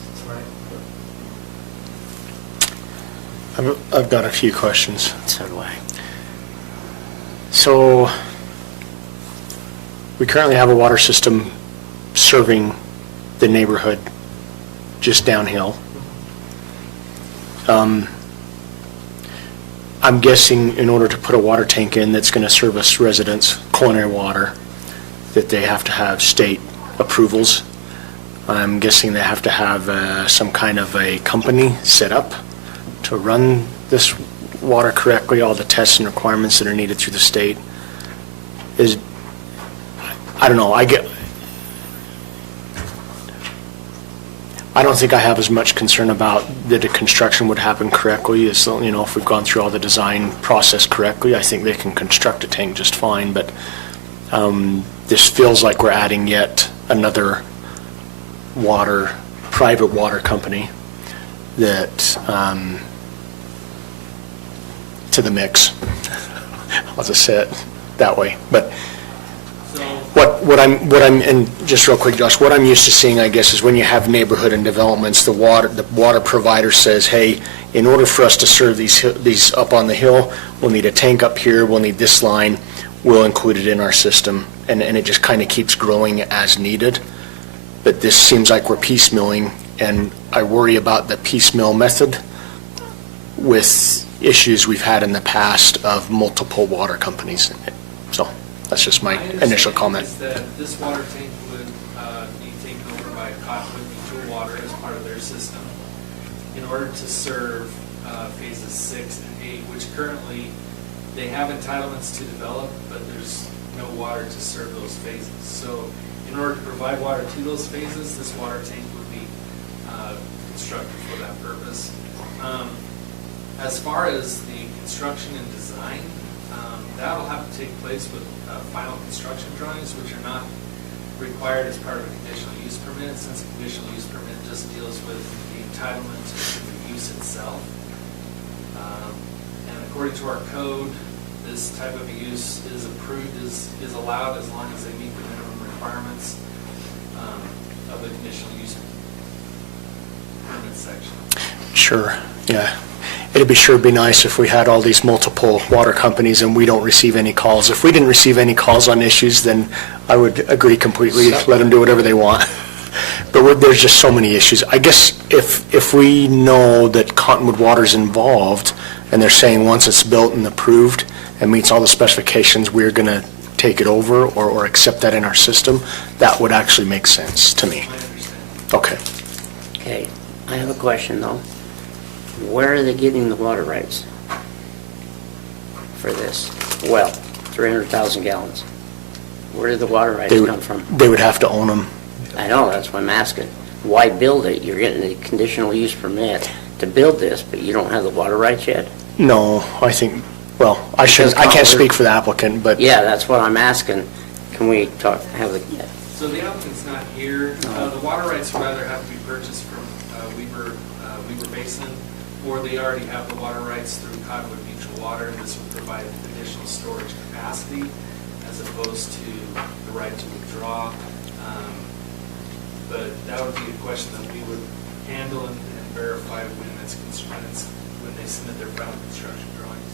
tonight. I've got a few questions. So do I. So, we currently have a water system serving the neighborhood just downhill. I'm guessing in order to put a water tank in that's going to service residents culinary water, that they have to have state approvals. I'm guessing they have to have some kind of a company set up to run this water correctly, all the tests and requirements that are needed through the state. I don't know, I don't think I have as much concern about that the construction would happen correctly as, if we've gone through all the design process correctly. I think they can construct a tank just fine, but this feels like we're adding yet another private water company that, to the mix. I'll just say it that way. But what I'm, and just real quick, Josh, what I'm used to seeing, I guess, is when you have neighborhood and developments, the water provider says, hey, in order for us to serve these up on the hill, we'll need a tank up here, we'll need this line, we'll include it in our system, and it just kind of keeps growing as needed. But this seems like we're piecemealing, and I worry about the piecemeal method with issues we've had in the past of multiple water companies. So that's just my initial comment. Is that this water tank would be taken over by Cottonwood Mutual Water as part of their system in order to serve phases 6 and 8, which currently they have entitlements to develop, but there's no water to serve those phases. So in order to provide water to those phases, this water tank would be constructed for that purpose. As far as the construction and design, that will have to take place with final construction drawings, which are not required as part of a conditional use permit, since a conditional use permit just deals with the entitlement to the use itself. And according to our code, this type of use is approved, is allowed as long as they meet the minimum requirements of the conditional use permit section. Sure, yeah. It'd be nice if we had all these multiple water companies and we don't receive any calls. If we didn't receive any calls on issues, then I would agree completely, let them do whatever they want. But there's just so many issues. I guess if we know that Cottonwood Water's involved and they're saying once it's built and approved and meets all the specifications, we're going to take it over or accept that in our system, that would actually make sense to me. Okay. Okay, I have a question though. Where are they getting the water rights for this? Well, 300,000 gallons. Where did the water rights come from? They would have to own them. I know, that's why I'm asking. Why build it? You're getting a conditional use permit to build this, but you don't have the water rights yet? No, I think, well, I can't speak for the applicant, but. Yeah, that's what I'm asking. Can we have the, So the applicant's not here. The water rights would either have to be purchased from Weber Basin, or they already have the water rights through Cottonwood Mutual Water, and this would provide additional storage capacity as opposed to the right to withdraw. But that would be a question that we would handle and verify when they submit their final construction drawings.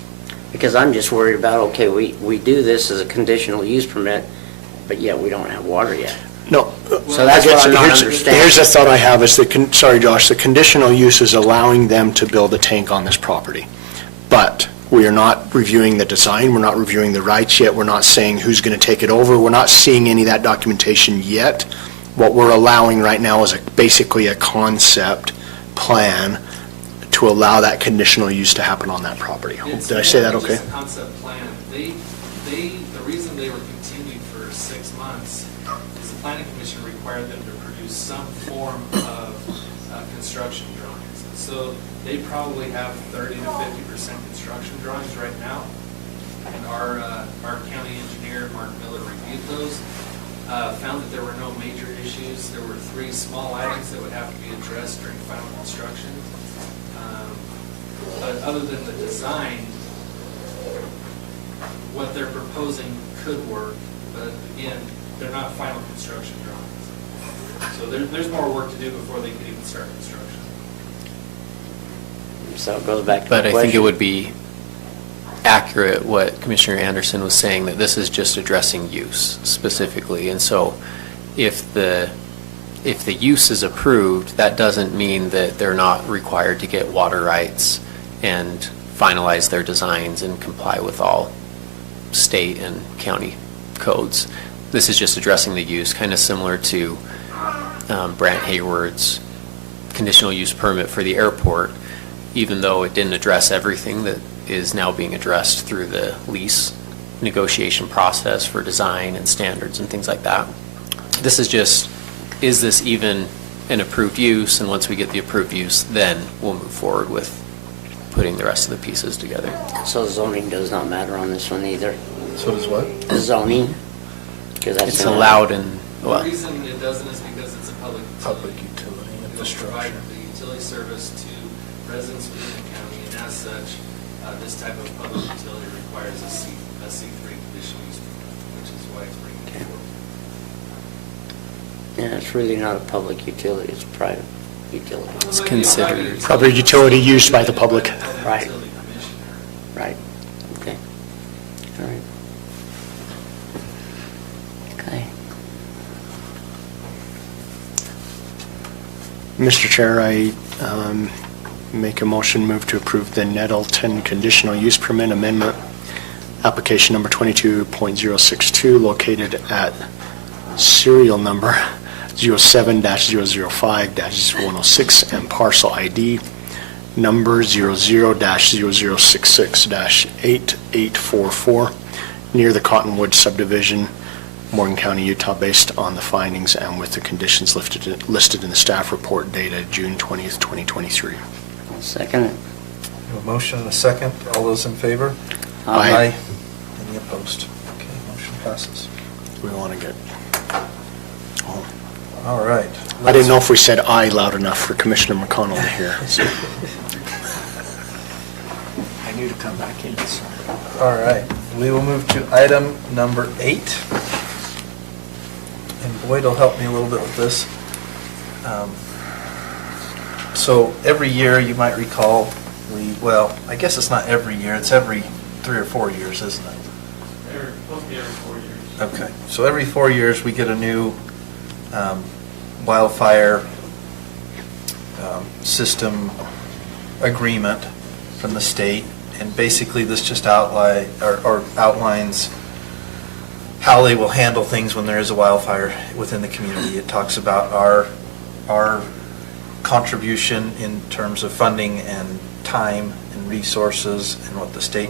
because I'm just worried about, okay, we do this as a conditional use permit, but yet we don't have water yet. No. So that's what I'm not Here's understanding. the thought I have is sorry, Josh, the conditional use is allowing them to build a tank on this property. But we are not reviewing the design, we're not reviewing the rights yet, we're not saying who's going to take it over, we're not seeing any of that documentation yet. What we're allowing right now is basically a concept plan to allow that conditional use to happen on that property. Did I say that okay? It's a concept plan. The reason they were continued for 6 months is the planning commission required them to produce some form of construction drawings. So they probably have 30 to 50% construction drawings right now. And our county engineer, Mark Miller, reviewed those, found that there were no major issues. There were 3 small items that would have to be addressed during final construction. But other than the design, what they're proposing could work, but again, they're not final construction drawings. So there's more work to do before they could even start construction. So it goes back to But the I think it question. would be accurate what Commissioner Anderson was saying, that this is just addressing use specifically. And so if the use is approved, that doesn't mean that they're not required to get water rights and finalize their designs and comply with all state and county codes. This is just addressing the use, kind of similar to Brant Hayward's conditional use permit for the airport, even though it didn't address everything that is now being addressed through the lease negotiation process for design and standards and things like that. This is just, is this even an approved use? And once we get the approved use, then we'll move forward with putting the rest of the pieces together. So zoning does not matter on this one either? So does what? Zoning? 'Cause that's It's in allowed in, The well, reason it doesn't is because it's a public utility. utility It will provide the utility service to residents within the county, and as such, this type of public utility requires a C3 conditional use permit, which is why it's bringing it forward. Yeah, it's really not a public utility, it's a private utility. it's considered. Public utility used by the public. Right. Right, okay, all right. Mr. Chair, I make a motion, move to approve the Nettleton conditional use permit amendment, application number 22.062, located at serial number 07-005-106 and parcel ID number 00-0066-8844, near the Cottonwood subdivision, Morgan County, Utah, based on the findings and with the conditions listed in the staff report dated June 20th, 2023. Second it. A motion and a second. All those in favor? Aye. Any opposed? Okay, motion passes. We want to get... Oh. All right. I didn't know if we said aye loud enough for Commissioner McConnell to hear. So. I knew to come back in. So. All right. We will move to item number 8. And Boyd will help me a little bit with this. So every year, you might recall, well, I guess it's not every year, it's every 3 or 4 years, isn't it? They're supposed to be every 4 years. Okay, so every 4 years, we get a new wildfire system agreement from the state, and basically this just outlines how they will handle things when there is a wildfire within the community. It talks about our contribution in terms of funding and time and resources and what the state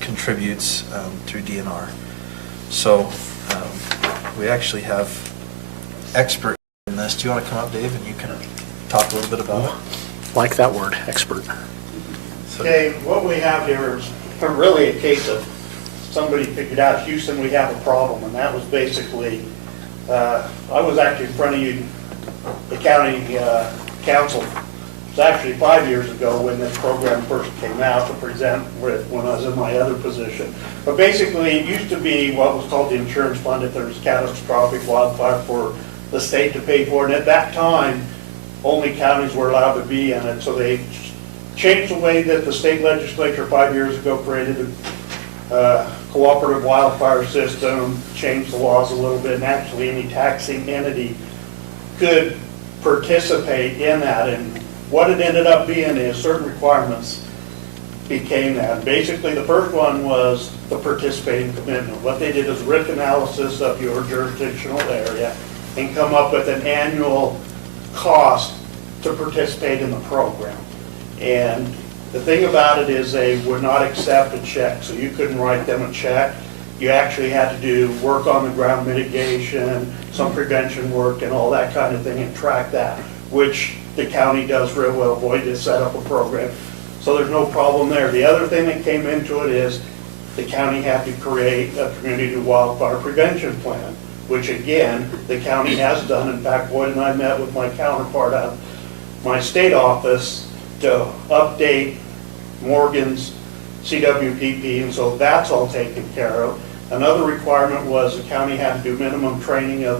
contributes through DNR. So we actually have expert in this. Do you want to come up, Dave, and you can talk a little bit about it? Like that word, expert. Okay, what we have here is really a case of somebody figured out Houston, we have a problem, and that was basically, I was actually in front of you, the county council. It was actually 5 years ago when this program first came out to present with when I was in my other position. But basically, it used to be what was called the insurance fund if there was catastrophic wildfire for the state to pay for. And at that time, only counties were allowed to be in it. So they changed the way that the state legislature 5 years ago created a cooperative wildfire system, changed the laws a little bit, and actually any taxing entity could participate in that. And what it ended up being is certain requirements became that. Basically, the first one was the participating commitment. What they did is risk analysis of your jurisdictional area and come up with an annual cost to participate in the program. And the thing about it is they would not accept a check, so you couldn't write them a check. You actually had to do work on the ground mitigation, some prevention work and all that kind of thing and track that, which the county does real well. Boyd has set up a program, so there's no problem there. The other thing that came into it is the county had to create a community wildfire prevention plan, which again, the county has done. In fact, Boyd and I met with my counterpart out of my state office to update Morgan's CWPP, and so that's all taken care of. Another requirement was the county had to do minimum training of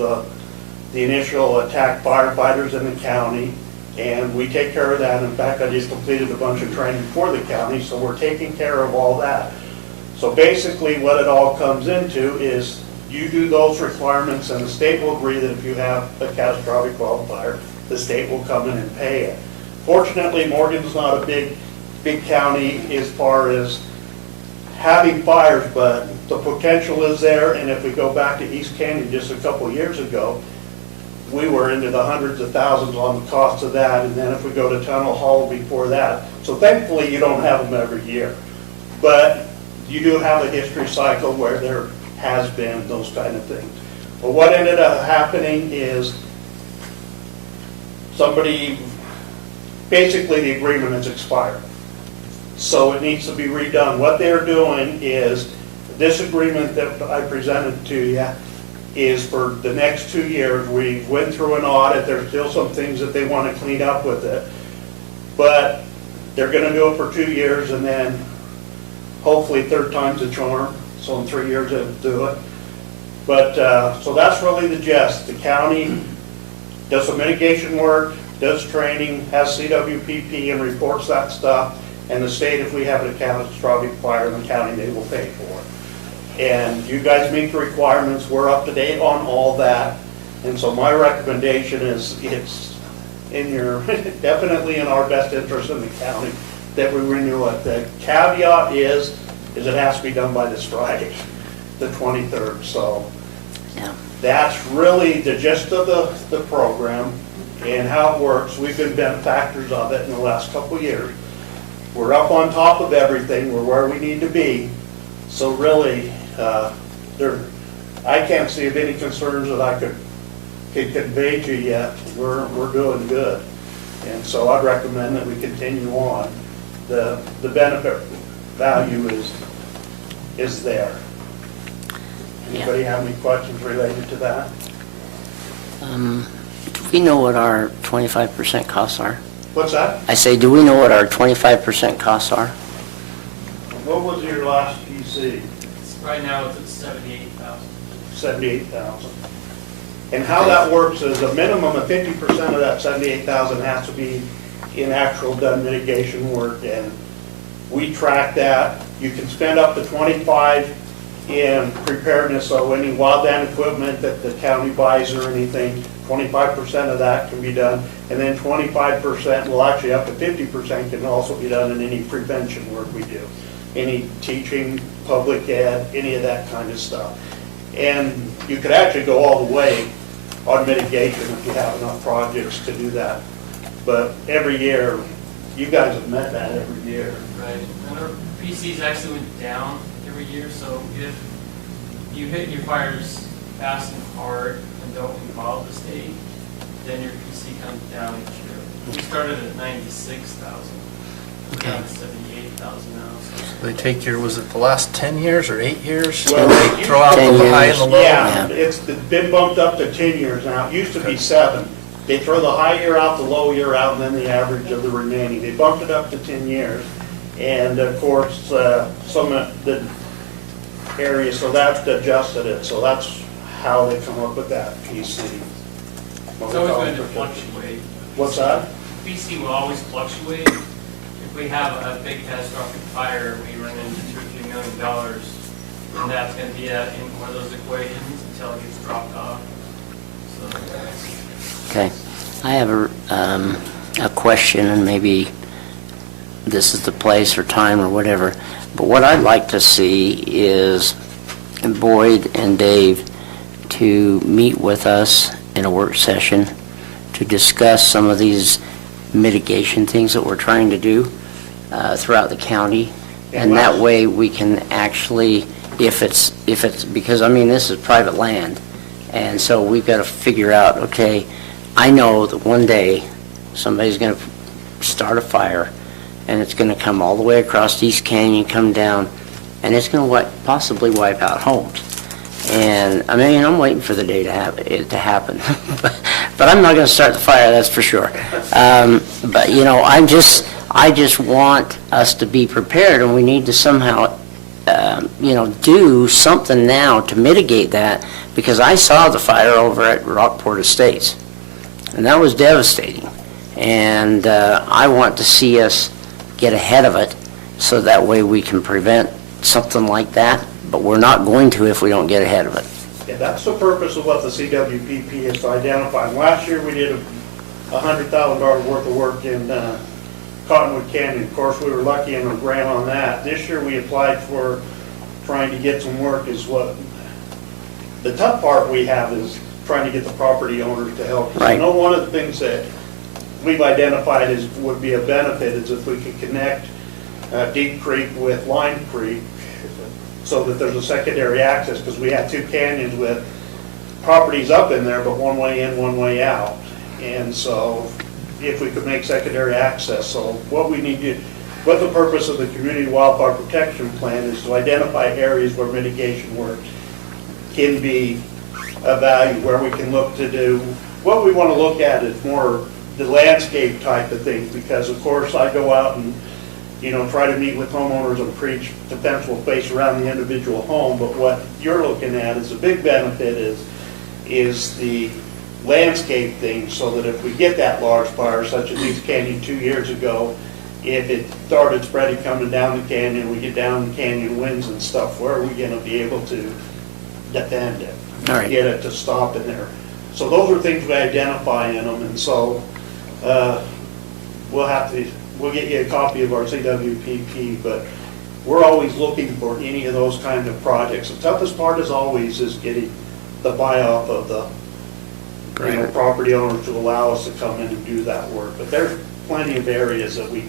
the initial attack firefighters in the county, and we take care of that. In fact, I just completed a bunch of training for the county, so we're taking care of all that. So basically what it all comes into is you do those requirements and the state will agree that if you have a catastrophic wildfire, the state will come in and pay it. Fortunately, Morgan's not a big county as far as having fires, but the potential is there. And if we go back to East Canyon just a couple of years ago, we were into the hundreds of thousands on the cost of that. And then if we go to Tunnel Hall before that. So thankfully, you don't have them every year. But you do have a history cycle where there has been those kind of things. But what ended up happening is basically the agreement has expired. So it needs to be redone. What they're doing is, this agreement that I presented to you is for the next 2 years. We went through an audit. There's still some things that they want to clean up with it. But they're going to do it for 2 years, and then hopefully third time's a charm. So in 3 years they'll do it. But so that's really the gist. The county does some mitigation work, does training, has CWPP and reports that stuff. And the state, if we have a catastrophic fire in the county, they will pay for it. And you guys meet the requirements. We're up to date on all that. And so my recommendation is in your, definitely in our best interest in the county that we renew it. The caveat is it has to be done by this Friday, the 23rd. So that's really the gist of the program and how it works. We've been benefactors of it in the last couple of years. We're up on top of everything. We're where we need to be. So really, I can't see of any concerns that I could convey to you yet. We're doing good. And so I'd recommend that we continue on. The benefit value is there. Anybody have any questions related to that? Do we know what our 25% costs are? What's that? I say, do we know what our 25% costs are? What was your last PC? Right now, it's at 78,000. 78,000. And how that works is a minimum of 50% of that 78,000 has to be in actual done mitigation work, and we track that. You can spend up to 25 in preparedness, so any wildland equipment that the county buys or anything, 25% of that can be done, and then 25%, well actually up to 50% can also be done in any prevention work we do. Any teaching, public ed, any of that kind of stuff. And you could actually go all the way on mitigation if you have enough projects to do that. But every year, you guys have met that every year. Right. And our PCs actually went down every year, so if you hit your fires fast and hard and don't involve the state, then your PC comes down each year. We started at 96,000. We're down to 78,000 now. So. They take your, was it the last 10 years or 8 years? Well, They throw out the high and the low? Yeah, it's been bumped up to 10 years now. It used to be 7. They throw the high year out, the low year out, and then the average of the remaining. They bumped it up to 10 years. And of course, some of the areas, so that's adjusted it. So that's how they come up with that PC. It's always going to fluctuate. What's that? PC will always fluctuate. If we have a big catastrophic fire, we run into $2 or $3 million, and that's going to be in one of those equations until it gets dropped off. So. Okay. I have a question, and maybe this is the place or time or whatever, but what I'd like to see is Boyd and Dave to meet with us in a work session to discuss some of these mitigation things that we're trying to do throughout the county. And that way we can actually, if it's, because I mean, this is private land. And so we've got to figure out, okay, I know that one day somebody's going to start a fire and it's going to come all the way across East Canyon, come down, and it's going to possibly wipe out homes. And I mean, I'm waiting for the day to have it to happen, but I'm not going to start the fire, that's for sure. But you know, I just want us to be prepared, and we need to somehow, you know, do something now to mitigate that, because I saw the fire over at Rockport Estates, and that was devastating. And I want to see us get ahead of it, so that way we can prevent something like that. But we're not going to if we don't get ahead of it. Yeah, that's the purpose of what the CWPP is to identify. Last year we did $100,000 worth of work in Cottonwood Canyon. Of course, we were lucky in a grant on that. This year we applied for trying to get some work. Is what the tough part we have is trying to get the property owners to help. Right. I know one of the things that we've identified as would be a benefit is if we could connect Deep Creek with Lime Creek, so that there's a secondary access, because we have two canyons with properties up in there, but one way in, one way out. And so if we could make secondary access, so what we need to, what the purpose of the Community Wildfire Protection Plan is to identify areas where mitigation work can be of value, where we can look to do, what we want to look at is more the landscape type of things, because of course I go out and try to meet with homeowners and preach the fence will face around the individual home, but what you're looking at is a big benefit is the landscape thing, so that if we get that large fire, such as East Canyon 2 years ago, if it started spreading coming down the canyon, we get down the canyon winds and stuff, where are we going to be able to defend it? All right. Get it to stop in there. So those are things we identify in them, and so we'll get you a copy of our CWPP, but we're always looking for any of those kind of projects. The toughest part as always is getting the buy-off of the property owners to allow us to come in and do that work. But there's plenty of areas that we,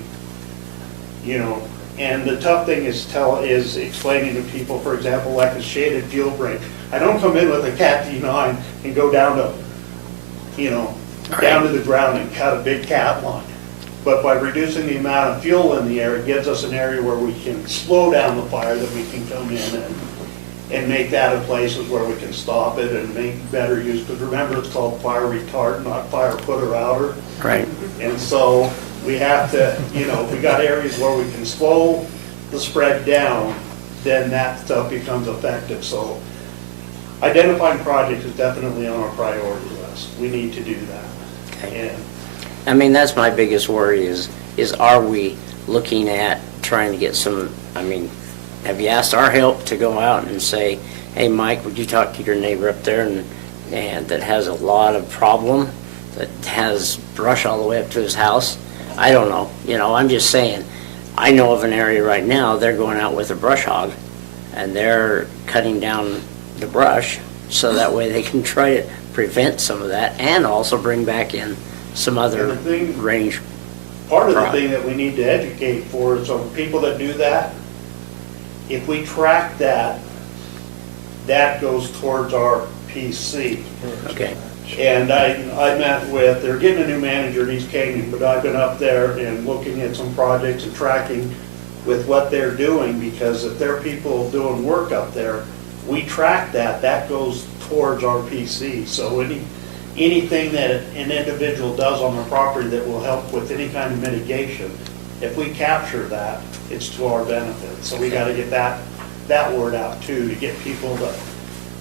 and the tough thing is explaining to people, for example, like a shaded fuel break. I don't come in with a Cat T9 and go down to, down to the ground and cut a big cat line. But by reducing the amount of fuel in the air, it gives us an area where we can slow down the fire, that we can come in and make that a places where we can stop it and make better use. Because remember, it's called fire retard, not fire putter outer. Right. And so we have to, if we got areas where we can slow the spread down, then that stuff becomes effective. So identifying projects is definitely on our priority list. We need to do that. Okay. And I mean, that's my biggest worry is are we looking at trying to get some, have you asked our help to go out and say, hey, Mike, would you talk to your neighbor up there and that has a lot of problem, that has brush all the way up to his house? I don't know. I'm just saying, I know of an area right now, they're going out with a brush hog and they're cutting down the brush so that way they can try to prevent some of that and also bring back in some other range. Part of the thing that we need to educate for is on people that do that, if we track that, that goes towards our PC. Okay. And I met with, they're getting a new manager in East Canyon, but I've been up there and looking at some projects and tracking with what they're doing, because if there are people doing work up there, we track that, that goes towards our PC. So anything that an individual does on their property that will help with any kind of mitigation, if we capture that, it's to our benefit. So we got to get that word out too, to get people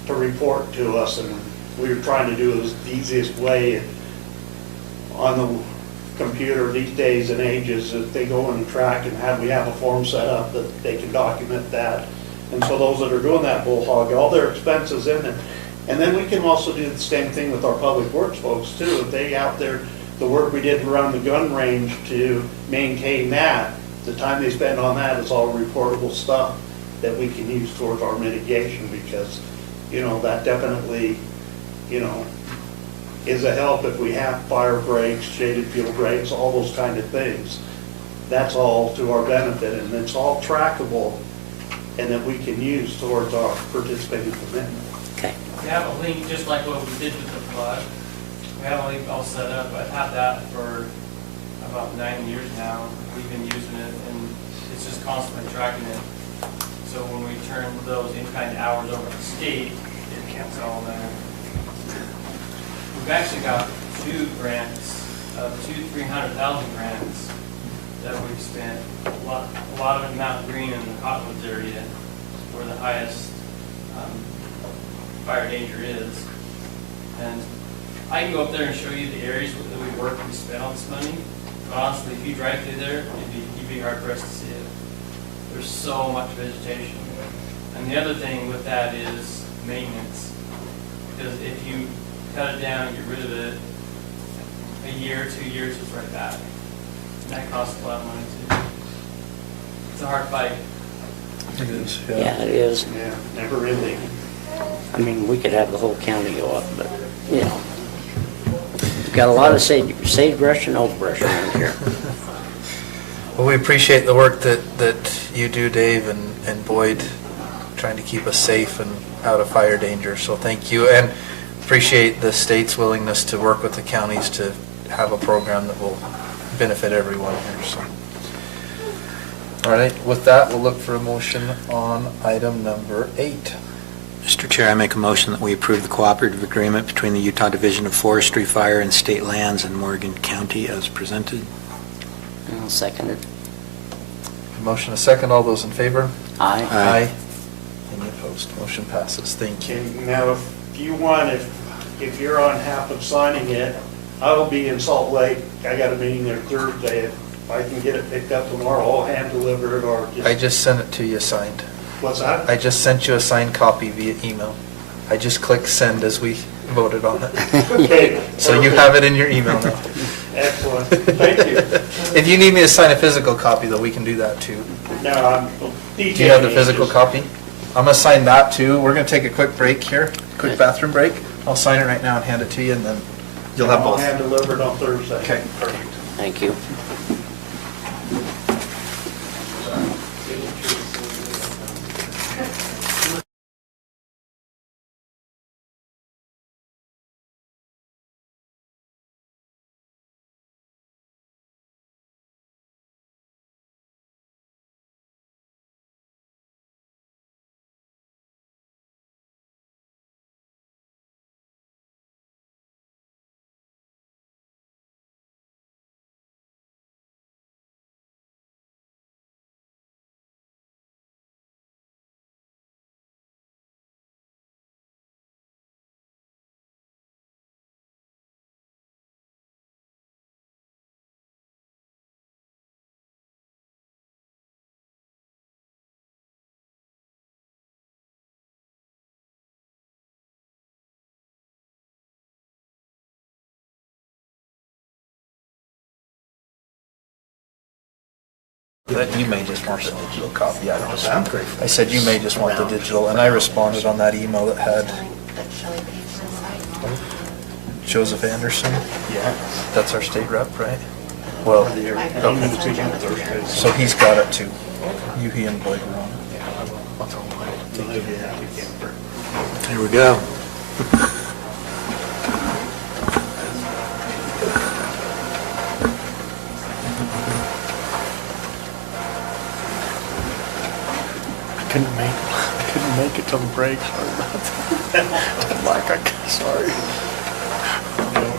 to report to us. And we were trying to do it the easiest way on the computer these days and ages, that they go in and track and we have a form set up that they can document that. And so those that are doing that bull hog, all their expenses in it. And then we can also do the same thing with our public works folks too. If they out there, the work we did around the gun range to maintain that, the time they spend on that is all reportable stuff that we can use towards our mitigation, because, that definitely, is a help if we have fire breaks, shaded fuel breaks, all those kind of things. That's all to our benefit, and it's all trackable and that we can use towards our participating commitment. Okay. We have a link, just like what we did with the flood. We have a link all set up. I've had that for about 9 years now. We've been using it, and it's just constantly tracking it. So when we turn those in-kind hours over to state, it's all there. We've actually got 2 grants, 300,000 grants that we've spent. A lot of it in Mount Green and the Cottonwoods area, where the highest fire danger is. And I can go up there and show you the areas that we work and spend on this money. But honestly, if you drive through there, you'd be hard pressed to see it. There's so much vegetation. And the other thing with that is maintenance. Because if you cut it down and get rid of it, a year, 2 years, it's right back. And that costs a lot of money too. It's a hard fight. It is. Yeah, it is. Yeah, never ending. We could have the whole county go up, but, we've got a lot of sagebrush and oak brush around here. Well, we appreciate the work that you do, Dave and Boyd, trying to keep us safe and out of fire danger. So thank you, and appreciate the state's willingness to work with the counties to have a program that will benefit everyone here. So, all right, with that, we'll look for a motion on item number 8. Mr. Chair, I make a motion that we approve the cooperative agreement between the Utah Division of Forestry, Fire, and State Lands and Morgan County as presented. I'll second it. Motion a second. All those in favor? Aye. Aye. Any opposed? Motion passes. Thank you. And now, if you want, if you're on half of signing it, I will be in Salt Lake. I got a meeting there Thursday. If I can get it picked up tomorrow, I'll hand deliver it, or just... I just sent it to you signed. What's that? I just sent you a signed copy via email. I just clicked send as we voted on it. Okay. So you have it in your email now. Excellent, thank you. If you need me to sign a physical copy, though, we can do that too. No, I'm. Do you have the physical copy? I'm gonna sign that too. We're gonna take a quick break here, quick bathroom break. I'll sign it right now and hand it to you, and then you'll have I'll both. hand delivered on Thursday. Okay. Perfect. Thank you. That you may just want the digital copy. I don't know. I said you may just want the digital, and I responded on that email that had Joseph Anderson. Yeah. That's our state rep, right? Well, okay. So he's got it too. You, he, and Blake are on it. There we go. I couldn't make it till the break. Sorry about that. Mike, sorry.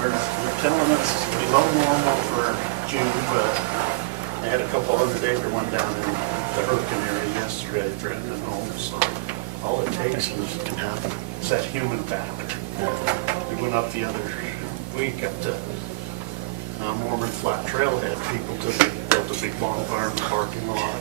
We're telling us below normal for June, but they had a couple other days that went down in the hurricane area yesterday, threatening homes. So all it takes is that human factor. We went up the other week up to Mormon Flat Trailhead. People built a big bonfire in the parking lot.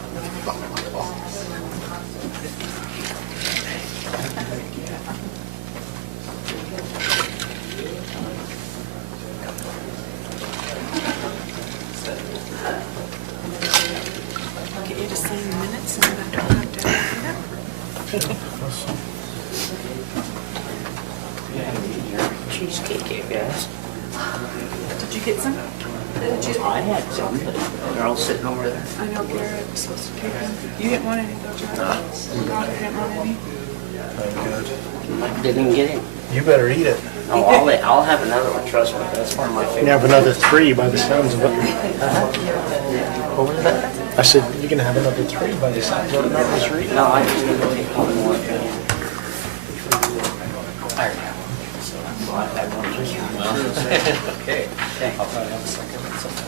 I'll get you to sign the minutes and then I don't have to clean up. Cheesecake, you guys. Did you get some? Did you? I had some, but they're all sitting over there. I know Garrett was supposed to take them. You didn't want any though, John? No, you didn't want any? I'm good. Didn't get it. You better eat it. Oh, I'll have another one, trust me, that's one of my favorites. You have another 3 by the sounds of it. What was that? I said, you're gonna have another 3 by the sounds of it. Not just read. No, I just need to take one more. Well, I've had one too. Okay. Okay. I'll probably have a second at some point.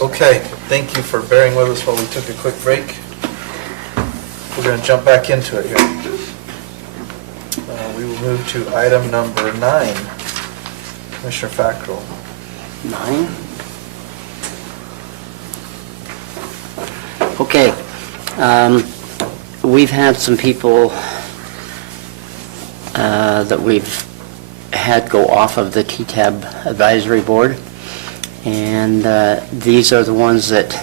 Okay, thank you for bearing with us while we took a quick break. We're going to jump back into it here. We will move to item number 9. Commissioner Fackrell. 9? Okay. We've had some people that we've had go off of the TTAB advisory board, and these are the ones that,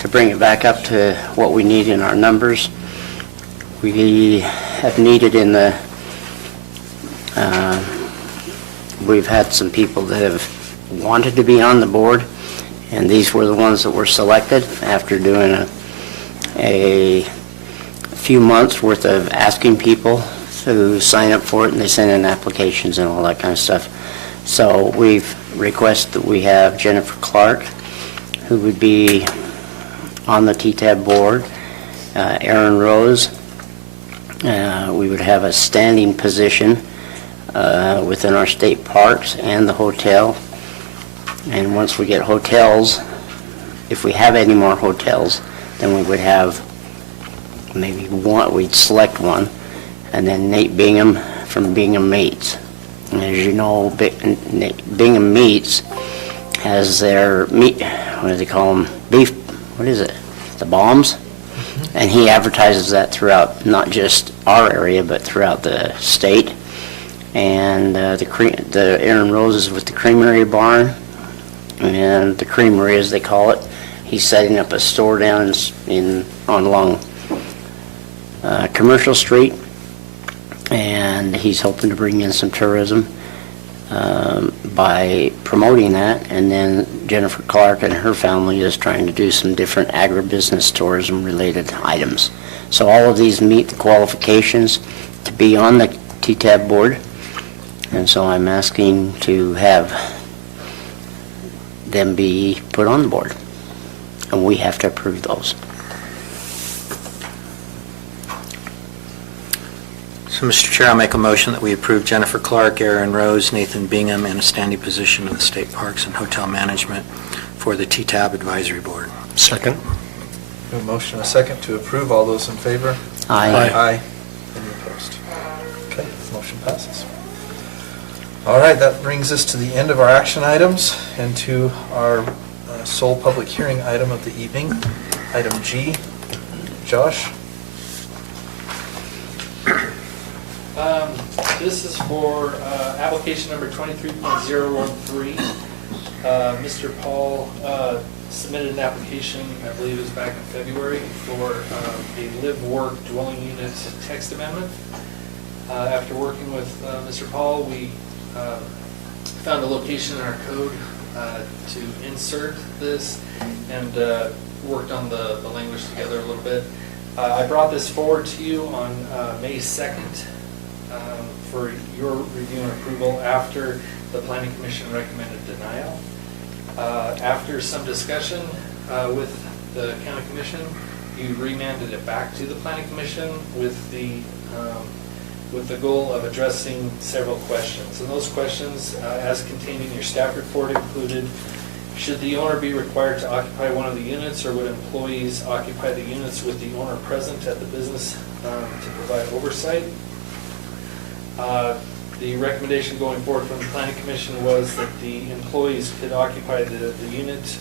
to bring it back up to what we need in our numbers, we have needed in the, we've had some people that have wanted to be on the board, and these were the ones that were selected after doing a few months worth of asking people to sign up for it, and they send in applications and all that kind of stuff. So we've requested that we have Jennifer Clark, who would be on the TTAB board, Aaron Rose. We would have a standing position within our state parks and the hotel. And once we get hotels, if we have any more hotels, then we would have maybe one, we'd select one, and then Nate Bingham from Bingham Meats. And as you know, Bingham Meats has their meat, what do they call them, beef, what is it, the bombs? And he advertises that throughout, not just our area, but throughout the state. And the Aaron Rose is with the Creamery Barn, and the Creamery, as they call it, he's setting up a store down along Commercial Street, and he's hoping to bring in some tourism by promoting that. And then Jennifer Clark and her family is trying to do some different agribusiness tourism related items. So all of these meet the qualifications to be on the TTAB board, and so I'm asking to have them be put on the board, and we have to approve those. So, Mr. Chair, I'll make a motion that we approve Jennifer Clark, Aaron Rose, Nathan Bingham in a standing position of the State Parks and Hotel Management for the TTAB Advisory Board. Second. A motion, a second to approve. All those in favor? Aye. Aye. Any opposed? Okay, motion passes. All right, that brings us to the end of our action items and to our sole public hearing item of the evening, item G. Josh? This is for application number 23.013. Mr. Paul submitted an application, I believe it was back in February, for a live-work dwelling unit text amendment. After working with Mr. Paul, we found a location in our code to insert this, and worked on the language together a little bit. I brought this forward to you on May 2nd for your review and approval after the Planning Commission recommended denial. After some discussion with the County Commission, you remanded it back to the Planning Commission with the goal of addressing several questions. And those questions, as contained in your staff report, included: should the owner be required to occupy one of the units, or would employees occupy the units with the owner present at the business to provide oversight? The recommendation going forward from the Planning Commission was that the employees could occupy the unit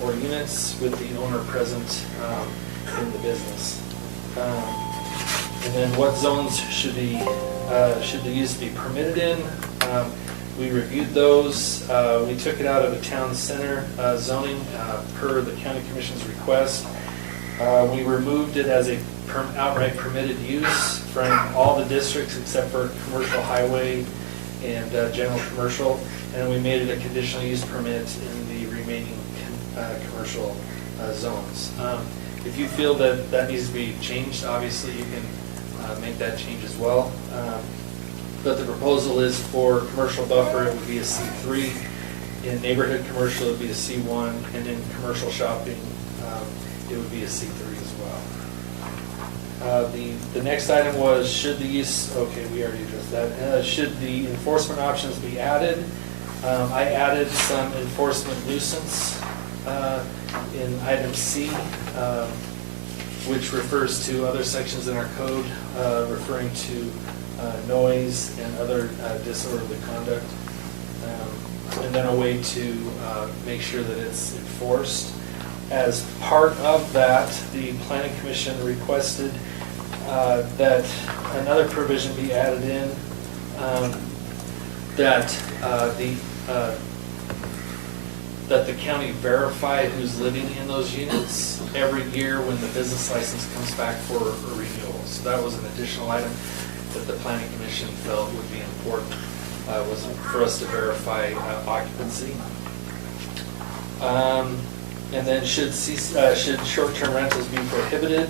or units with the owner present in the business. And then what zones should the use be permitted in? We reviewed those. We took it out of a town center zoning per the County Commission's request. We removed it as a outright permitted use from all the districts except for commercial highway and general commercial, and we made it a conditional use permit in the remaining commercial zones. If you feel that that needs to be changed, obviously you can make that change as well. But the proposal is for commercial buffer, it would be a C3. In neighborhood commercial, it would be a C1, and in commercial shopping, it would be a C3 as well. The next item was, should the use, okay, we already addressed that. Should the enforcement options be added? I added some enforcement nuisance in item C, which refers to other sections in our code referring to noise and other disorderly conduct, and then a way to make sure that it's enforced. As part of that, the Planning Commission requested that another provision be added in, that the county verify who's living in those units every year when the business license comes back for a renewal. So that was an additional item that the Planning Commission felt would be important, was for us to verify occupancy. And then should short-term rentals be prohibited?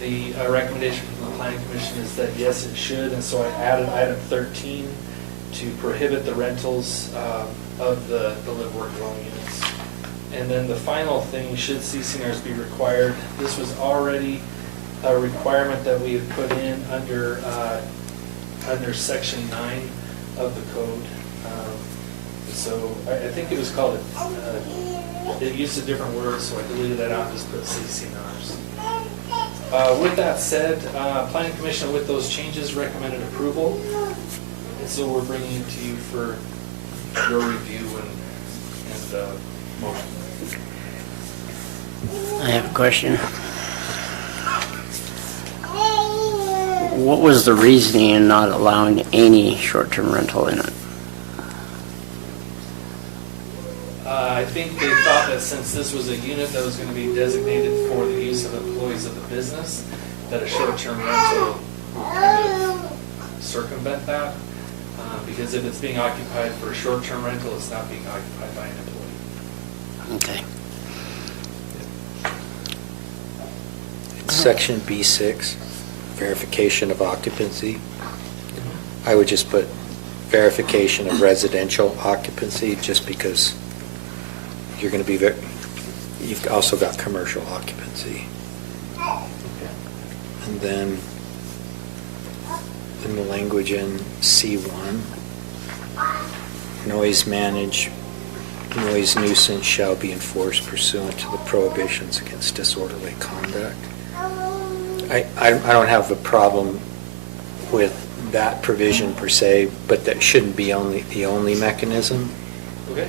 The recommendation from the Planning Commission is that yes, it should, and so I added item 13 to prohibit the rentals of the live-work dwelling units. And then the final thing, should CCNRs be required? This was already a requirement that we had put in under Section 9 of the code. So I think it was called, it used a different word, so I deleted that out and just put CCNRs. With that said, Planning Commission with those changes recommended approval. And so we're bringing it to you for your review and motion. I have a question. What was the reasoning in not allowing any short-term rental in it? I think they thought that since this was a unit that was going to be designated for the use of employees of the business, that a short-term rental would kind of circumvent that. Because if it's being occupied for a short-term rental, it's not being occupied by an employee. Okay. It's Section B6, verification of occupancy. I would just put verification of residential occupancy, just because you're going to be, you've also got commercial occupancy. And then in the language in C1, noise nuisance shall be enforced pursuant to the prohibitions against disorderly conduct. I don't have a problem with that provision per se, but that shouldn't be the only mechanism. Okay.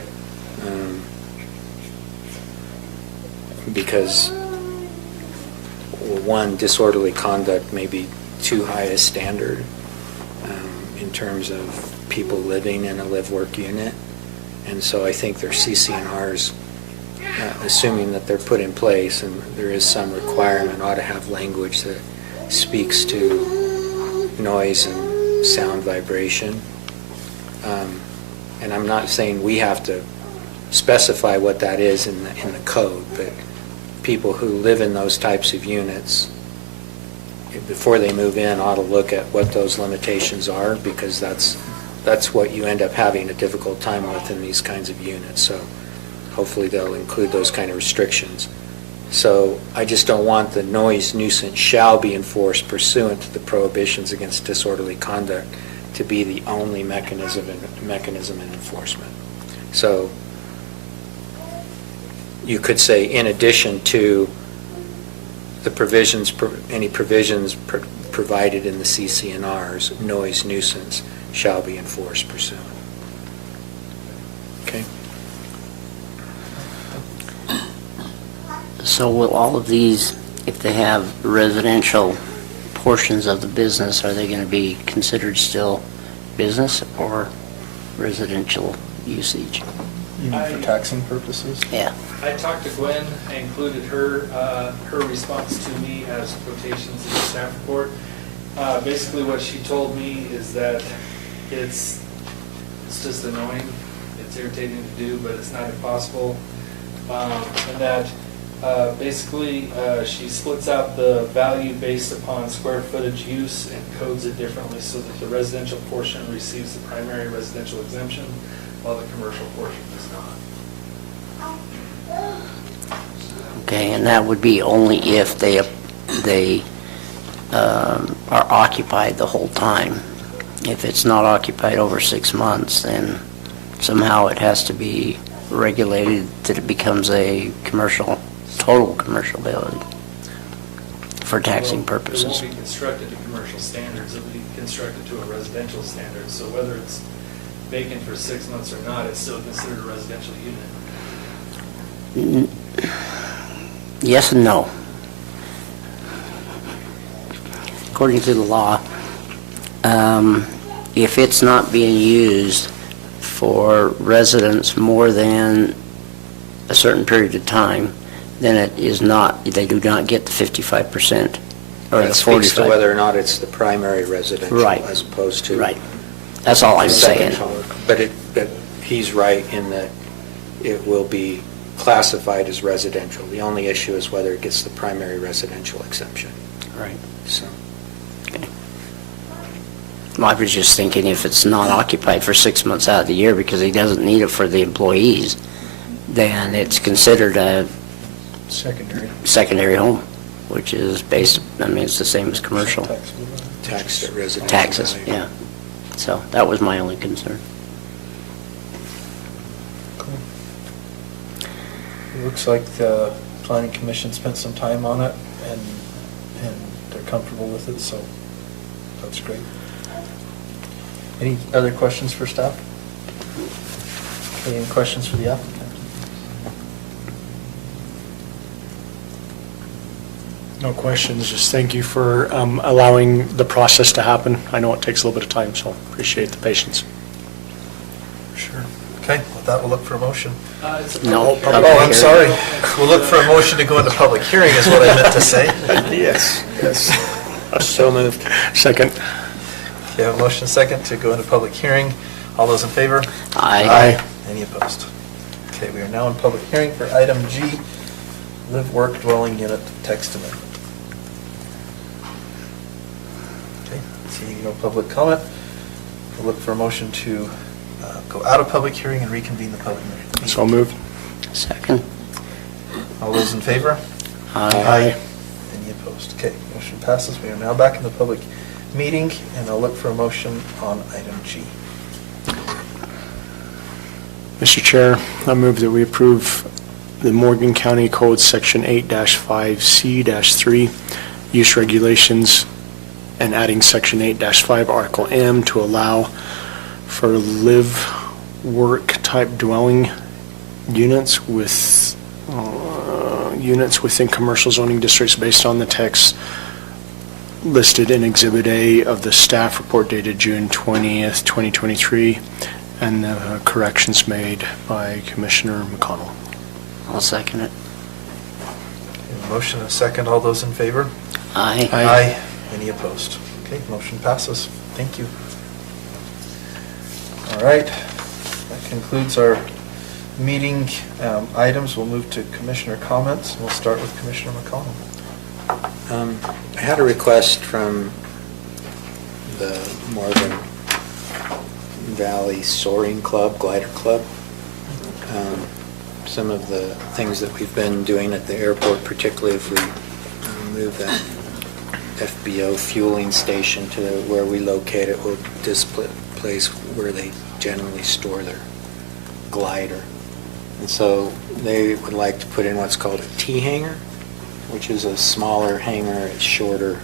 Because, one, disorderly conduct may be too high a standard in terms of people living in a live-work unit. And so I think their CCNRs, assuming that they're put in place and there is some requirement, ought to have language that speaks to noise and sound vibration. And I'm not saying we have to specify what that is in the code, but people who live in those types of units, before they move in, ought to look at what those limitations are, because that's what you end up having a difficult time with in these kinds of units. So hopefully they'll include those kind of restrictions. So I just don't want the noise nuisance shall be enforced pursuant to the prohibitions against disorderly conduct to be the only mechanism in enforcement. So you could say, in addition to the provisions, any provisions provided in the CCNRs, noise nuisance shall be enforced pursuant. Okay? So will all of these, if they have residential portions of the business, are they going to be considered still business or residential usage? For taxing purposes? Yeah. I talked to Gwen, I included her response to me as quotations in the staff report. Basically what she told me is that it's just annoying, it's irritating to do, but it's not impossible. And that basically she splits out the value based upon square footage use and codes it differently so that the residential portion receives the primary residential exemption while the commercial portion does not. Okay, and that would be only if they are occupied the whole time. If it's not occupied over 6 months, then somehow it has to be regulated that it becomes a commercial, total commercial building for taxing purposes. It won't be constructed to commercial standards, it will be constructed to a residential standard. So whether it's vacant for 6 months or not, it's still considered a residential unit. Yes and no. According to the law, if it's not being used for residents more than a certain period of time, then it is not, they do not get the 55% or the 45%. That speaks to whether or not it's the primary residential, right, as opposed to... Right. That's all I'm saying. But he's right in that it will be classified as residential. The only issue is whether it gets the primary residential exemption. Right. So. Okay. Well, I was just thinking if it's not occupied for 6 months out of the year because he doesn't need it for the employees, then it's considered a secondary home, which is based, I mean, it's the same as commercial. Taxed at residential Taxes, value. yeah. So that was my only concern. It looks like the planning commission spent some time on it and comfortable with it, so that's great. Any other questions for staff? Any questions for the applicant? No questions, just thank you for allowing the process to happen. I know it takes a little bit of time, so appreciate the patience. Sure. Okay, with that, we'll look for a motion. No. Oh, I'm sorry. We'll look for a motion to go into public hearing is what I meant to say. Yes. So moved. Second. Okay, I have a motion second to go into public hearing. All those in favor? Aye. Any opposed? Okay, we are now in public hearing for item G, live work dwelling unit text amendment. Okay, seeing no public comment, we'll look for a motion to go out of public hearing and reconvene the public meeting. So moved. Second. All those in favor? Aye. Any opposed? Okay, motion passes. We are now back in the public meeting, and I'll look for a motion on item G. Mr. Chair, I move that we approve the Morgan County Code Section 8-5C-3 use regulations and adding Section 8-5 Article M to allow for live work type dwelling units with units within commercial zoning districts based on the text listed in Exhibit A of the staff report dated June 20th, 2023, and the corrections made by Commissioner McConnell. I'll second it. Okay, motion and a second. All those in favor? Aye. Aye. Any opposed? Okay, motion passes. Thank you. All right, that concludes our meeting items. We'll move to commissioner comments. We'll start with Commissioner McConnell. I had a request from the Morgan Valley Soaring Club, Glider Club. Some of the things that we've been doing at the airport, particularly if we move that FBO fueling station to where we locate it, will displace where they generally store their glider. And so they would like to put in what's called a T-hanger, which is a smaller hanger, it's shorter,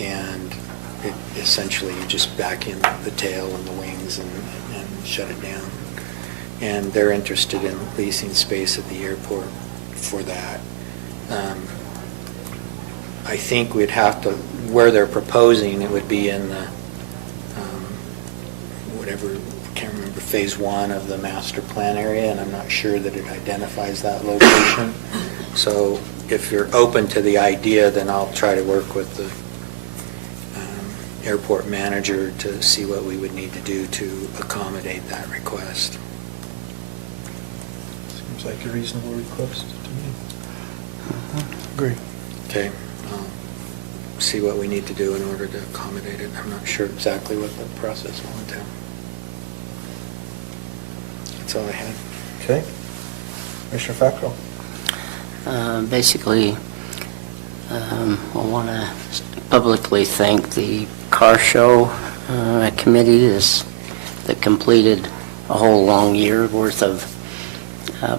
and it essentially you just back in the tail and the wings and shut it down. And they're interested in leasing space at the airport for that. I think we'd have to, where they're proposing, it would be in the, whatever, I can't remember, phase 1 of the master plan area, and I'm not sure that it identifies that location. So if you're open to the idea, then I'll try to work with the airport manager to see what we would need to do to accommodate that request. Seems like a reasonable request to me. Agree. Okay. I'll see what we need to do in order to accommodate it. I'm not sure exactly what the process will entail. That's all I had. Okay. Commissioner Fackrell. Basically, I want to publicly thank the car show committee that completed a whole long year worth of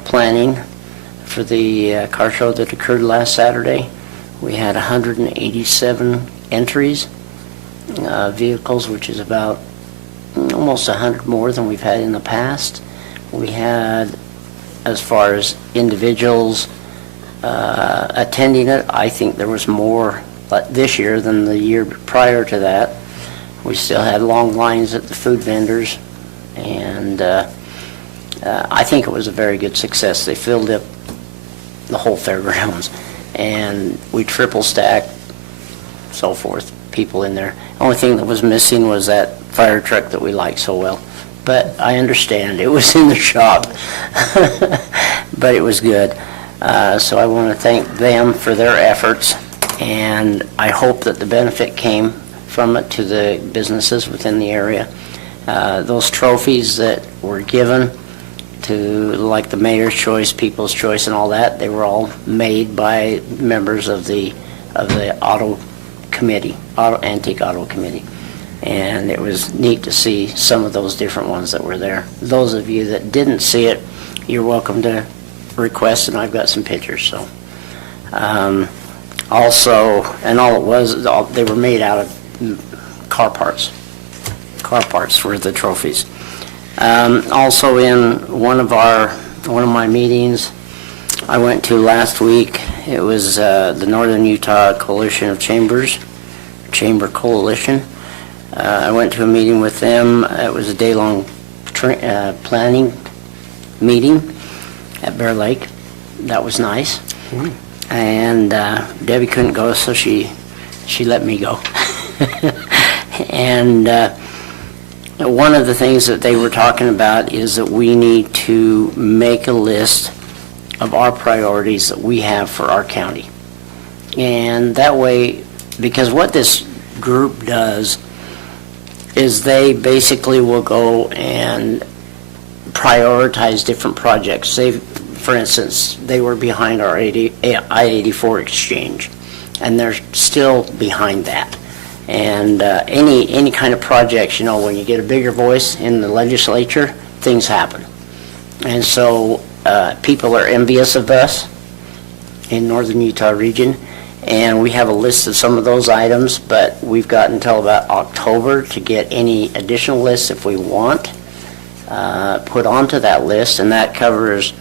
planning for the car show that occurred last Saturday. We had 187 entries, vehicles, which is about almost 100 more than we've had in the past. We had, as far as individuals attending it, I think there was more this year than the year prior to that. We still had long lines at the food vendors, and I think it was a very good success. They filled up the whole fairgrounds, and we triple stacked, so forth, people in there. The only thing that was missing was that fire truck that we like so well. But I understand, it was in the shop, but it was good. So I want to thank them for their efforts, and I hope that the benefit came from it to the businesses within the area. Those trophies that were given to, like the Mayor's Choice, People's Choice, and all that, they were all made by members of the auto committee, antique auto committee. And it was neat to see some of those different ones that were there. Those of you that didn't see it, you're welcome to request, and I've got some pictures. So Also, and all it was, they were made out of car parts. Car parts were the trophies. Also in one of my meetings I went to last week, it was the Northern Utah Coalition of Chambers, Chamber Coalition. I went to a meeting with them. It was a day-long planning meeting at Bear Lake. That was nice. And Debbie couldn't go, so she let me go. And one of the things that they were talking about is that we need to make a list of our priorities that we have for our county. And that way, because what this group does is they basically will go and prioritize different projects. Say, for instance, they were behind our I-84 exchange, and they're still behind that. And any kind of projects, you know, when you get a bigger voice in the legislature, things happen. And so people are envious of us in Northern Utah region, and we have a list of some of those items, but we've got until about October to get any additional lists if we want put onto that list, and that covers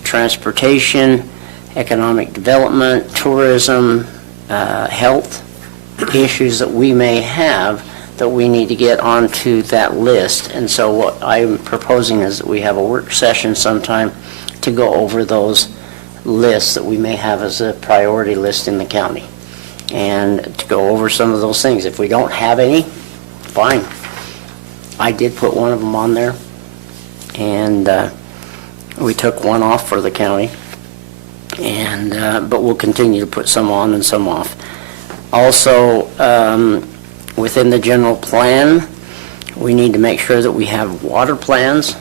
transportation, economic development, tourism, health issues that we may have that we need to get onto that list. And so what I'm proposing is that we have a work session sometime to go over those lists that we may have as a priority list in the county, and to go over some of those things. If we don't have any, fine. I did put one of them on there, and we took one off for the county, and but we'll continue to put some on and some off. Also, within the general plan, we need to make sure that we have water plans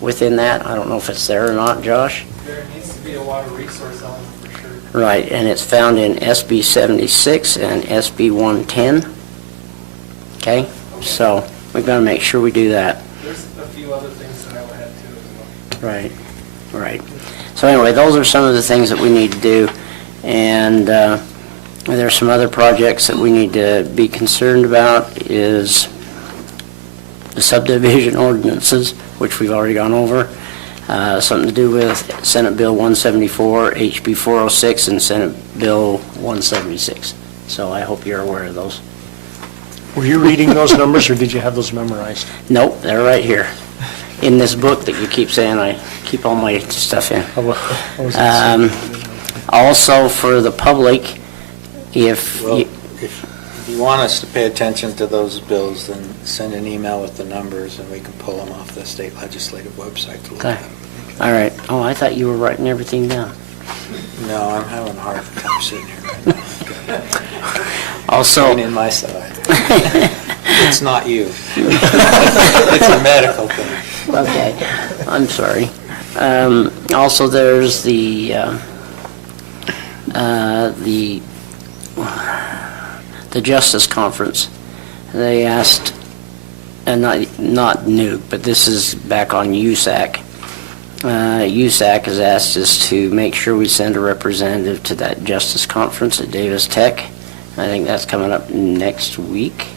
within that. I don't know if it's there or not, Josh. There needs to be a water resource element for sure. Right, and it's found in SB 76 and SB 110. Okay, so we've got to make sure we do that. There's a few other things that I would add to as well. Right, right. So anyway, those are some of the things that we need to do, and there's some other projects that we need to be concerned about is the subdivision ordinances, which we've already gone over. Something to do with Senate Bill 174, HB 406, and Senate Bill 176. So I hope you're aware of those. Were you reading those numbers, or did you have those memorized? Nope, they're right here in this book that you keep saying I keep all my stuff in. Also, for the public, if you want us to pay attention to those bills, then send an email with the numbers, and we can pull them off the state legislative website to look at them. All right. Oh, I thought you were writing everything down. No, I'm having a hard time sitting here right now. Also, Pain in my side. It's not you. It's a medical thing. Okay, I'm sorry. Also, there's the Justice Conference. They asked, and not Nuke, but this is back on USAC. USAC has asked us to make sure we send a representative to that Justice Conference at Davis Tech. I think that's coming up next week,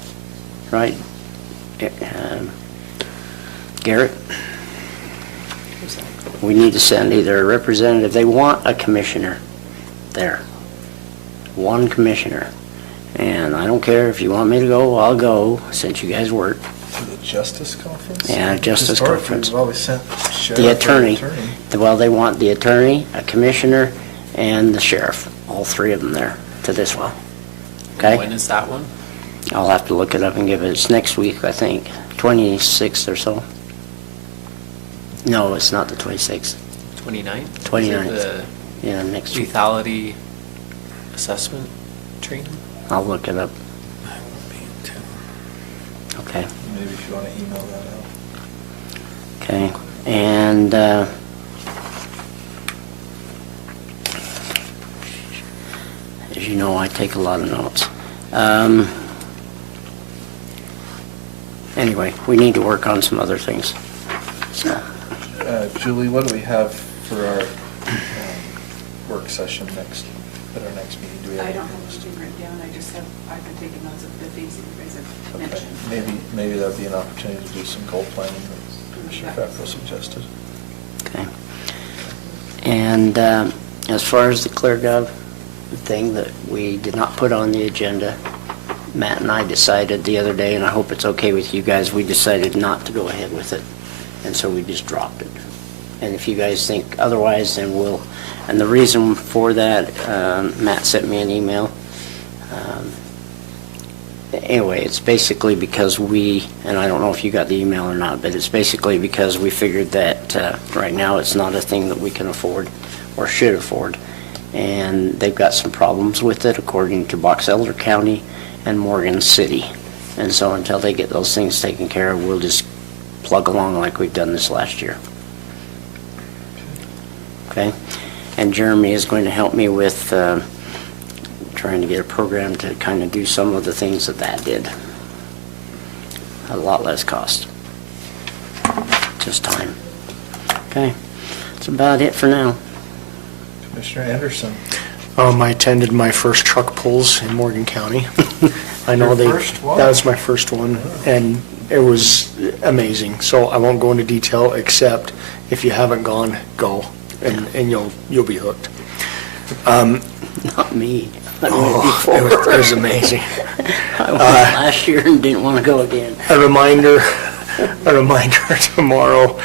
right? Garrett? We need to send either a representative. They want a commissioner there. One commissioner. And I don't care if you want me to go, I'll go, since you guys work. To the Justice Conference? Yeah, Justice Historically, Conference. we've always sent sheriff The or attorney. Well, they want the attorney, a commissioner, and the sheriff. All three of them there to this one. Okay? When is that one? I'll have to look it up and give it. It's next week, I think. 26th or so. No, it's not the 26th. 29th? 29th. Is it Yeah, the next week. lethality assessment training? I'll look it up. I won't be in town. Okay. Maybe if you want to email that out. Okay. And as you know, I take a lot of notes. Anyway, we need to work on some other things. So, Julie, what do we have for our work session at our next meeting? Do we I don't have anything listed? anything written down, I've been taking notes of the things that you guys have Okay. mentioned. Maybe that'd be an opportunity to do some goal planning that Commissioner Fackrell suggested. Okay. And as far as the ClearGov thing that we did not put on the agenda, Matt and I decided the other day, and I hope it's okay with you guys, we decided not to go ahead with it. And so we just dropped it. And if you guys think otherwise, then we'll, and the reason for that, Matt sent me an email. Anyway, it's basically because and I don't know if you got the email or not, but it's basically because we figured that right now it's not a thing that we can afford or should afford. And they've got some problems with it according to Box Elder County and Morgan City. And so until they get those things taken care of, we'll just plug along like we've done this last year. Okay? And Jeremy is going to help me with trying to get a program to kind of do some of the things that did. A lot less cost. Just time. Okay? That's about it for now. Commissioner Anderson. I attended my first truck pulls in Morgan County. I know Your first one? that was my first one, and it was amazing. So I won't go into detail, except if you haven't gone, go, and you'll be hooked. Not me. I went Oh, it was amazing. I went last year and didn't want to go again. A reminder tomorrow.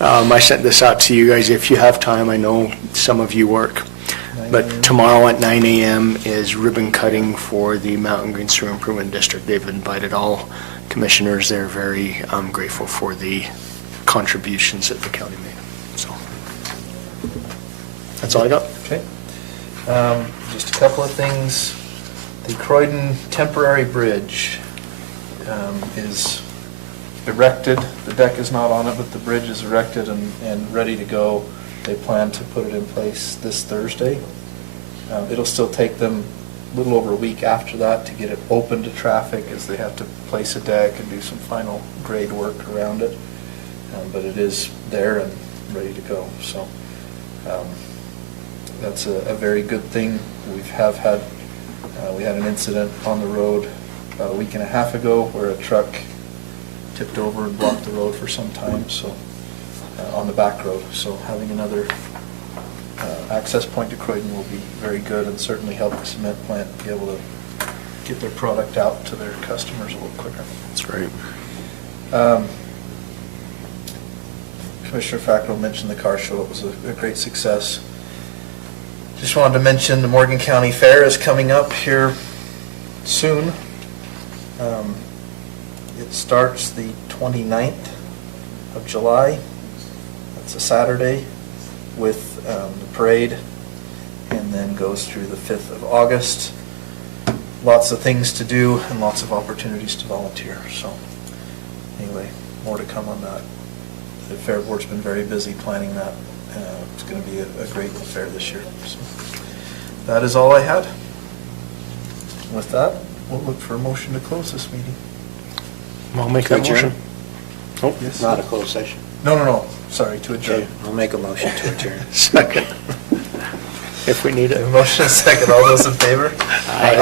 I sent this out to you guys if you have time. I know some of you work. But tomorrow at 9 a.m. is ribbon cutting for the Mountain Green Sewer Improvement District. They've invited all commissioners. They're very grateful for the contributions that the county made. So that's all I got. Okay. Just a couple of things. The Croydon temporary bridge is erected. The deck is not on it, but the bridge is erected and ready to go. They plan to put it in place this Thursday. It'll still take them a little over a week after that to get it open to traffic, as they have to place a deck and do some final grade work around it. But it is there and ready to go. So that's a very good thing. We had an incident on the road about a week and a half ago where a truck tipped over and blocked the road for some time, so on the back road. So having another access point to Croydon will be very good, and certainly help the cement plant be able to get their product out to their customers a little quicker. That's great. Commissioner Fackrell mentioned the car show. It was a great success. Just wanted to mention the Morgan County Fair is coming up here soon. It starts the 29th of July. That's a Saturday, with the parade, and then goes through the 5th of August. Lots of things to do and lots of opportunities to volunteer. So anyway, more to come on that. The Fair Board's been very busy planning that. It's going to be a great fair this year. So that is all I had. With that, we'll look for a motion to close this meeting. I'll make that motion. Oh, not a closed session. No. Sorry, to adjourn. Okay, I'll make a motion to adjourn. Second. If we need it. Motion and second. All those in favor? Aye.